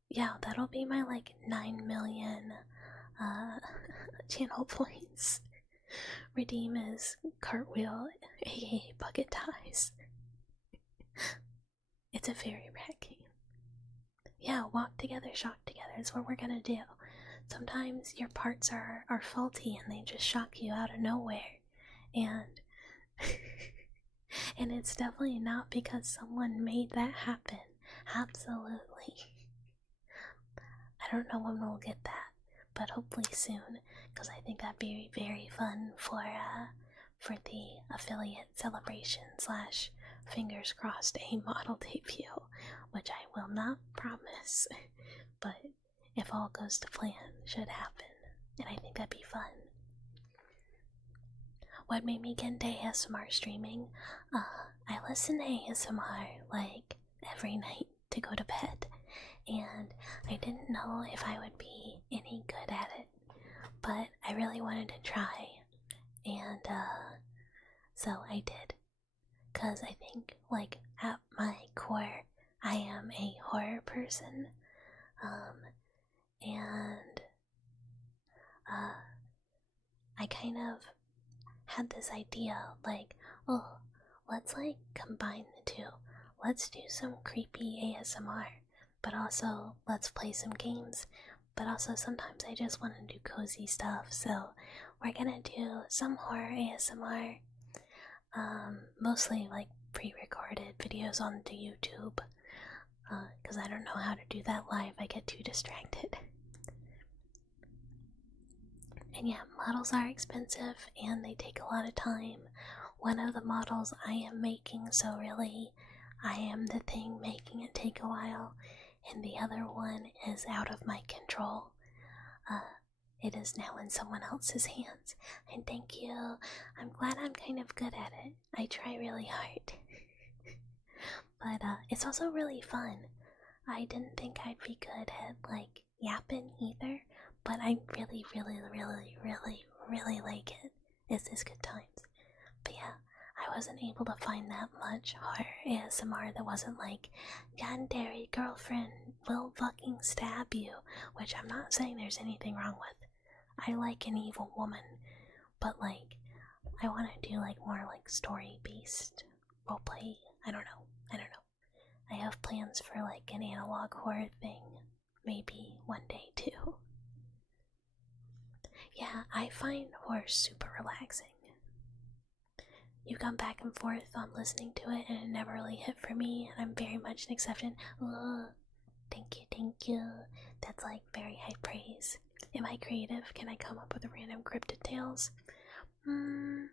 Yeah, that'll be my like 9 million channel points. Redeem is Cartwheel, aka Bucket Ties. It's a very rad game. Yeah, walk together, shock together is what we're gonna do. Sometimes your parts are faulty and they just shock you out of nowhere. And and it's definitely not because someone made that happen. Absolutely. I don't know when we'll get that, but hopefully soon, because I think that'd be very fun for the affiliate celebration / fingers crossed a model debut, which I will not promise, but if all goes to plan, should happen, and I think that'd be fun. What made me get into ASMR streaming? I listen to ASMR like every night to go to bed, and I didn't know if I would be any good at it, but I really wanted to try, and so I did, because I think like at my core I am a horror person, and I kind of had this idea like, oh, let's like combine the two. Let's do some creepy ASMR, but also let's play some games. But also sometimes I just want to do cozy stuff, so we're gonna do some horror ASMR, mostly like pre-recorded videos onto YouTube, because I don't know how to do that live. I get too distracted. And yeah, models are expensive and they take a lot of time. One of the models I am making, so really I am the thing making it take a while, and the other one is out of my control. It is now in someone else's hands, and thank you. I'm glad I'm kind of good at it. I try really hard. But it's also really fun. I didn't think I'd be good at, like, yapping either, but I really, really, really, really, really like it. It's just good times. But yeah, I wasn't able to find that much horror ASMR that wasn't like, Yandere girlfriend will fucking stab you, which I'm not saying there's anything wrong with. I like an evil woman, but like, I want to do like more like story-based roleplay. I don't know. I have plans for like an analog horror thing, maybe one day too. Yeah, I find horror super relaxing. You've gone back and forth on listening to it, and it never really hit for me, and I'm very much an exception. Thank you. That's like very high praise. Am I creative? Can I come up with random cryptid tales? Random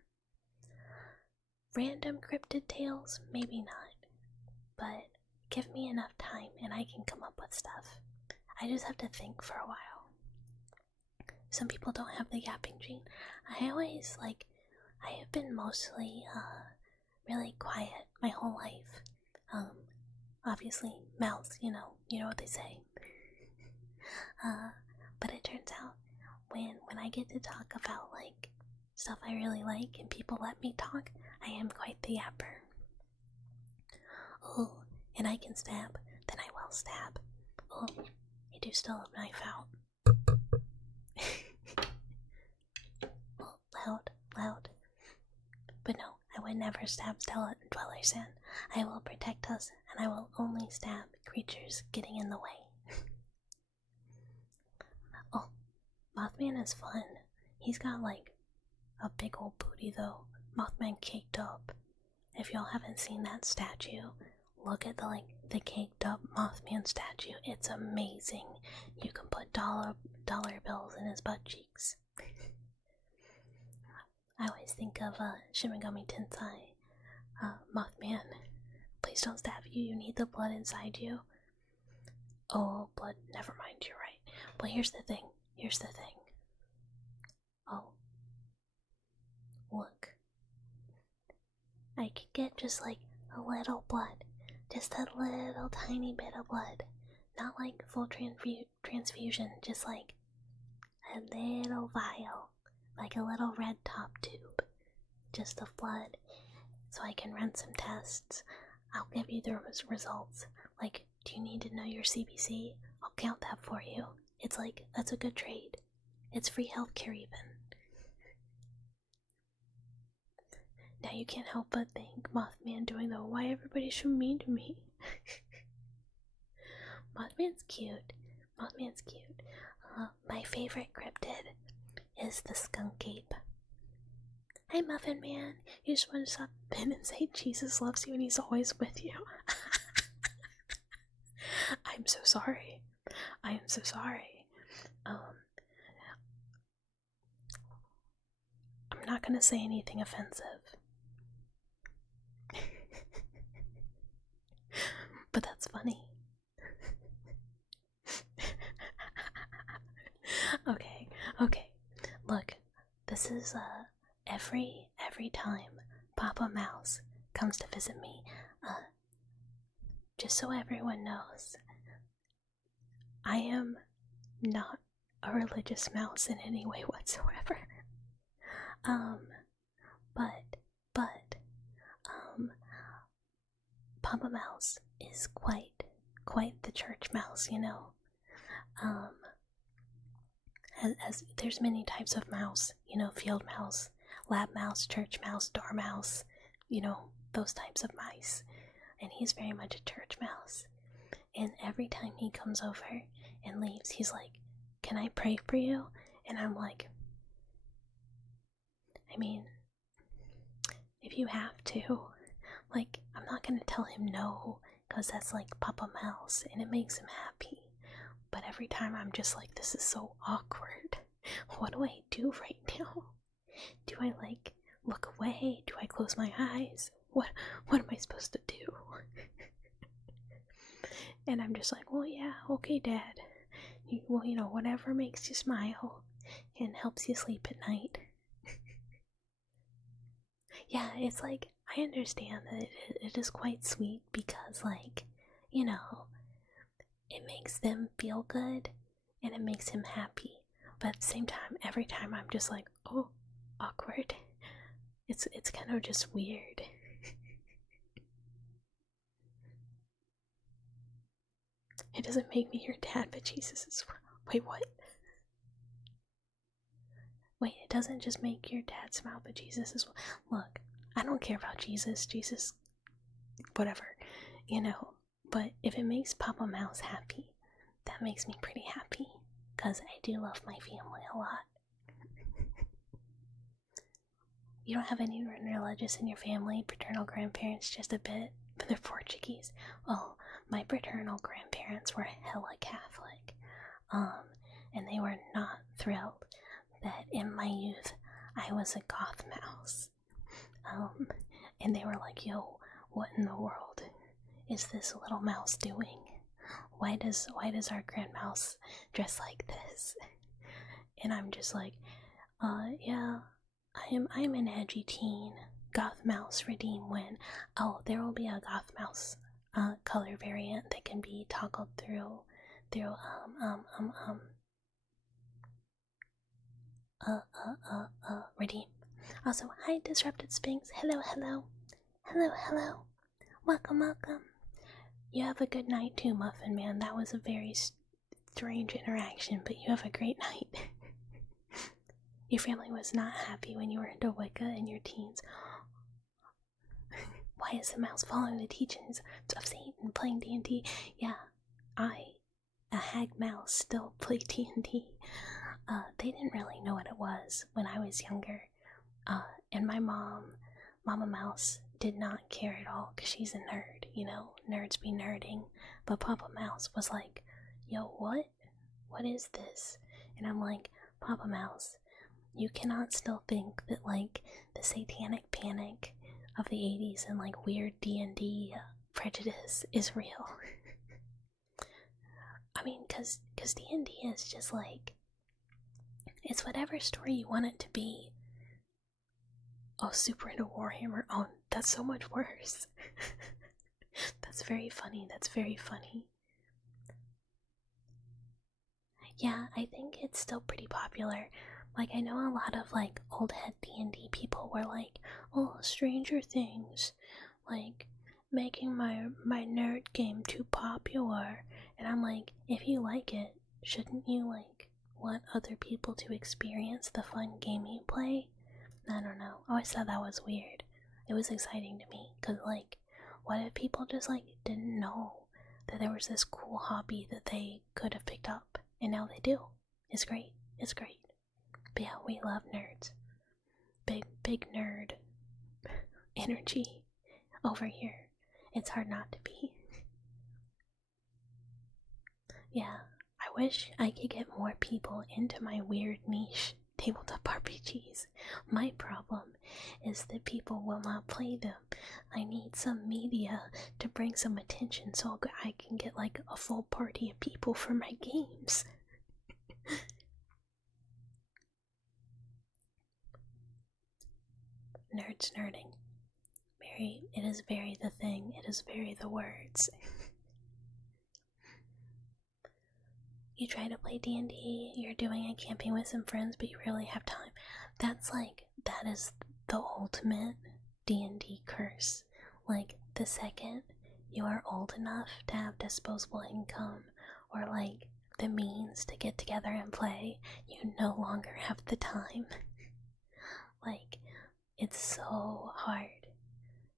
cryptid tales? Maybe not. But give me enough time and I can come up with stuff. I just have to think for a while. Some people don't have the yapping gene. I have been mostly really quiet my whole life. Obviously mouths, you know what they say. But it turns out when I get to talk about like stuff I really like and people let me talk, I am quite the yapper. Oh, and I can stab, then I will stab. Oh, I do still have a knife out. Oh, loud. But no, I would never stab Stella and Dwellers in. I will protect us, and I will only stab creatures getting in the way. Oh, Mothman is fun. He's got like a big old booty though. Mothman caked up. If y'all haven't seen that statue, look at the caked up Mothman statue. It's amazing. You can put dollar bills in his butt cheeks. I always think of Shin Megami Tensei, Mothman. Please don't stab you. You need the blood inside you. Oh, blood. Never mind. You're right. Well, here's the thing. Oh, look. I could get just like a little blood. Just a little tiny bit of blood. Not like full transfusion, just like a little vial. Like a little red top tube. Just of blood. So I can run some tests. I'll give you the results. Like, do you need to know your CBC? I'll count that for you. It's like, that's a good trade. It's free healthcare even. Now you can't help but think Mothman doing the why everybody so mean to me. Mothman's cute. My favorite cryptid is the skunk ape. Hey Muffin Man, you just want to stop in and say Jesus loves you and he's always with you. I'm so sorry. I'm not gonna say anything offensive. But that's funny. Okay. Look, this is every time Papa Mouse comes to visit me, just so everyone knows, I am not a religious mouse in any way whatsoever. But Papa Mouse is quite the church mouse, you know. As there's many types of mouse, you know, field mouse, lab mouse, church mouse, dormouse, you know, those types of mice. And he's very much a church mouse. And every time he comes over and leaves, he's like, "Can I pray for you?" And I'm like, I mean, if you have to, like, I'm not gonna tell him no, because that's like Papa Mouse, and it makes him happy. But every time I'm just like, this is so awkward. What do I do right now? Do I, like, look away? Do I close my eyes? What am I supposed to do? And I'm just like, well, yeah, okay, Dad. Well, whatever makes you smile and helps you sleep at night. Yeah, it's like, I understand that it is quite sweet because, like, it makes them feel good and it makes him happy. But at the same time, every time I'm just like, oh, awkward. It's kind of just weird. It doesn't make me your dad, but Jesus is. Wait, what? Wait, it doesn't just make your dad smile, but Jesus is. Look, I don't care about Jesus. Jesus, whatever, But if it makes Papa Mouse happy, that makes me pretty happy. Because I do love my family a lot. You don't have anyone religious in your family? Paternal grandparents, just a bit, but they're Portuguese. Well, my paternal grandparents were hella Catholic, and they were not thrilled that in my youth I was a goth mouse. And they were like, yo, what in the world is this little mouse doing? Why does our grandmouse dress like this? And I'm just like, yeah, I'm an edgy teen. Goth mouse redeem when. Oh, there will be a goth mouse color variant that can be toggled through redeem. Also, hi Disrupted Sphinx. Hello. Welcome. You have a good night too, Muffin Man. That was a very strange interaction, but you have a great night. Your family was not happy when you were into Wicca in your teens. Why is the mouse following the teachings of Satan playing D&D? Yeah, I, a hag mouse, still play D&D. They didn't really know what it was when I was younger. And my Mama Mouse, did not care at all because she's a nerd, nerds be nerding. But Papa Mouse was like, yo, what? What is this? And I'm like, Papa Mouse, you cannot still think that, like, the satanic panic of the 80s and, like, weird D&D prejudice is real. I mean, because D&D is just, like, it's whatever story you want it to be. Oh, super into Warhammer. Oh, that's so much worse. That's very funny. Yeah, I think it's still pretty popular. Like, I know a lot of, like, old head D&D people were like, oh, Stranger Things, like, making my nerd game too popular. And I'm like, if you like it, shouldn't you, like, want other people to experience the fun game you play? I don't know. I always thought that was weird. It was exciting to me, because, like, what if people just, like, didn't know that there was this cool hobby that they could have picked up, and now they do? It's great. But yeah, we love nerds. Big nerd energy over here. It's hard not to be. Yeah, I wish I could get more people into my weird niche tabletop RPGs. My problem is that people will not play them. I need some media to bring some attention so I can get, like, a full party of people for my games. Nerds nerding. It is very the thing. It is very the words. You try to play D&D, you're doing a camping with some friends, but you really have time. That is the ultimate D&D curse. Like, the second you are old enough to have disposable income, or, like, the means to get together and play, you no longer have the time. Like, it's so hard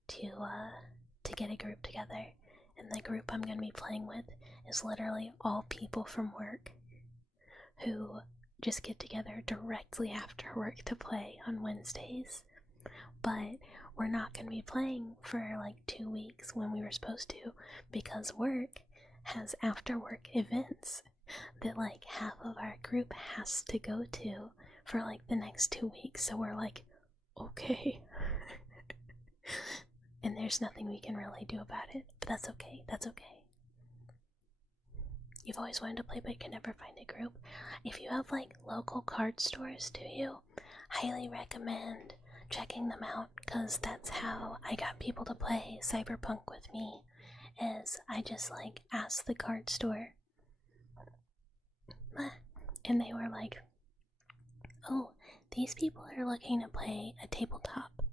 to get a group together, and the group I'm gonna be playing with is literally all people from work who just get together directly after work to play on Wednesdays. But we're not gonna be playing for like 2 weeks when we were supposed to, because work has after work events that like half of our group has to go to for like the next 2 weeks. So we're like, okay. And there's nothing we can really do about it, but that's okay. you've always wanted to play but can never find a group. If you have like local card stores to you, highly recommend checking them out, because that's how I got people to play Cyberpunk with me. Is I just like asked the card store, and they were like, oh, these people are looking to play a tabletop,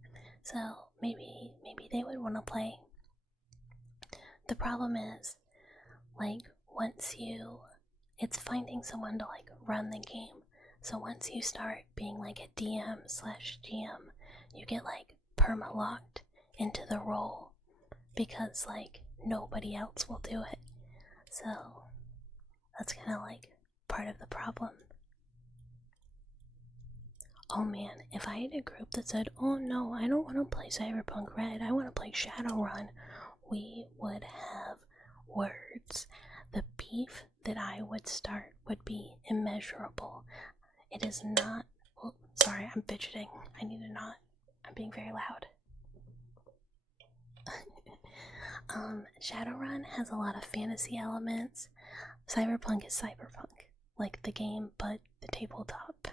so maybe they would want to play. The problem is, like, it's finding someone to like run the game. So once you start being like a DM/GM, you get like perma-locked into the role because like nobody else will do it. So that's kind of like part of the problem. Oh man, if I had a group that said, oh no, I don't want to play Cyberpunk Red, I want to play Shadowrun, we would have words. The beef that I would start would be immeasurable. It is not. Oh, sorry, I'm fidgeting. I need to not. I'm being very loud. Shadowrun has a lot of fantasy elements. Cyberpunk is cyberpunk, like the game, but the tabletop.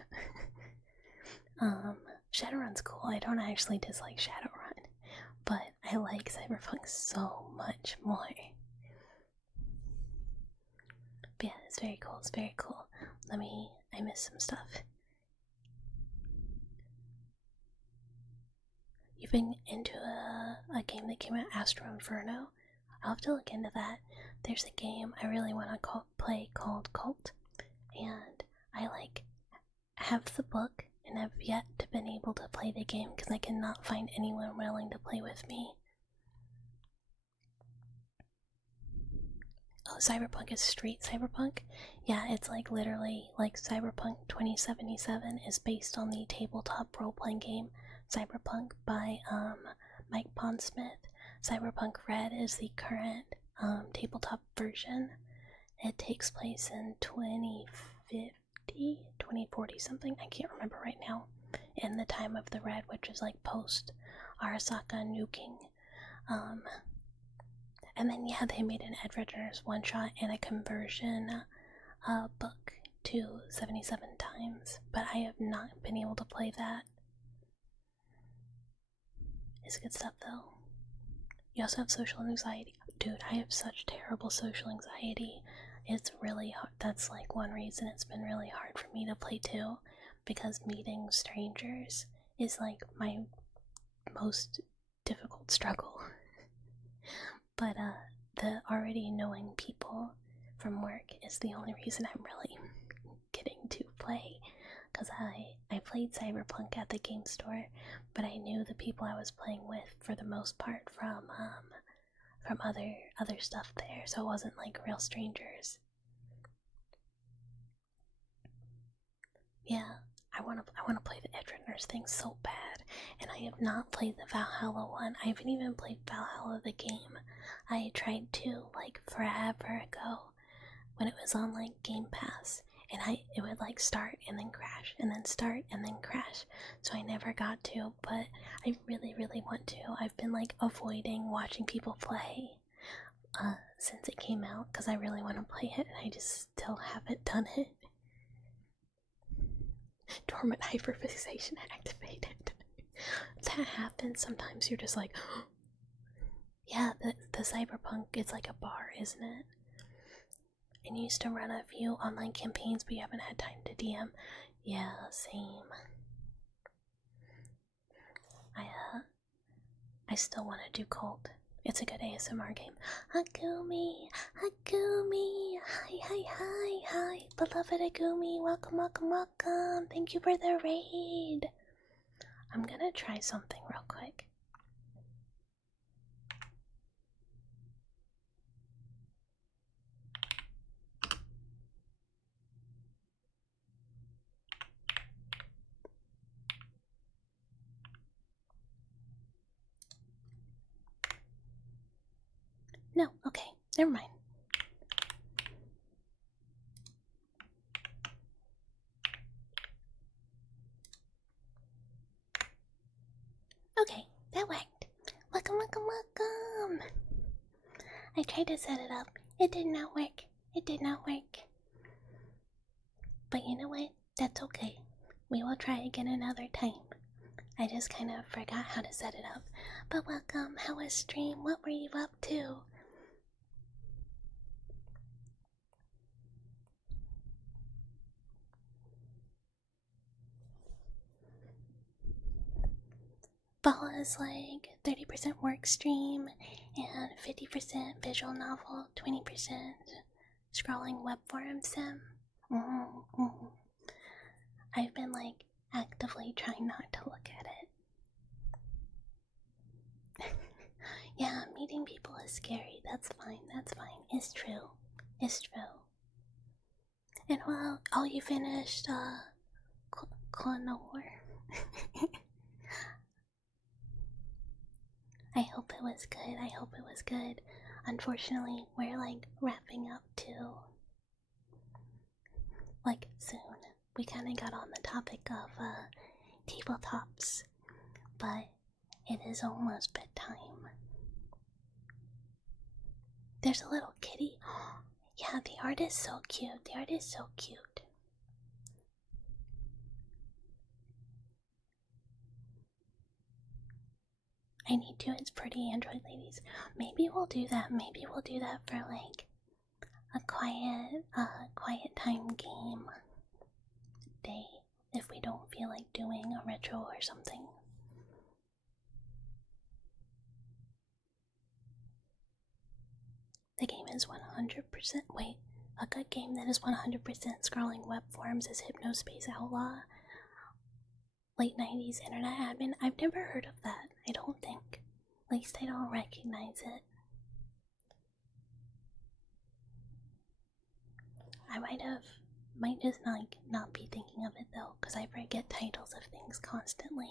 Shadowrun's cool. I don't actually dislike Shadowrun, but I like Cyberpunk so much more. But yeah, it's very cool. It's very cool. I missed some stuff. You've been into a game that came out, Astro Inferno? I'll have to look into that. There's a game I really want to play called Cult, and I have the book and have yet to been able to play the game because I cannot find anyone willing to play with me. Oh, Cyberpunk is Street Cyberpunk? Yeah, it's like literally like Cyberpunk 2077 is based on the tabletop role-playing game Cyberpunk by Mike Pondsmith. Cyberpunk Red is the current tabletop version. It takes place in 2050, 2040 something, I can't remember right now, in the time of the Red, which is like post Arasaka nuking. And then yeah, they made an Ed Rittner's one shot and a conversion book to 77 times, but I have not been able to play that. It's good stuff though. You also have social anxiety. Dude, I have such terrible social anxiety. It's really hard. That's like one reason it's been really hard for me to play too, because meeting strangers is like my most difficult struggle. But the already knowing people from work is the only reason I'm really getting to play, because I played Cyberpunk at the game store, but I knew the people I was playing with for the most part from other stuff there, so it wasn't like real strangers. Yeah, I wanna play the Ed Rittner's thing so bad, and I have not played the Valhalla one. I haven't even played Valhalla the game. I tried to like forever ago when it was on like Game Pass, and it would like start and then crash and then start and then crash, so I never got to, but I really want to. I've been like avoiding watching people play since it came out because I really want to play it, and I just still haven't done it. Dormant hyperfixation activated. That happens sometimes. You're just like yeah, the Cyberpunk, it's like a bar, isn't it? And you used to run a few online campaigns, but you haven't had time to DM. Yeah, same. I still want to do Cult. It's a good ASMR game. Agumi, hi, beloved Agumi, welcome. Thank you for the raid. I'm gonna try something real quick. No, okay, never mind. Okay, that worked. Welcome. I tried to set it up. It did not work. It did not work. But you know what? That's okay. We will try again another time. I just kind of forgot how to set it up. But welcome. How was stream? What were you up to? Fall is like 30% work stream and 50% visual novel, 20% scrolling web forum sim. I've been like actively trying not to look at it. Yeah, meeting people is scary. That's fine. That's fine. It's true. It's true. And well, oh, you finished Clonor. I hope it was good. I hope it was good. Unfortunately, we're like wrapping up too. Like soon. We kind of got on the topic of tabletops, but it is almost bedtime. There's a little kitty. Yeah, the art is so cute. The art is so cute. I need to. It's pretty Android ladies. Maybe we'll do that. Maybe we'll do that for like a quiet time game day if we don't feel like doing a retro or something. The game is 100%. Wait, a good game that is 100% scrolling web forums is Hypnospace Outlaw. Late 90s internet admin. I've never heard of that, I don't think. At least I don't recognize it. I might just like not be thinking of it though, because I forget titles of things constantly.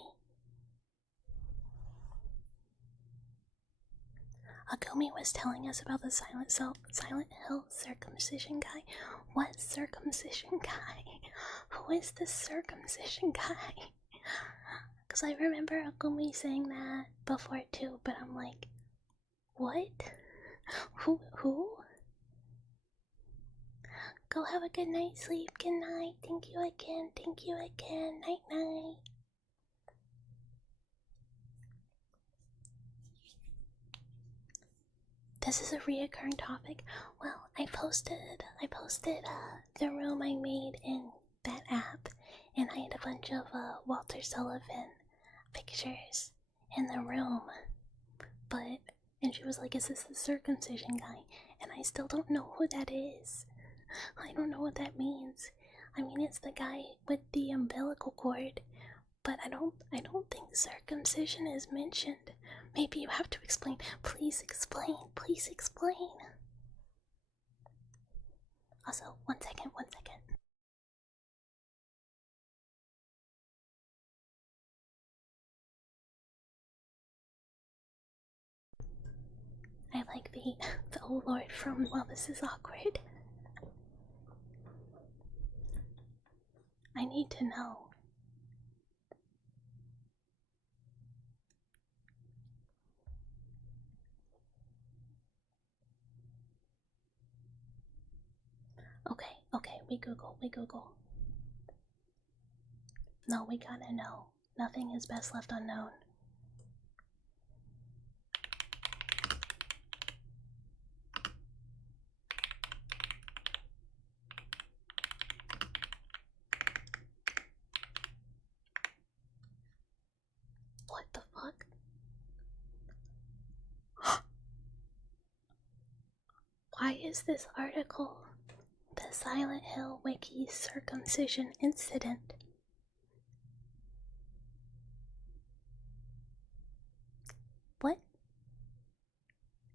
Agumi was telling us about the Silent Hill circumcision guy. What circumcision guy? Who is this circumcision guy? Because I remember Agumi saying that before too, but I'm like, what? Who? Go have a good night's sleep. Good night. Thank you again. Thank you again. Night night. This is a reoccurring topic. Well, I posted the room I made in that app, and I had a bunch of Walter Sullivan pictures in the room. And she was like, "Is this the circumcision guy?" And I still don't know who that is. I don't know what that means. I mean, it's the guy with the umbilical cord, but I don't think circumcision is mentioned. Maybe you have to explain. Please explain. Please explain. Also, one second. I like the oh lord from well, this is awkward. I need to know. Okay, we Google. No, we gotta know. Nothing is best left unknown. What the fuck? Why is this article the Silent Hill Wiki circumcision incident? What?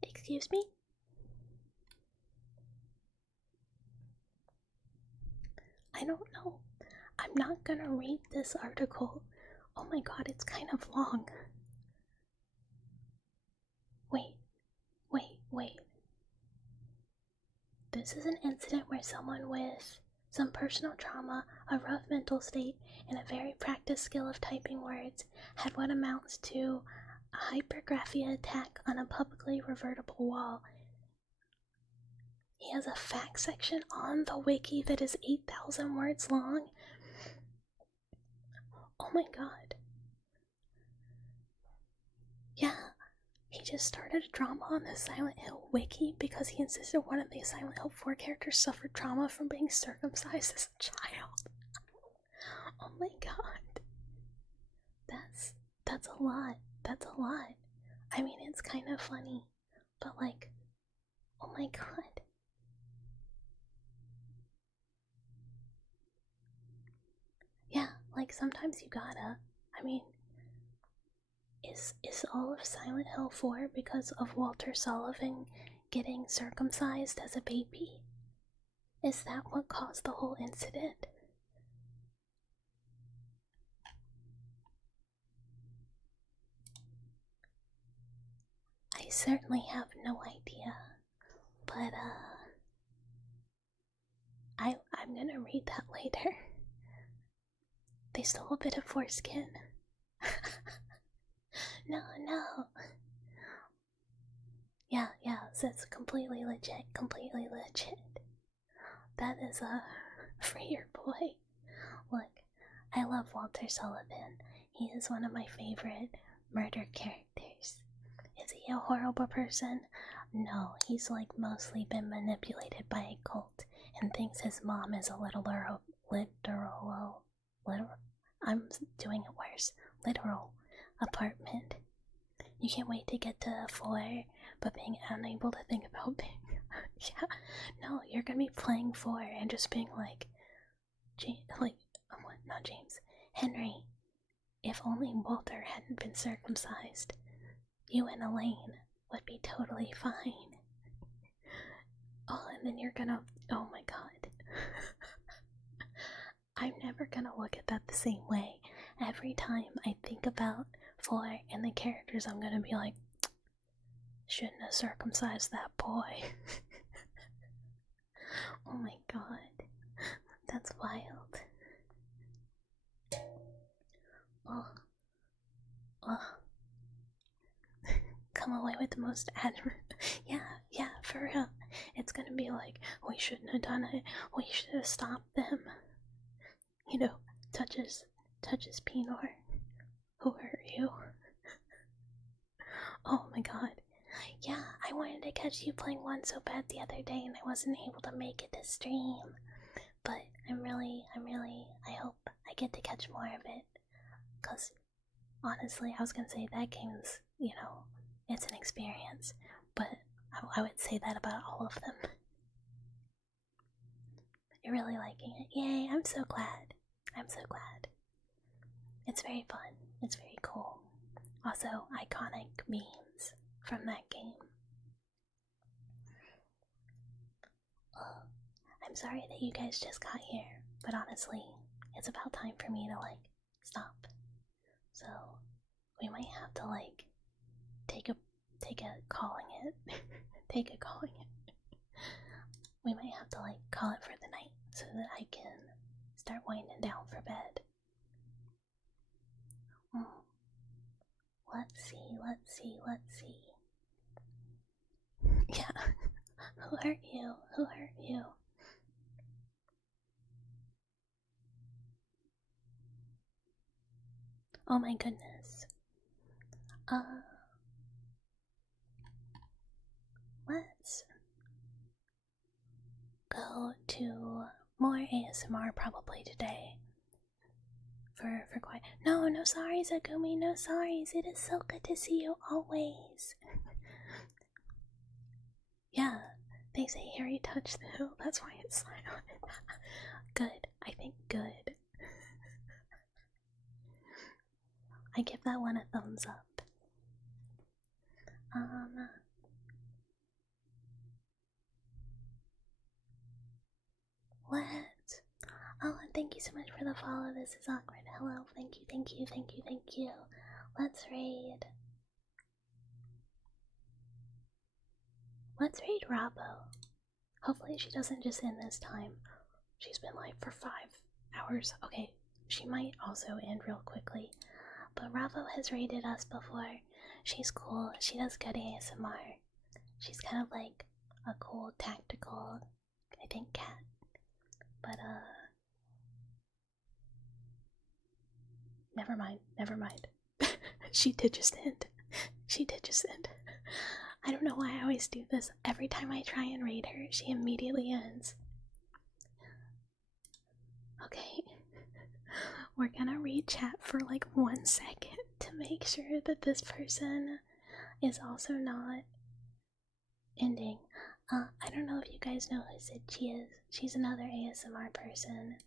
Excuse me? I don't know. I'm not gonna read this article. Oh my god, it's kind of long. Wait. This is an incident where someone with some personal trauma, a rough mental state, and a very practiced skill of typing words had what amounts to a hypergraphia attack on a publicly revertible wall. He has a fact section on the wiki that is 8,000 words long. Oh my god. Yeah, he just started a drama on the Silent Hill wiki because he insisted one of the Silent Hill 4 characters suffered trauma from being circumcised as a child. Oh my god. That's a lot. That's a lot. I mean, it's kind of funny, but like, oh my god. Yeah, like sometimes you gotta. I mean, is all of Silent Hill 4 because of Walter Sullivan getting circumcised as a baby? Is that what caused the whole incident? I certainly have no idea, but I'm gonna read that later. They stole a bit of foreskin. No. Yeah, so it's completely legit, That is for your boy. Look, I love Walter Sullivan. He is one of my favorite murder characters. Is he a horrible person? No, he's like mostly been manipulated by a cult and thinks his mom is a literal I'm doing it worse. Literal apartment. You can't wait to get to 4, but being unable to think about being. Yeah, no, you're gonna be playing 4 and just being like, not James, Henry. If only Walter hadn't been circumcised, you and Elaine would be totally fine. Oh, and then you're gonna. Oh my god. I'm never gonna look at that the same way. Every time I think about 4 and the characters, I'm gonna be like, shouldn't have circumcised that boy. Oh my god. That's wild. Oh. Come away with the most yeah, for real. It's gonna be like, we shouldn't have done it. We should have stopped them. You know, touches Pinor. Who hurt you? Oh my god. Yeah, I wanted to catch you playing 1 so bad the other day and I wasn't able to make it to stream. But I hope I get to catch more of it. Cause honestly, I was gonna say that game's, it's an experience. But I would say that about all of them. You're really liking it. Yay, I'm so glad. It's very fun. It's very cool. Also, iconic memes from that game. I'm sorry that you guys just got here, but honestly, it's about time for me to, stop. So, we might have to, take a calling it. Take a calling it. We might have to, call it for the night so that I can start winding down for bed. Let's see. Yeah. Who hurt you? Oh my goodness. Let's go to more ASMR probably today. For quite. No sorries, Agumi, no sorries. It is so good to see you always. Yeah, they say Harry touched the hill, that's why it's silent. Good, I think good. I give that one a thumbs up. What? Oh, and thank you so much for the follow. This is awkward. Hello, thank you. Let's raid. Let's raid Rabo. Hopefully she doesn't just end this time. She's been live for 5 hours. Okay, she might also end real quickly. But Ravo has raided us before. She's cool. She does good ASMR. She's kind of like a cool tactical, I think, cat. But never mind. She did just end. I don't know why I always do this. Every time I try and raid her, she immediately ends. Okay. We're gonna read chat for like 1 second to make sure that this person is also not ending. I don't know if you guys know who Sidchi is. She's another ASMR person.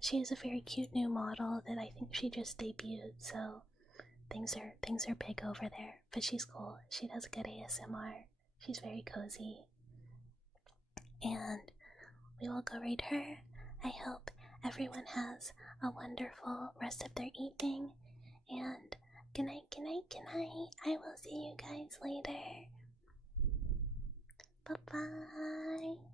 She is a very cute new model that I think she just debuted, so things are big over there. But she's cool. She does good ASMR. She's very cozy. And we will go raid her. I hope everyone has a wonderful rest of their evening. And good night, good night, good night. I will see you guys later. Bye-bye.